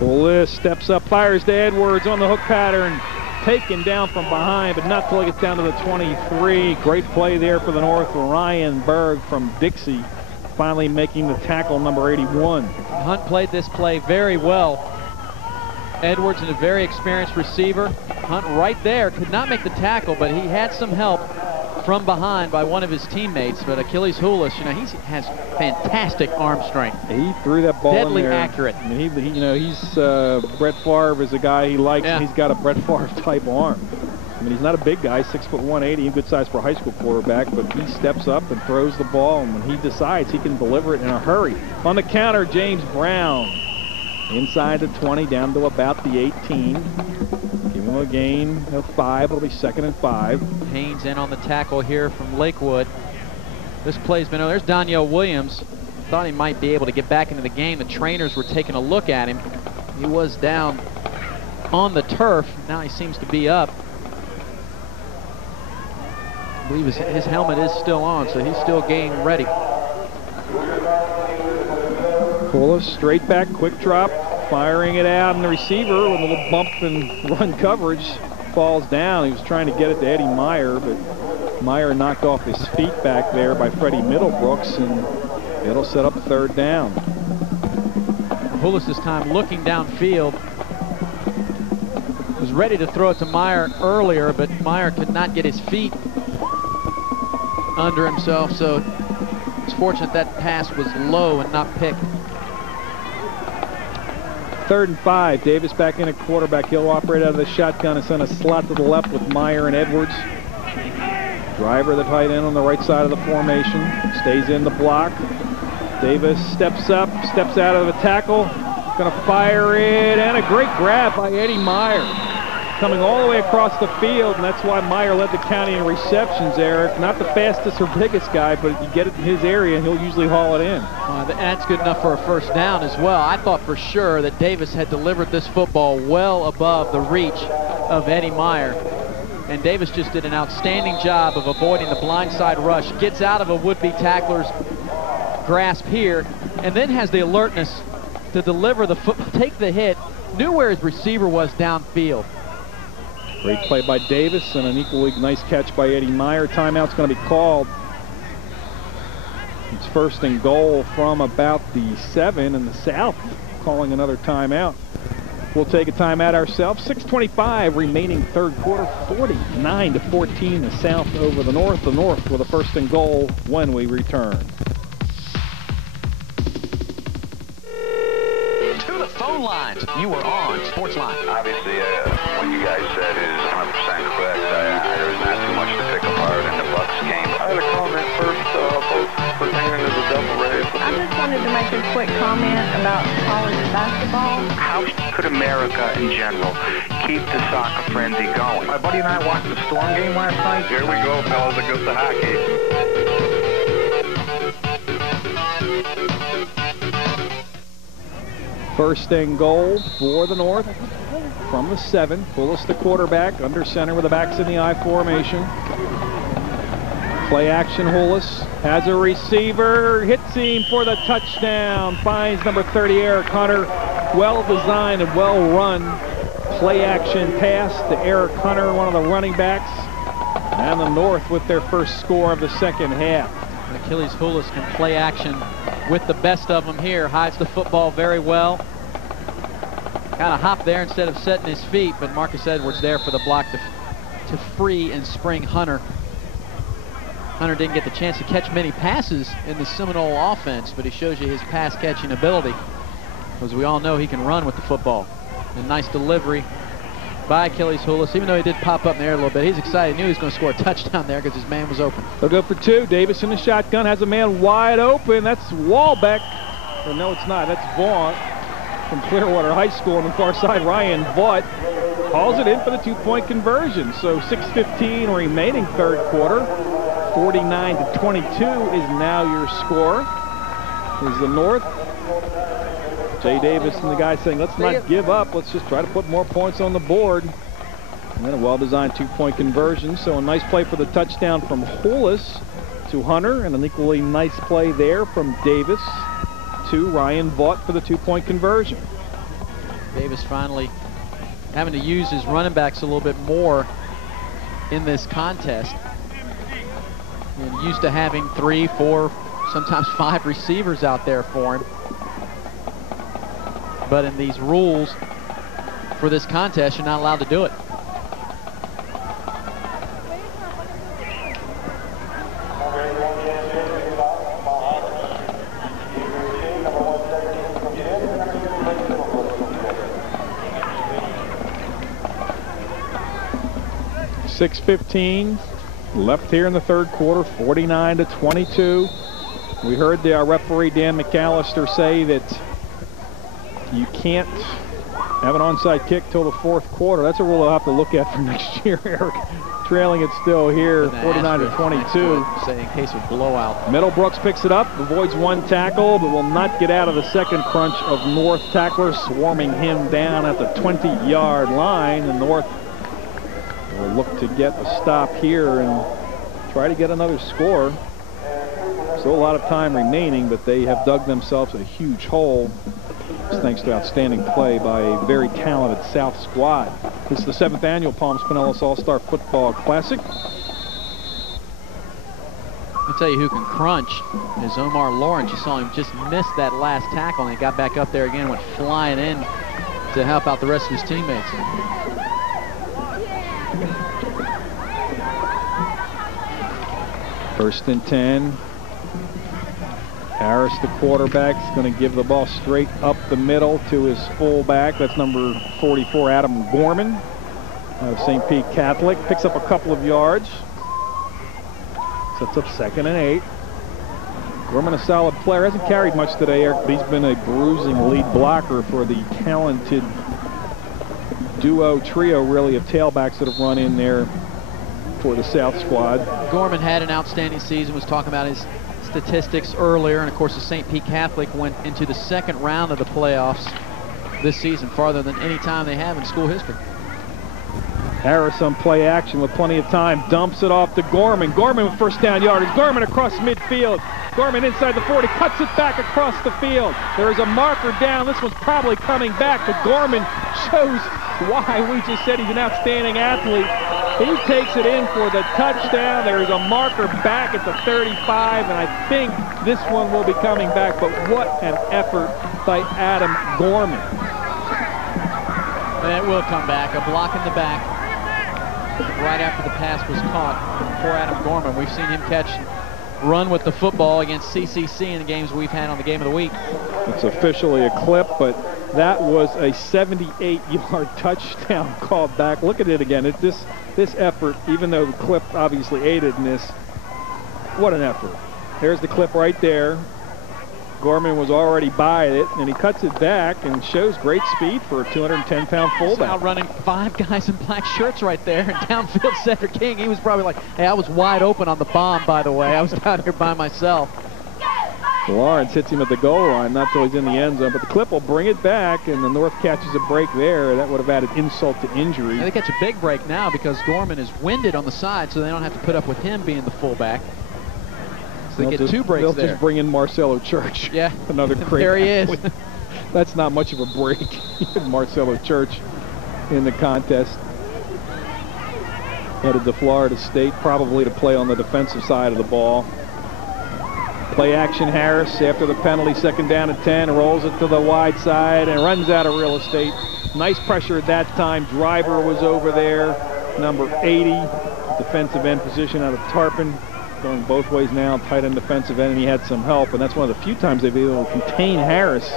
Hulis steps up, fires to Edwards on the hook pattern. Taken down from behind, but not till he gets down to the 23. Great play there for the North. Ryan Berg from Dixie finally making the tackle, number 81. Hunt played this play very well. Edwards is a very experienced receiver. Hunt right there could not make the tackle, but he had some help from behind by one of his teammates. But Achilles Hulis, you know, he has fantastic arm strength. He threw that ball deadly in there. Accurate. I mean, he you know, he's Brett Favre is a guy he likes, and he's got a Brett Favre type arm. I mean, he's not a big guy, 6'1", 180, good size for a high school quarterback, but he steps up and throws the ball, and when he decides, he can deliver it in a hurry. On the counter, James Brown inside the 20, down to about the 18. Give him a gain of 5. It'll be 2nd and 5. Haynes in on the tackle here from Lakewood. This play's been, there's Danielle Williams. Thought he might be able to get back into the game. The trainers were taking a look at him. He was down on the turf. Now he seems to be up. I believe his helmet is still on, so he's still getting ready. Hulis straight back, quick drop, firing it out, and the receiver with a little bump and run coverage falls down. He was trying to get it to Eddie Meyer, but Meyer knocked off his feet back there by Freddie Middlebrooks, and it'll set up 3rd down. Hulis this time looking downfield. Was ready to throw it to Meyer earlier, but Meyer could not get his feet under himself, so it's fortunate that pass was low and not picked. 3rd and 5. Davis back in a quarterback. He'll operate out of the shotgun and send a slot to the left with Meyer and Edwards. Driver, the tight end, on the right side of the formation. Stays in the block. Davis steps up, steps out of the tackle. Going to fire it, and a great grab by Eddie Meyer. Coming all the way across the field, and that's why Meyer led the county in receptions there. Not the fastest or biggest guy, but you get it in his area, and he'll usually haul it in. That's good enough for a 1st down as well. I thought for sure that Davis had delivered this football well above the reach of Eddie Meyer. And Davis just did an outstanding job of avoiding the blindside rush. Gets out of a would-be tackler's grasp here, and then has the alertness to deliver the football, take the hit, knew where his receiver was downfield. Great play by Davis and an equally nice catch by Eddie Meyer. Timeout's going to be called. It's 1st and goal from about the 7 in the South, calling another timeout. We'll take a timeout ourselves. 6:25 remaining 3rd quarter, 49-14 the South over the North. The North with a 1st and goal when we return. To the phone lines. You were on Sportsline. Obviously, what you guys said is 100% correct. There was not too much to pick apart in the Bucks game. I had a comment first, both pertaining to the double race. I just wanted to make a quick comment about college basketball. How could America in general keep the soccer frenzy going. My buddy and I watched the Storm game last night. Here we go, fellas. It goes to hockey. First and goal for the North from the 7. Fullis the quarterback, under center with the backs in the I formation. Play action, Hollis has a receiver, hits him for the touchdown, finds number 30, Eric Hunter. Well designed and well run. Play action pass to Eric Hunter, one of the running backs. And the North with their first score of the second half. Achilles Hollis can play action with the best of them here. Hides the football very well. Kind of hopped there instead of setting his feet, but Marcus Edwards there for the block to free and spring Hunter. Hunter didn't get the chance to catch many passes in the Seminole offense, but he shows you his pass catching ability. As we all know, he can run with the football. A nice delivery by Achilles Hollis, even though he did pop up in the air a little bit. He's excited. He knew he was going to score a touchdown there because his man was open. They'll go for 2. Davis in the shotgun, has a man wide open. That's Walbeck. Or no, it's not. That's Vaught from Clearwater High School on the far side. Ryan Vaught calls it in for the 2-point conversion. So 6:15 remaining third quarter. 49-22 is now your score. Is the North. Jay Davis and the guys saying, let's not give up. Let's just try to put more points on the board. And then a well-designed 2-point conversion. So a nice play for the touchdown from Hollis to Hunter, and an equally nice play there from Davis to Ryan Vaught for the 2-point conversion. Davis finally having to use his running backs a little bit more in this contest. And used to having 3, 4, sometimes 5 receivers out there for him. But in these rules for this contest, you're not allowed to do it. .6:15 left here in the third quarter, 49-22. We heard the referee Dan McAllister say that you can't have an onside kick till the fourth quarter. That's a rule I'll have to look at for next year, Eric. Trailing it still here, 49-22. Say in case of blowout. Middlebrooks picks it up, avoids 1 tackle, but will not get out of the second crunch of North tacklers swarming him down at the 20-yard line. And North will look to get a stop here and try to get another score. Still a lot of time remaining, but they have dug themselves a huge hole, thanks to outstanding play by a very talented South squad. This is the 7th annual Palms Pinellas All-Star Football Classic. I'll tell you who can crunch is Omar Lawrence. You saw him just miss that last tackle, and he got back up there again, went flying in to help out the rest of his teammates. First and 10. Harris, the quarterback, is going to give the ball straight up the middle to his fullback. That's number 44, Adam Gorman of St. Pete Catholic. Picks up a couple of yards. Sets up 2nd and 8. Gorman, a solid player. Hasn't carried much today, Eric, but he's been a bruising lead blocker for the talented trio, really, of tailbacks that have run in there for the South squad. Gorman had an outstanding season, was talking about his statistics earlier, and of course the St. Pete Catholic went into the second round of the playoffs this season, farther than any time they have in school history. Harris on play action with plenty of time, dumps it off to Gorman. Gorman with first down yardage. Gorman across midfield. Gorman inside the 40, cuts it back across the field. There is a marker down. This one's probably coming back, but Gorman shows why we just said he's an outstanding athlete. He takes it in for the touchdown. There is a marker back at the 35, and I think this one will be coming back, but what an effort by Adam Gorman. And it will come back, a block in the back right after the pass was caught for Adam Gorman. We've seen him run with the football against CCC in the games we've had on the Game of the Week. It's officially a clip, but that was a 78-yard touchdown called back. Look at it again. This effort, even though the clip obviously aided in this, what an effort. There's the clip right there. Gorman was already by it, and he cuts it back and shows great speed for a 210-pound fullback. Outrunning 5 guys in black shirts right there, and downfield Cedric King. He was probably like, hey, I was wide open on the bomb, by the way. I was down here by myself. Lawrence hits him at the goal line, not till he's in the end zone, but the clip will bring it back, and the North catches a break there. That would have added insult to injury. Yeah, they catch a big break now because Gorman is winded on the side, so they don't have to put up with him being the fullback. So they get 2 breaks they'll there. Just bring in Marcelo Church. Yeah. Another great There he is. That's not much of a break. Marcelo Church in the contest. Headed to Florida State, probably to play on the defensive side of the ball. Play action Harris after the penalty, 2nd down and 10, rolls it to the wide side and runs out of real estate. Nice pressure at that time. Driver was over there, number 80, defensive end position out of Tarpon. Going both ways now, tight end defensive end, and he had some help, and that's one of the few times they've been able to contain Harris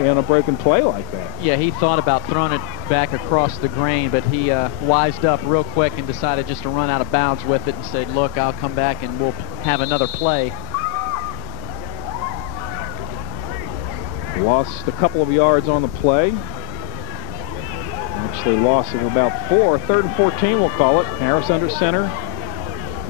on a broken play like that. Yeah, he thought about throwing it back across the grain, but he wised up real quick and decided just to run out of bounds with it and said, look, I'll come back and we'll have another play. Lost a couple of yards on the play. Actually loss of about 4. 3rd and 14, we'll call it. Harris under center.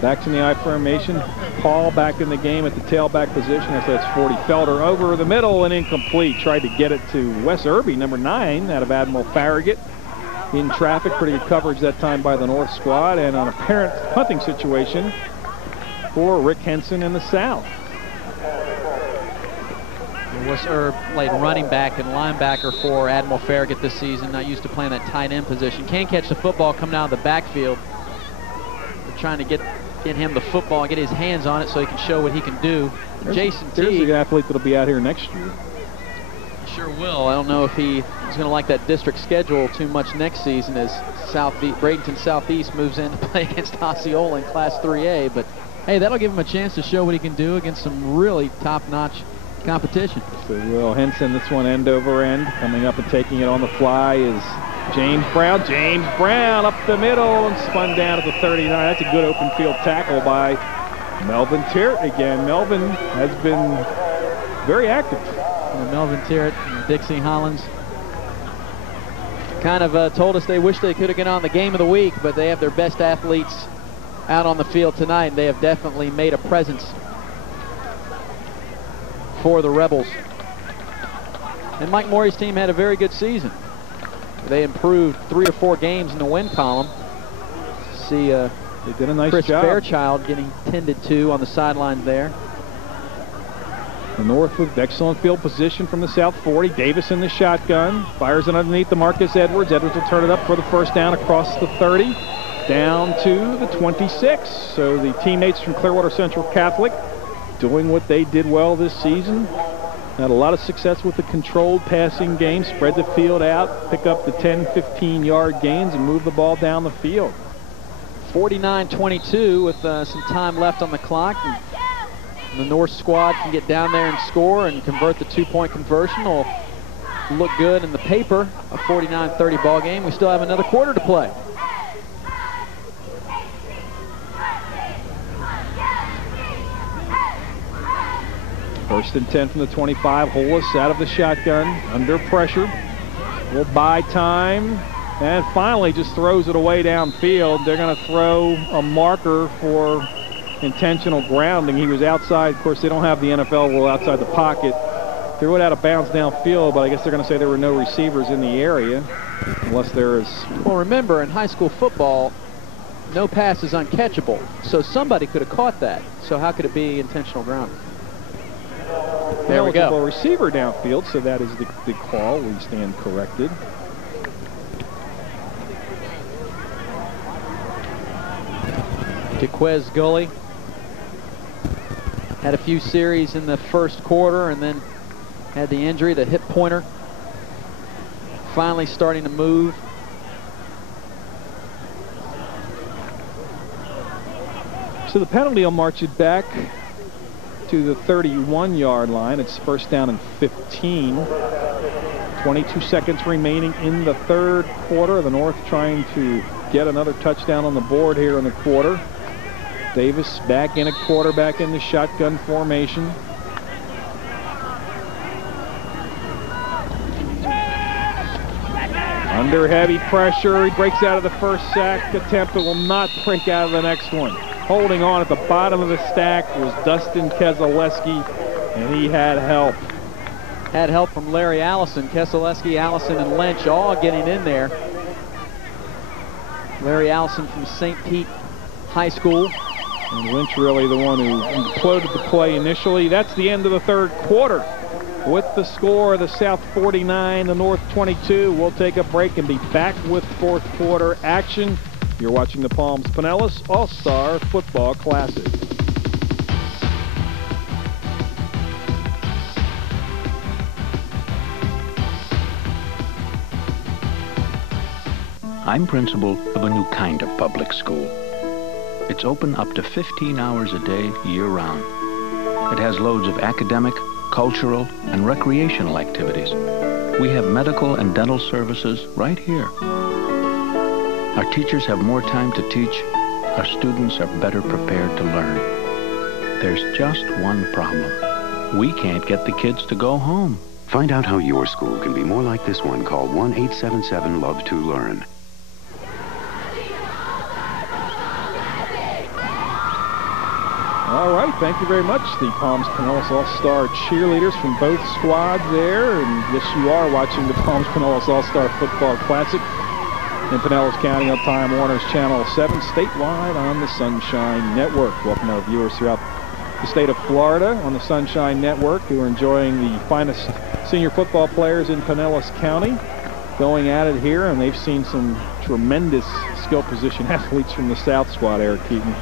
Back to the I formation. Paul back in the game at the tailback position. That's 40. Felder over the middle and incomplete. Tried to get it to Wes Irby, number 9, out of Admiral Farragut. In traffic, pretty good coverage that time by the North squad, and an apparent punting situation for Rick Henson in the South. Wes Irb played running back and linebacker for Admiral Farragut this season. Not used to playing that tight end position. Can't catch the football coming out of the backfield. They're trying to get him the football and get his hands on it so he can show what he can do. Jason T. There's the athlete that'll be out here next year. Sure will. I don't know if he's going to like that district schedule too much next season as Bradenton Southeast moves in to play against Osceola in Class 3A. But hey, that'll give him a chance to show what he can do against some really top-notch competition. So Will Henson, this one end over end. Coming up and taking it on the fly is James Brown. James Brown up the middle and spun down at the 39. That's a good open field tackle by Melvin Terrett again. Melvin has been very active. Melvin Terrett and Dixie Hollins kind of told us they wish they could have gone on the game of the week, but they have their best athletes out on the field tonight, and they have definitely made a presence for the Rebels. And Mike Morey's team had a very good season. They improved 3 or 4 games in the win column. See they did a nice Chris job. Fairchild getting tended to on the sidelines there. The North with excellent field position from the South 40. Davis in the shotgun. Fires it underneath the Marcus Edwards. Edwards will turn it up for the first down across the 30. Down to the 26. So the teammates from Clearwater Central Catholic doing what they did well this season. Had a lot of success with the controlled passing game. Spread the field out, pick up the 10, 15-yard gains, and move the ball down the field. 49-22 with some time left on the clock. And the North squad can get down there and score and convert the 2-point conversion. Will look good in the paper. A 49-30 ball game. We still have another quarter to play. First and 10 from the 25. Hollis out of the shotgun, under pressure. Will buy time, and finally just throws it away downfield. They're going to throw a marker for intentional grounding. He was outside. Of course, they don't have the NFL rule outside the pocket. Threw it out of bounds downfield, but I guess they're going to say there were no receivers in the area, unless there is. Well, remember, in high school football, no pass is uncatchable. So somebody could have caught that. So how could it be intentional grounding? There we go. Receiver downfield, so that is the call. We stand corrected. Jaquez Gully had a few series in the first quarter and then had the injury, the hip pointer. Finally starting to move. So the penalty will march it back to the 31-yard line. It's first down and 15. 22 seconds remaining in the third quarter. The North trying to get another touchdown on the board here in the quarter. Davis back in at quarterback in the shotgun formation. Under heavy pressure, he breaks out of the first sack attempt, but will not break out of the next one. Holding on at the bottom of the stack was Dustin Keselowski, and he had help. Had help from Larry Allison. Keselowski, Allison, and Lynch all getting in there. Larry Allison from St. Pete High School. And Lynch really the one who imploded the play initially. That's the end of the third quarter. With the score, the South 49, the North 22. We'll take a break and be back with fourth quarter action. You're watching the Palms Pinellas All-Star Football Classic. I'm principal of a new kind of public school. It's open up to 15 hours a day, year-round. It has loads of academic, cultural, and recreational activities. We have medical and dental services right here. Our teachers have more time to teach. Our students are better prepared to learn. There's just one problem. We can't get the kids to go home. Find out how your school can be more like this one. Call 1-877-LOVE-TO-LEARN. All right, thank you very much. The Palms Pinellas All-Star cheerleaders from both squads there. And yes, you are watching the Palms Pinellas All-Star Football Classic in Pinellas County on Time Warner's Channel 7, statewide on the Sunshine Network. Welcome our viewers throughout the state of Florida on the Sunshine Network who are enjoying the finest senior football players in Pinellas County going at it here. And they've seen some tremendous skill position athletes from the South squad, Eric Keaton.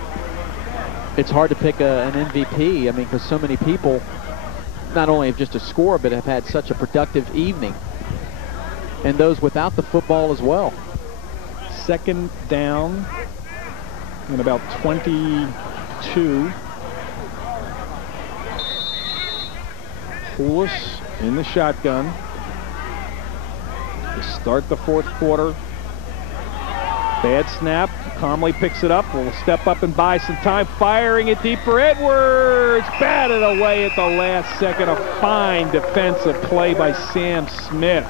It's hard to pick an MVP. I mean, because so many people not only have just a score, but have had such a productive evening. And those without the football as well. Second down in about 22. Poulos in the shotgun to start the fourth quarter. Bad snap. Calmly picks it up. Will step up and buy some time. Firing it deep for Edwards. Batted away at the last second. A fine defensive play by Sam Smith.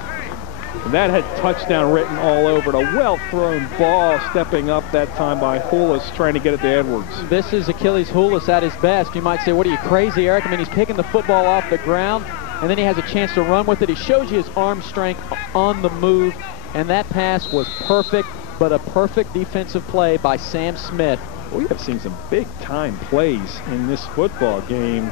And that had touchdown written all over it. A well-thrown ball stepping up that time by Poulos trying to get it to Edwards. This is Achilles Poulos at his best. You might say, what are you, crazy, Eric? I mean, he's picking the football off the ground, and then he has a chance to run with it. He shows you his arm strength on the move, and that pass was perfect. But a perfect defensive play by Sam Smith. We have seen some big-time plays in this football game,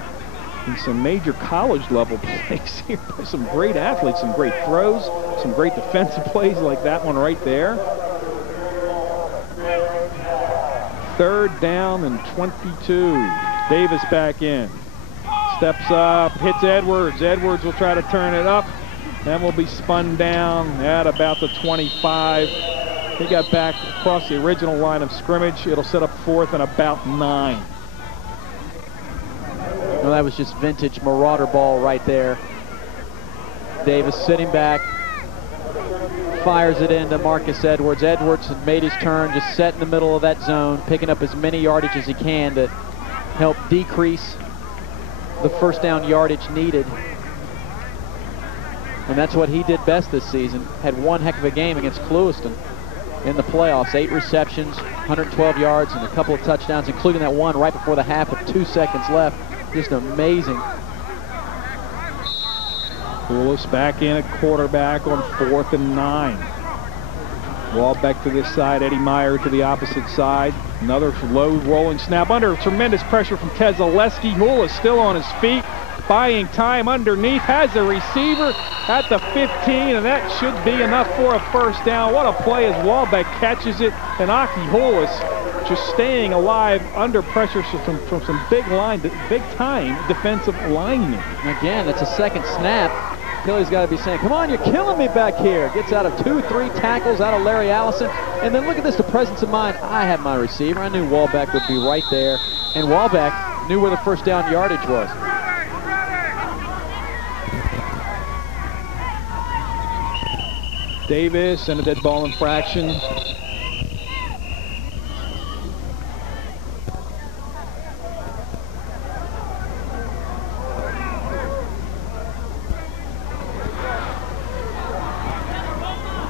and some major college-level plays here by some great athletes, some great throws, some great defensive plays like that one right there. Third down and 22. Davis back in. Steps up, hits Edwards. Edwards will try to turn it up, and will be spun down at about the 25. He got back across the original line of scrimmage. It'll set up fourth and about 9. Well, that was just vintage Marauder ball right there. Davis sitting back, fires it into Marcus Edwards. Edwards had made his turn, just set in the middle of that zone, picking up as many yardage as he can to help decrease the first down yardage needed. And that's what he did best this season. Had one heck of a game against Clewiston in the playoffs. 8 receptions, 112 yards, and a couple of touchdowns, including that one right before the half with 2 seconds left. Just amazing. Poulos back in at quarterback on 4th and 9. Walbeck to this side, Eddie Meyer to the opposite side. Another low rolling snap under tremendous pressure from Keselowski. Poulos still on his feet, buying time underneath, has a receiver at the 15, and that should be enough for a first down. What a play as Walbeck catches it, and Aki Poulos just staying alive under pressure from some big-time defensive linemen. Again, it's a second snap. Philly's got to be saying, come on, you're killing me back here. Gets out of 2-3 tackles out of Larry Allison. And then look at this, the presence of mind. I had my receiver. I knew Walbeck would be right there. And Walbeck knew where the first down yardage was. Davis and a dead ball infraction.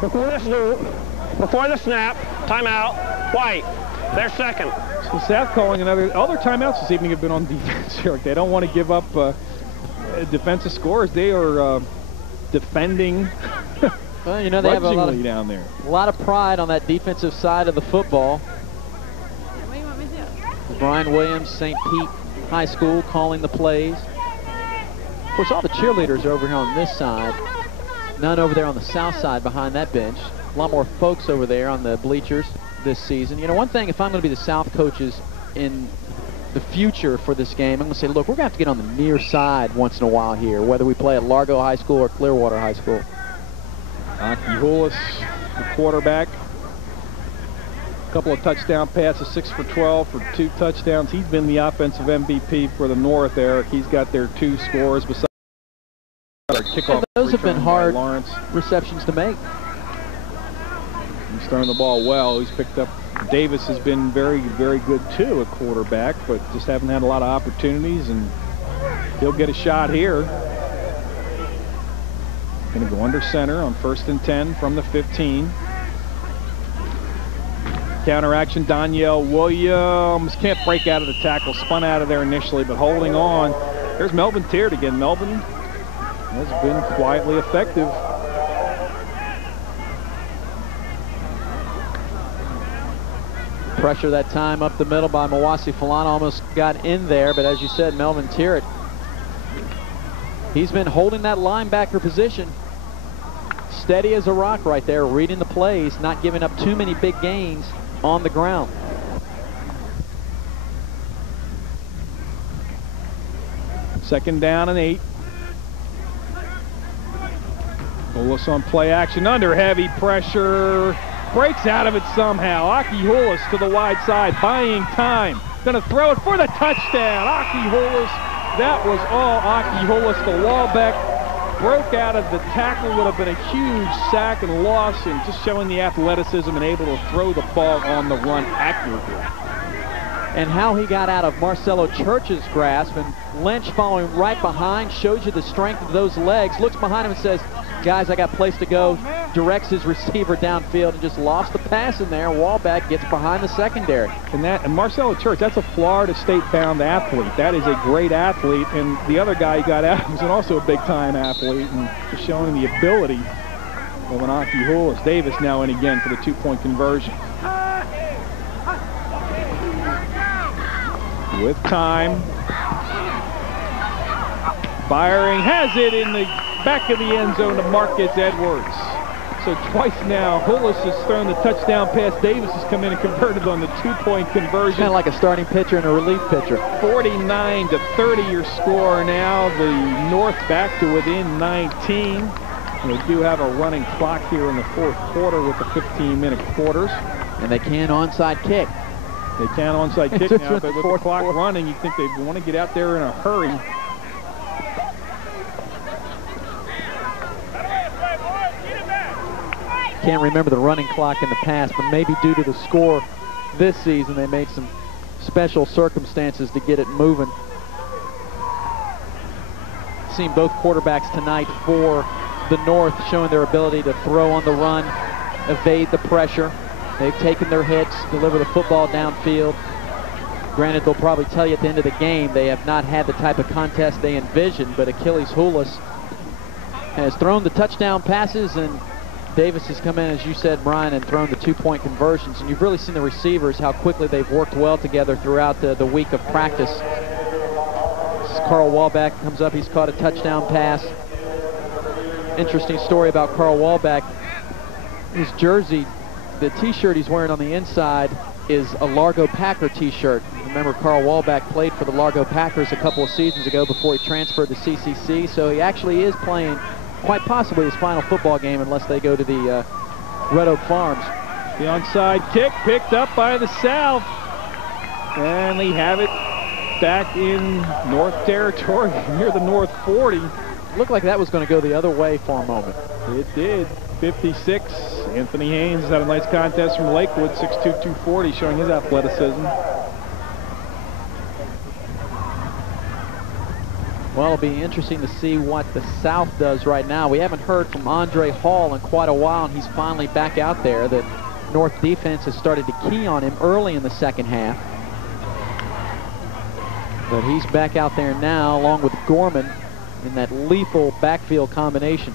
Before the snap, timeout, White. They're second. So South calling other timeouts this evening have been on defense here. They don't want to give up defensive scores. They are defending. Well, you know, they have a lot down there. A lot of pride on that defensive side of the football. Brian Williams, St. Pete High School, calling the plays. Of course, all the cheerleaders are over here on this side. None over there on the south side behind that bench. A lot more folks over there on the bleachers this season. You know, one thing, if I'm going to be the South coaches in the future for this game, I'm going to say, look, we're going to have to get on the near side once in a while here, whether we play at Largo High School or Clearwater High School. Akihulis, the quarterback. A couple of touchdown passes, 6 for 12 for 2 touchdowns. He's been the offensive MVP for the North, Eric. He's got their 2 scores besides our kickoff. And those have been hard Lawrence receptions to make. He's throwing the ball well. He's picked up. Davis has been very, very good too, a quarterback, but just haven't had a lot of opportunities, and he'll get a shot here. Going to go under center on 1st and 10 from the 15. Counter action, Danielle Williams can't break out of the tackle, spun out of there initially, but holding on. There's Melvin Teard again. Melvin has been quietly effective. Pressure that time up the middle by Mawasi Falana, almost got in there, but as you said, Melvin Teard, he's been holding that linebacker position. Steady as a rock right there, reading the plays, not giving up too many big gains on the ground. Second down and 8. Hulis on play action, under heavy pressure. Breaks out of it somehow. Aki Hulis to the wide side, buying time. Gonna throw it for the touchdown. Aki Hulis, that was all Aki Hulis. The Wallback broke out of the tackle, would have been a huge sack and loss, and just showing the athleticism and able to throw the ball on the run accurately. And how he got out of Marcelo Church's grasp, and Lynch following right behind, shows you the strength of those legs, looks behind him and says, guys, I got a place to go, directs his receiver downfield and just lost the pass in there. Wallback gets behind the secondary. And Marcelo Church, that's a Florida State-bound athlete. That is a great athlete, and the other guy he got out was also a big-time athlete, and just showing the ability of an Aki Hulis. Davis now in again for the 2-point conversion. With time, firing, has it in the back of the end zone to Marcus Edwards. So twice now, Hulis has thrown the touchdown pass. Davis has come in and converted on the 2-point conversion. Kind of like a starting pitcher and a relief pitcher. 49-30 your score now. The North back to within 19. We do have a running clock here in the 4th quarter with the 15-minute quarters. And they can onside kick. They can onside kick now, but with the clock running, you think they want to get out there in a hurry. Can't remember the running clock in the past, but maybe due to the score this season, they made some special circumstances to get it moving. Seen both quarterbacks tonight for the North showing their ability to throw on the run, evade the pressure. They've taken their hits, deliver the football downfield. Granted, they'll probably tell you at the end of the game they have not had the type of contest they envisioned, but Achilles Hulis has thrown the touchdown passes, and Davis has come in, as you said, Brian, and thrown the 2-point conversions. And you've really seen the receivers, how quickly they've worked well together throughout the week of practice. Carl Wallback comes up, he's caught a touchdown pass. Interesting story about Carl Wallback. His jersey, the t-shirt he's wearing on the inside is a Largo Packer t-shirt. Remember, Carl Wallback played for the Largo Packers a couple of seasons ago before he transferred to CCC, so he actually is playing quite possibly his final football game unless they go to the Red Oak Farms. The onside kick picked up by the South, and they have it back in North territory near the North 40. Looked like that was going to go the other way for a moment. It did. 56. Anthony Haynes has had a nice contest from Lakewood, 6'2", 240, showing his athleticism. Well, it'll be interesting to see what the South does right now. We haven't heard from Andre Hall in quite a while, and he's finally back out there. The North defense has started to key on him early in the second half. But he's back out there now, along with Gorman, in that lethal backfield combination.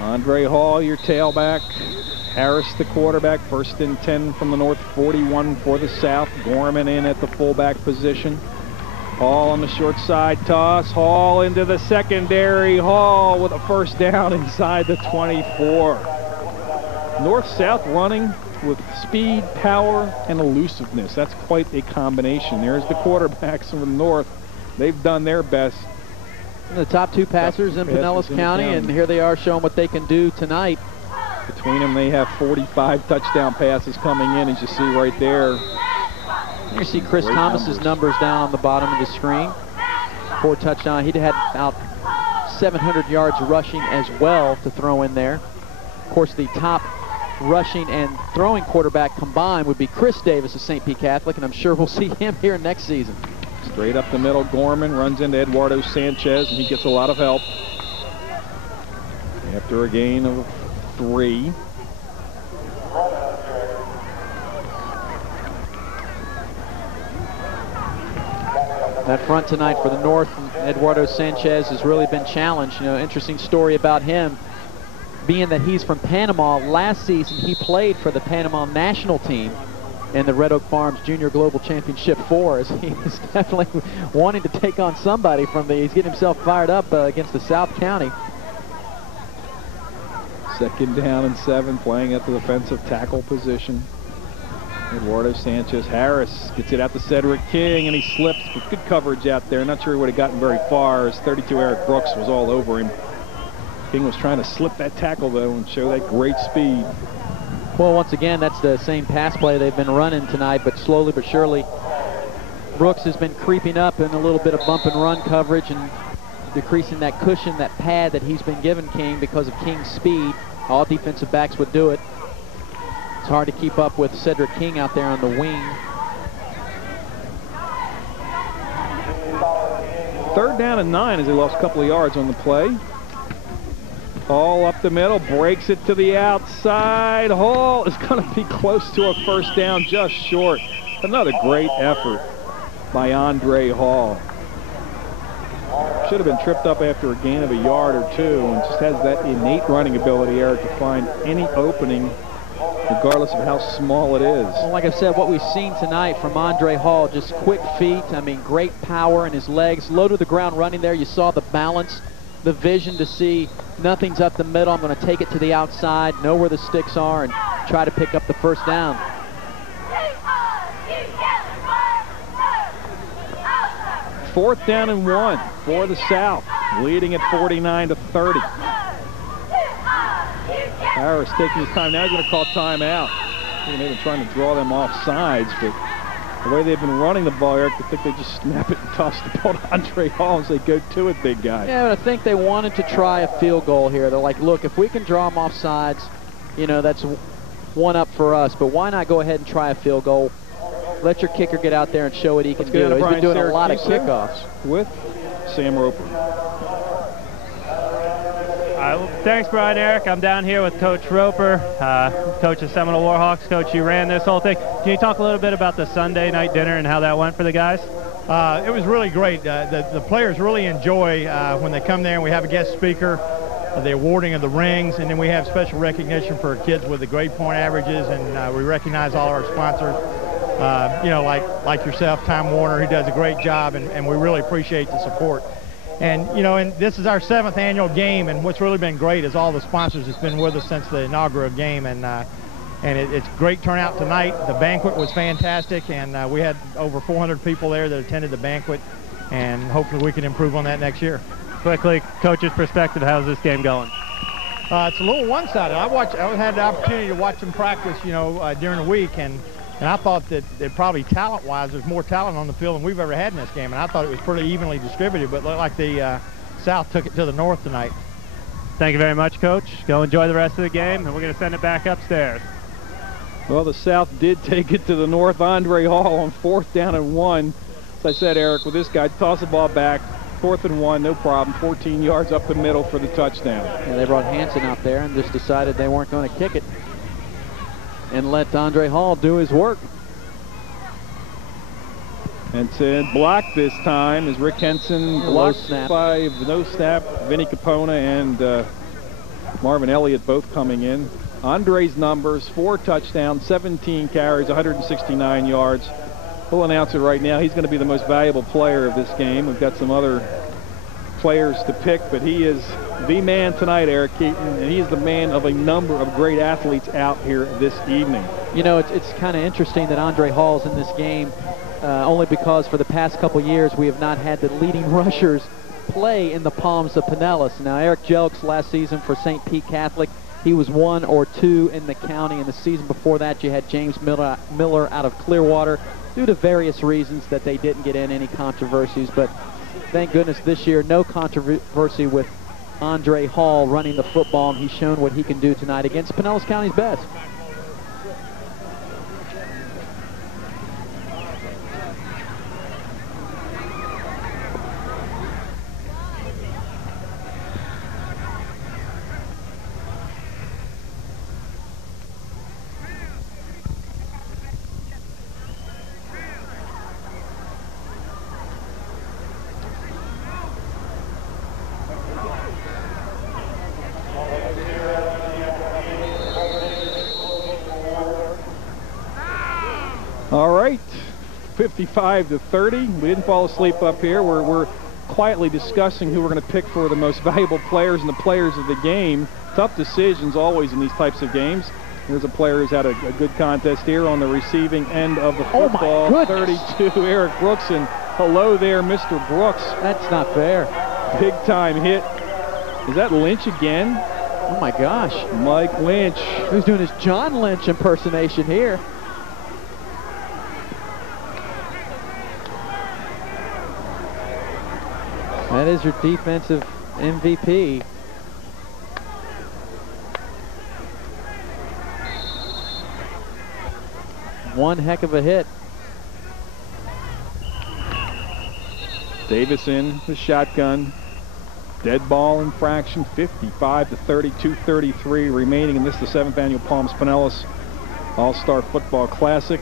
Andre Hall, your tailback. Harris, the quarterback. 1st and 10 from the North, 41 for the South. Gorman in at the fullback position. Hall on the short side toss. Hall into the secondary. Hall with a first down inside the 24. North-South running with speed, power, and elusiveness. That's quite a combination. There's the quarterbacks from the North. They've done their best. And the top two passers in Pinellas County, and here they are showing what they can do tonight. Between them, they have 45 touchdown passes coming in, as you see right there. You see Chris Thomas's numbers down on the bottom of the screen. 4 touchdowns. He'd had about 700 yards rushing as well to throw in there. Of course, the top rushing and throwing quarterback combined would be Chris Davis of St. Pete Catholic, and I'm sure we'll see him here next season. Straight up the middle, Gorman runs into Eduardo Sanchez, and he gets a lot of help. After a gain of 3. That front tonight for the North, Eduardo Sanchez has really been challenged. You know, interesting story about him, being that he's from Panama. Last season, he played for the Panama national team in the Red Oak Farms Junior Global Championship 4, as he is definitely wanting to take on somebody from the, he's getting himself fired up against the South County. 2nd down and 7, playing at the defensive tackle position. Eduardo Sanchez. Harris gets it out to Cedric King, and he slips, but good coverage out there. Not sure he would have gotten very far, as 32 Eric Brooks was all over him. King was trying to slip that tackle, though, and show that great speed. Well, once again, that's the same pass play they've been running tonight, but slowly but surely, Brooks has been creeping up in a little bit of bump and run coverage and decreasing that cushion, that pad that he's been given King because of King's speed. All defensive backs would do it. It's hard to keep up with Cedric King out there on the wing. 3rd down and 9, as he lost a couple of yards on the play. Hall up the middle, breaks it to the outside. Hall is going to be close to a first down, just short. Another great effort by Andre Hall. Should have been tripped up after a gain of a yard or 2, and just has that innate running ability, Eric, to find any opening, regardless of how small it is. Well, like I said, what we've seen tonight from Andre Hall, just quick feet. I mean, great power in his legs. Low to the ground running there. You saw the balance, the vision to see nothing's up the middle. I'm going to take it to the outside, know where the sticks are, and try to pick up the first down. 4th down and 1 for the South, leading at 49-30. Harris taking his time. Now he's going to call timeout. They've been trying to draw them off sides, but the way they've been running the ball, Eric, I think they just snap it and toss the ball to Andre Hall and say, go to it, big guy. Yeah, but I think they wanted to try a field goal here. They're like, look, if we can draw them off sides, you know, that's one up for us, but why not go ahead and try a field goal? Let your kicker get out there and show what he can do. He's been doing a lot of kickoffs. With Sam Roper. Thanks, Brian. Eric. I'm down here with Coach Roper, coach of Seminole Warhawks. Coach, you ran this whole thing. Can you talk a little bit about the Sunday night dinner and how that went for the guys? It was really great. The players really enjoy when they come there and we have a guest speaker, the awarding of the rings, and then we have special recognition for kids with the grade point averages, and we recognize all our sponsors. You know, like yourself, Time Warner, who does a great job, and we really appreciate the support. And, you know, and this is our 7th annual game, and what's really been great is all the sponsors that's been with us since the inaugural game, and it's great turnout tonight. The banquet was fantastic, and we had over 400 people there that attended the banquet, and hopefully we can improve on that next year. Quickly, coach's perspective, how's this game going? It's a little one-sided. I had the opportunity to watch them practice, you know, during the week, and I thought that probably talent-wise, there's more talent on the field than we've ever had in this game, and I thought it was pretty evenly distributed, but it looked like the South took it to the North tonight. Thank you very much, Coach. Go enjoy the rest of the game, and we're going to send it back upstairs. Well, the South did take it to the North. Andre Hall on 4th down and 1. As I said, Eric, with this guy, toss the ball back, 4th and 1, no problem. 14 yards up the middle for the touchdown. Yeah, they brought Hansen out there and just decided they weren't going to kick it and let Andre Hall do his work. Henson blocked this time as Rick Henson blocked by no snap. Vinny Capona and Marvin Elliott both coming in. Andre's numbers, 4 touchdowns, 17 carries, 169 yards. We'll announce it right now. He's going to be the most valuable player of this game. We've got some other players to pick, but he is the man tonight, Eric Keaton, and he is the man of a number of great athletes out here this evening. You know, it's kind of interesting that Andre Hall's in this game only because for the past couple years we have not had the leading rushers play in the Palms of Pinellas. Now, Eric Jelks last season for St. Pete Catholic, he was 1 or 2 in the county. In the season before that, you had James Miller out of Clearwater due to various reasons that they didn't get in any controversies. But thank goodness this year, no controversy with Andre Hall running the football, and he's shown what he can do tonight against Pinellas County's best. All right, 55-30. We didn't fall asleep up here. We're quietly discussing who we're going to pick for the most valuable players and the players of the game. Tough decisions always in these types of games. Here's a player who's had a good contest here on the receiving end of the football. Oh, 32, Eric Brooks, and hello there, Mr. Brooks. That's not fair. Big time hit. Is that Lynch again? Oh my gosh. Mike Lynch. Who's doing his John Lynch impersonation here? That is your defensive MVP. One heck of a hit. Davis in the shotgun. Dead ball infraction, 55-30, 2:33 remaining in this, the 7th annual Palms Pinellas All-Star Football Classic.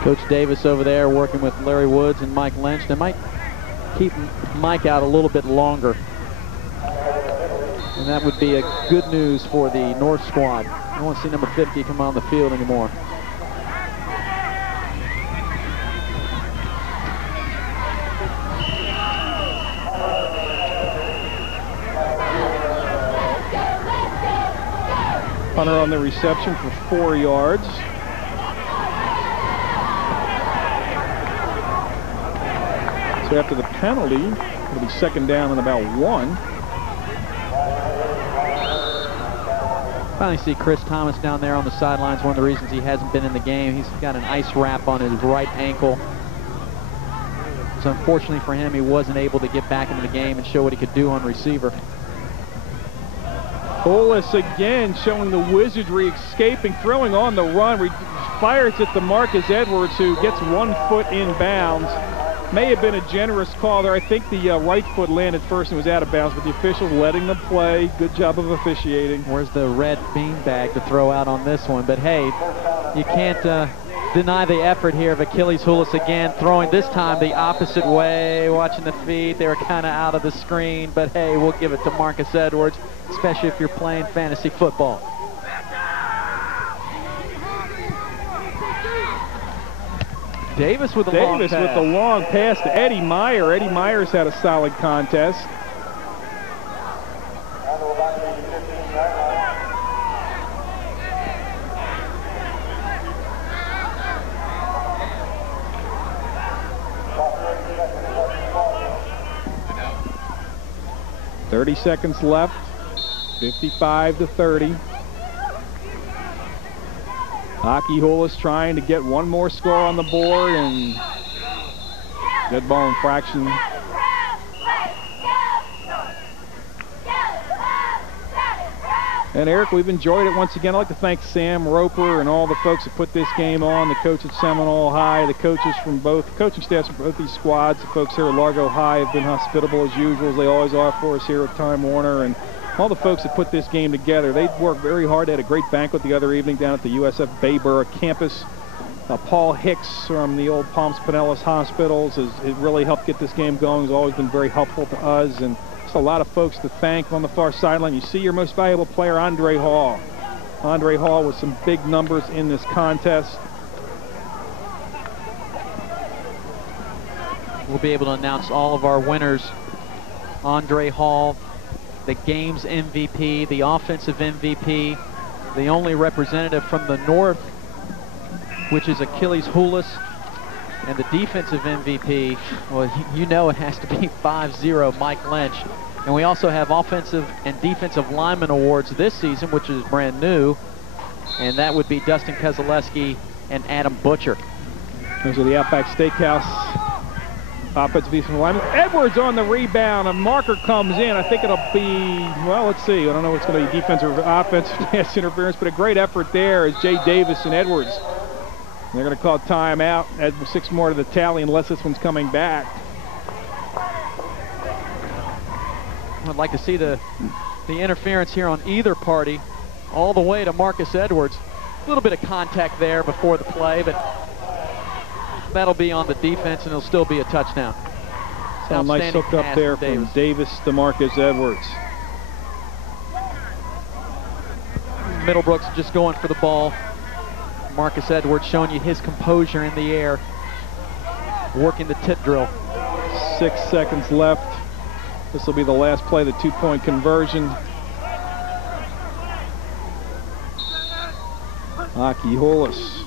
Coach Davis over there working with Larry Woods and Mike Lynch. They might keep Mike out a little bit longer. And that would be a good news for the North squad. I don't want to see number 50 come on the field anymore. Punter on the reception for 4 yards. So after the penalty, it'll be 2nd down and about 1. Finally see Chris Thomas down there on the sidelines. One of the reasons he hasn't been in the game. He's got an ice wrap on his right ankle. So unfortunately for him, he wasn't able to get back into the game and show what he could do on receiver. Bolus again showing the wizardry, escaping, throwing on the run. Fires it to Marcus Edwards, who gets 1 foot in bounds. May have been a generous call there. I think the right foot landed first and was out of bounds, but the officials letting them play. Good job of officiating. Where's the red beanbag to throw out on this one? But hey, you can't deny the effort here of Achilles Hulis again, throwing this time the opposite way, watching the feet. They were kind of out of the screen, but hey, we'll give it to Marcus Edwards, especially if you're playing fantasy football. Davis with the long pass to Eddie Meyer. Eddie Meyer's had a solid contest. .30 seconds left. 55-30. Aki Hulis trying to get one more score on the board, and dead ball infraction. And Eric, we've enjoyed it once again. I'd like to thank Sam Roper and all the folks that put this game on, the coach at Seminole High, the coaches from both, coaching staffs from both these squads. The folks here at Largo High have been hospitable as usual, as they always are for us here at Time Warner, and all the folks that put this game together. They worked very hard. They had a great banquet the other evening down at the USF Bayboro campus. Paul Hicks from the old Palms Pinellas Hospitals has really helped get this game going. He's always been very helpful to us, and a lot of folks to thank on the far sideline. You see your most valuable player, Andre Hall. Andre Hall with some big numbers in this contest. We'll be able to announce all of our winners. Andre Hall, the game's MVP, the offensive MVP, the only representative from the north, which is Achilles Houlis, and the defensive MVP, well, you know it has to be 5-0 Mike Lynch. And we also have offensive and defensive lineman awards this season, which is brand new, and that would be Dustin Keselowski and Adam Butcher. Those are the Outback Steakhouse offensive defensive lineman. Edwards on the rebound. A marker comes in. I think it'll be, well, let's see. I don't know what's going to be defensive or offensive pass interference, but a great effort there as Jay Davis and Edwards. They're going to call timeout. Add 6 more to the tally unless this one's coming back. I'd like to see the interference here on either party all the way to Marcus Edwards. A little bit of contact there before the play, but that'll be on the defense, and it'll still be a touchdown. So a nice hook up there from Davis to Marcus Edwards. Middlebrooks just going for the ball. Marcus Edwards showing you his composure in the air, working the tip drill. 6 seconds left. This will be the last play, the 2-point conversion. Aki Houlis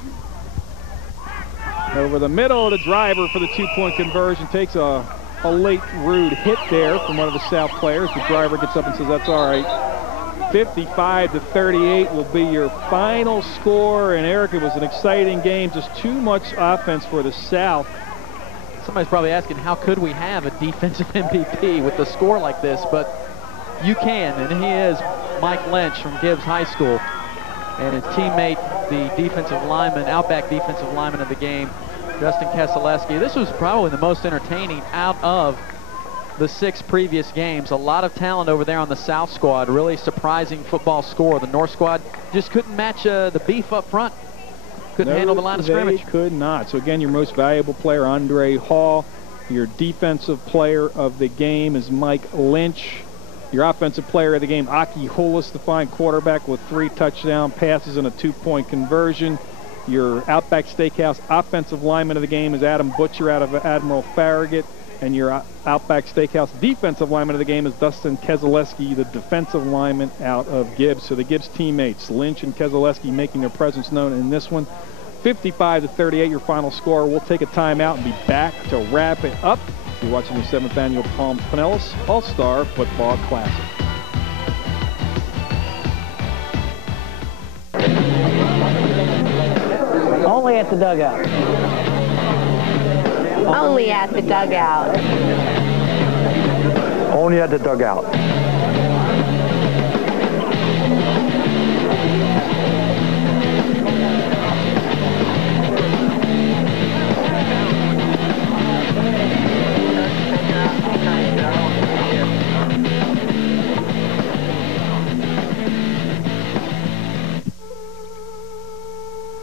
over the middle of the driver for the 2-point conversion. Takes a late rude hit there from one of the South players. The driver gets up and says, that's all right. 55-38 will be your final score. And Eric, it was an exciting game. Just too much offense for the South. Somebody's probably asking, how could we have a defensive MVP with a score like this? But you can, and he is Mike Lynch from Gibbs High School. And his teammate, the defensive lineman, Outback defensive lineman of the game, Dustin Keselowski. This was probably the most entertaining out of the 6 previous games. A lot of talent over there on the South squad. Really surprising football score. The North squad just couldn't match the beef up front. Couldn't handle the line of scrimmage. They could not. So again, your most valuable player, Andre Hall. Your defensive player of the game is Mike Lynch. Your offensive player of the game, Aki Houlis, the fine quarterback with 3 touchdown passes and a 2-point conversion. Your Outback Steakhouse offensive lineman of the game is Adam Butcher out of Admiral Farragut. And your Outback Steakhouse defensive lineman of the game is Dustin Keselowski, the defensive lineman out of Gibbs. So the Gibbs teammates, Lynch and Keselowski, making their presence known in this one. 55-38, your final score. We'll take a timeout and be back to wrap it up. You're watching the 7th Annual Palms Pinellas All-Star Football Classic. Only at the dugout. Only at the dugout. Only at the dugout.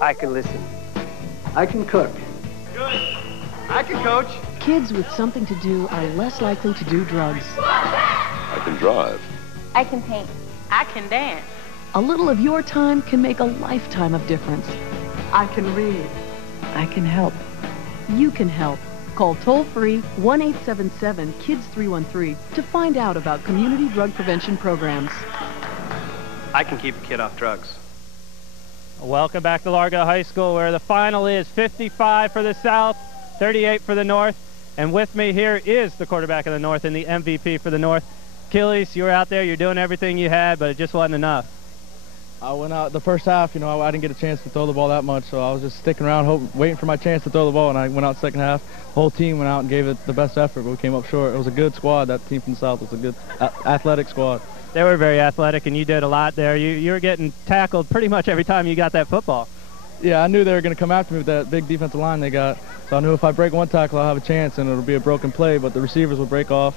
I can listen. I can cook. I can coach. Kids with something to do are less likely to do drugs. I can drive. I can paint. I can dance. A little of your time can make a lifetime of difference. I can read. I can help. You can help. Call toll-free 1-877-KIDS-313 to find out about community drug prevention programs. I can keep a kid off drugs. Welcome back to Largo High School, where the final is 55 for the South, 38 for the North. And with me here is the quarterback of the North and the MVP for the North. Achilles, you were out there, you're doing everything you had, but it just wasn't enough. I went out the first half, you know, I didn't get a chance to throw the ball that much, so I was just sticking around, waiting for my chance to throw the ball, and I went out second half. The whole team went out and gave it the best effort, but we came up short. It was a good squad. That team from the South was a good athletic squad. They were very athletic, and you did a lot there. You were getting tackled pretty much every time you got that football. Yeah, I knew they were going to come after me with that big defensive line they got. So I knew if I break one tackle, I'll have a chance, and it'll be a broken play, but the receivers will break off,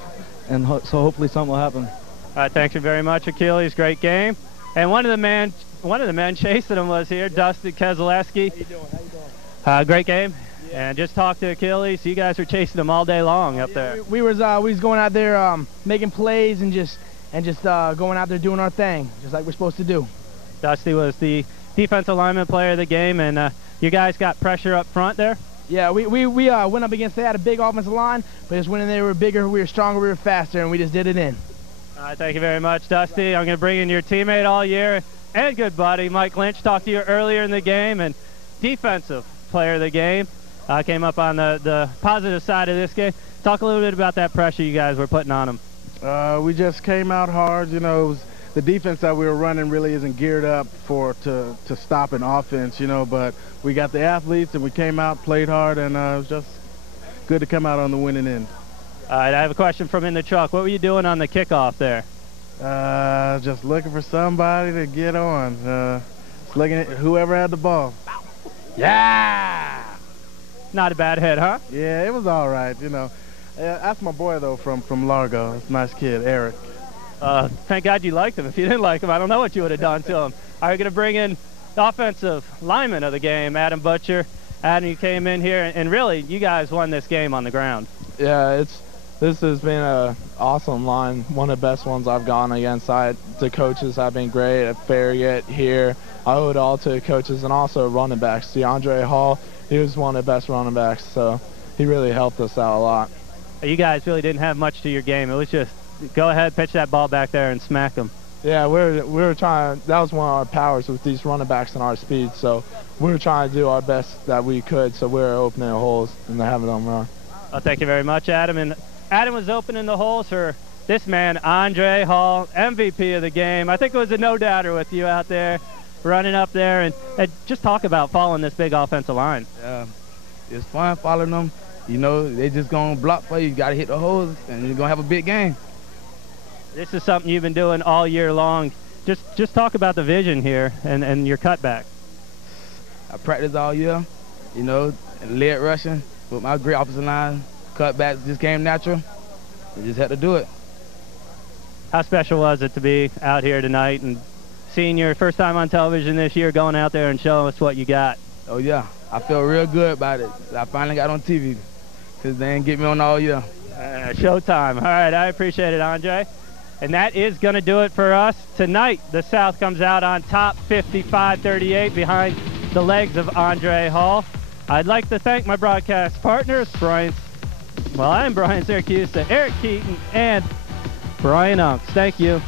and so hopefully something will happen. All right, thank you very much, Achilles. Great game. And one of the men chasing him was here, Dustin Keselowski. How you doing? How you doing? Great game. Yeah. And just talk to Achilles. You guys were chasing him all day long up there. We was going out there making plays and just going out there doing our thing, just like we're supposed to do. Dusty was the defensive lineman player of the game, and you guys got pressure up front there? Yeah, we went up against, they had a big offensive line, but just when they were bigger, we were stronger, we were faster, and we just did it in. All right, thank you very much, Dusty. I'm going to bring in your teammate all year and good buddy, Mike Lynch. Talked to you earlier in the game, and defensive player of the game. Came up on the positive side of this game. Talk a little bit about that pressure you guys were putting on them. We just came out hard. You know, it was the defense that we were running really isn't geared up to stop an offense, you know, but we got the athletes and we came out, played hard, and it was just good to come out on the winning end. All right, I have a question from in the truck. What were you doing on the kickoff there? Just looking for somebody to get on. Just looking at whoever had the ball. Yeah! Not a bad hit, huh? Yeah, it was all right, you know. That's my boy, though, from Largo. That's a nice kid, Eric. Thank God you liked him. If you didn't like him, I don't know what you would have done to him. Are you going to bring in the offensive lineman of the game, Adam Butcher? Adam, you came in here, and really, you guys won this game on the ground. Yeah, this has been an awesome line, one of the best ones I've gone against. The coaches have been great at Farragut here. I owe it all to the coaches and also running backs. DeAndre Hall, he was one of the best running backs, so he really helped us out a lot. You guys really didn't have much to your game. It was just go ahead, pitch that ball back there and smack them. Yeah, we were trying. That was one of our powers with these running backs and our speed. So we were trying to do our best that we could. So we were opening the holes and having them run. Well, thank you very much, Adam. And Adam was opening the holes for this man, Andre Hall, MVP of the game. I think it was a no-doubter with you out there, running up there and just talk about following this big offensive line. Yeah, it's fun following them. You know, they just gonna block for you. You gotta hit the holes, and you're gonna have a big game. This is something you've been doing all year long. Just talk about the vision here and your cutback. I practiced all year, you know, and lead rushing with my great offensive line. Cutbacks just came natural. We just had to do it. How special was it to be out here tonight and seeing your first time on television this year, going out there and showing us what you got? Oh yeah, I feel real good about it. I finally got on TV because they didn't get me on all year. Showtime. All right, I appreciate it, Andre. And that is going to do it for us tonight. The South comes out on top, 55-38, behind the legs of Andre Hall. I'd like to thank my broadcast partners, I'm Brian Syracuse, Eric Keaton, and Brian Unks. Thank you.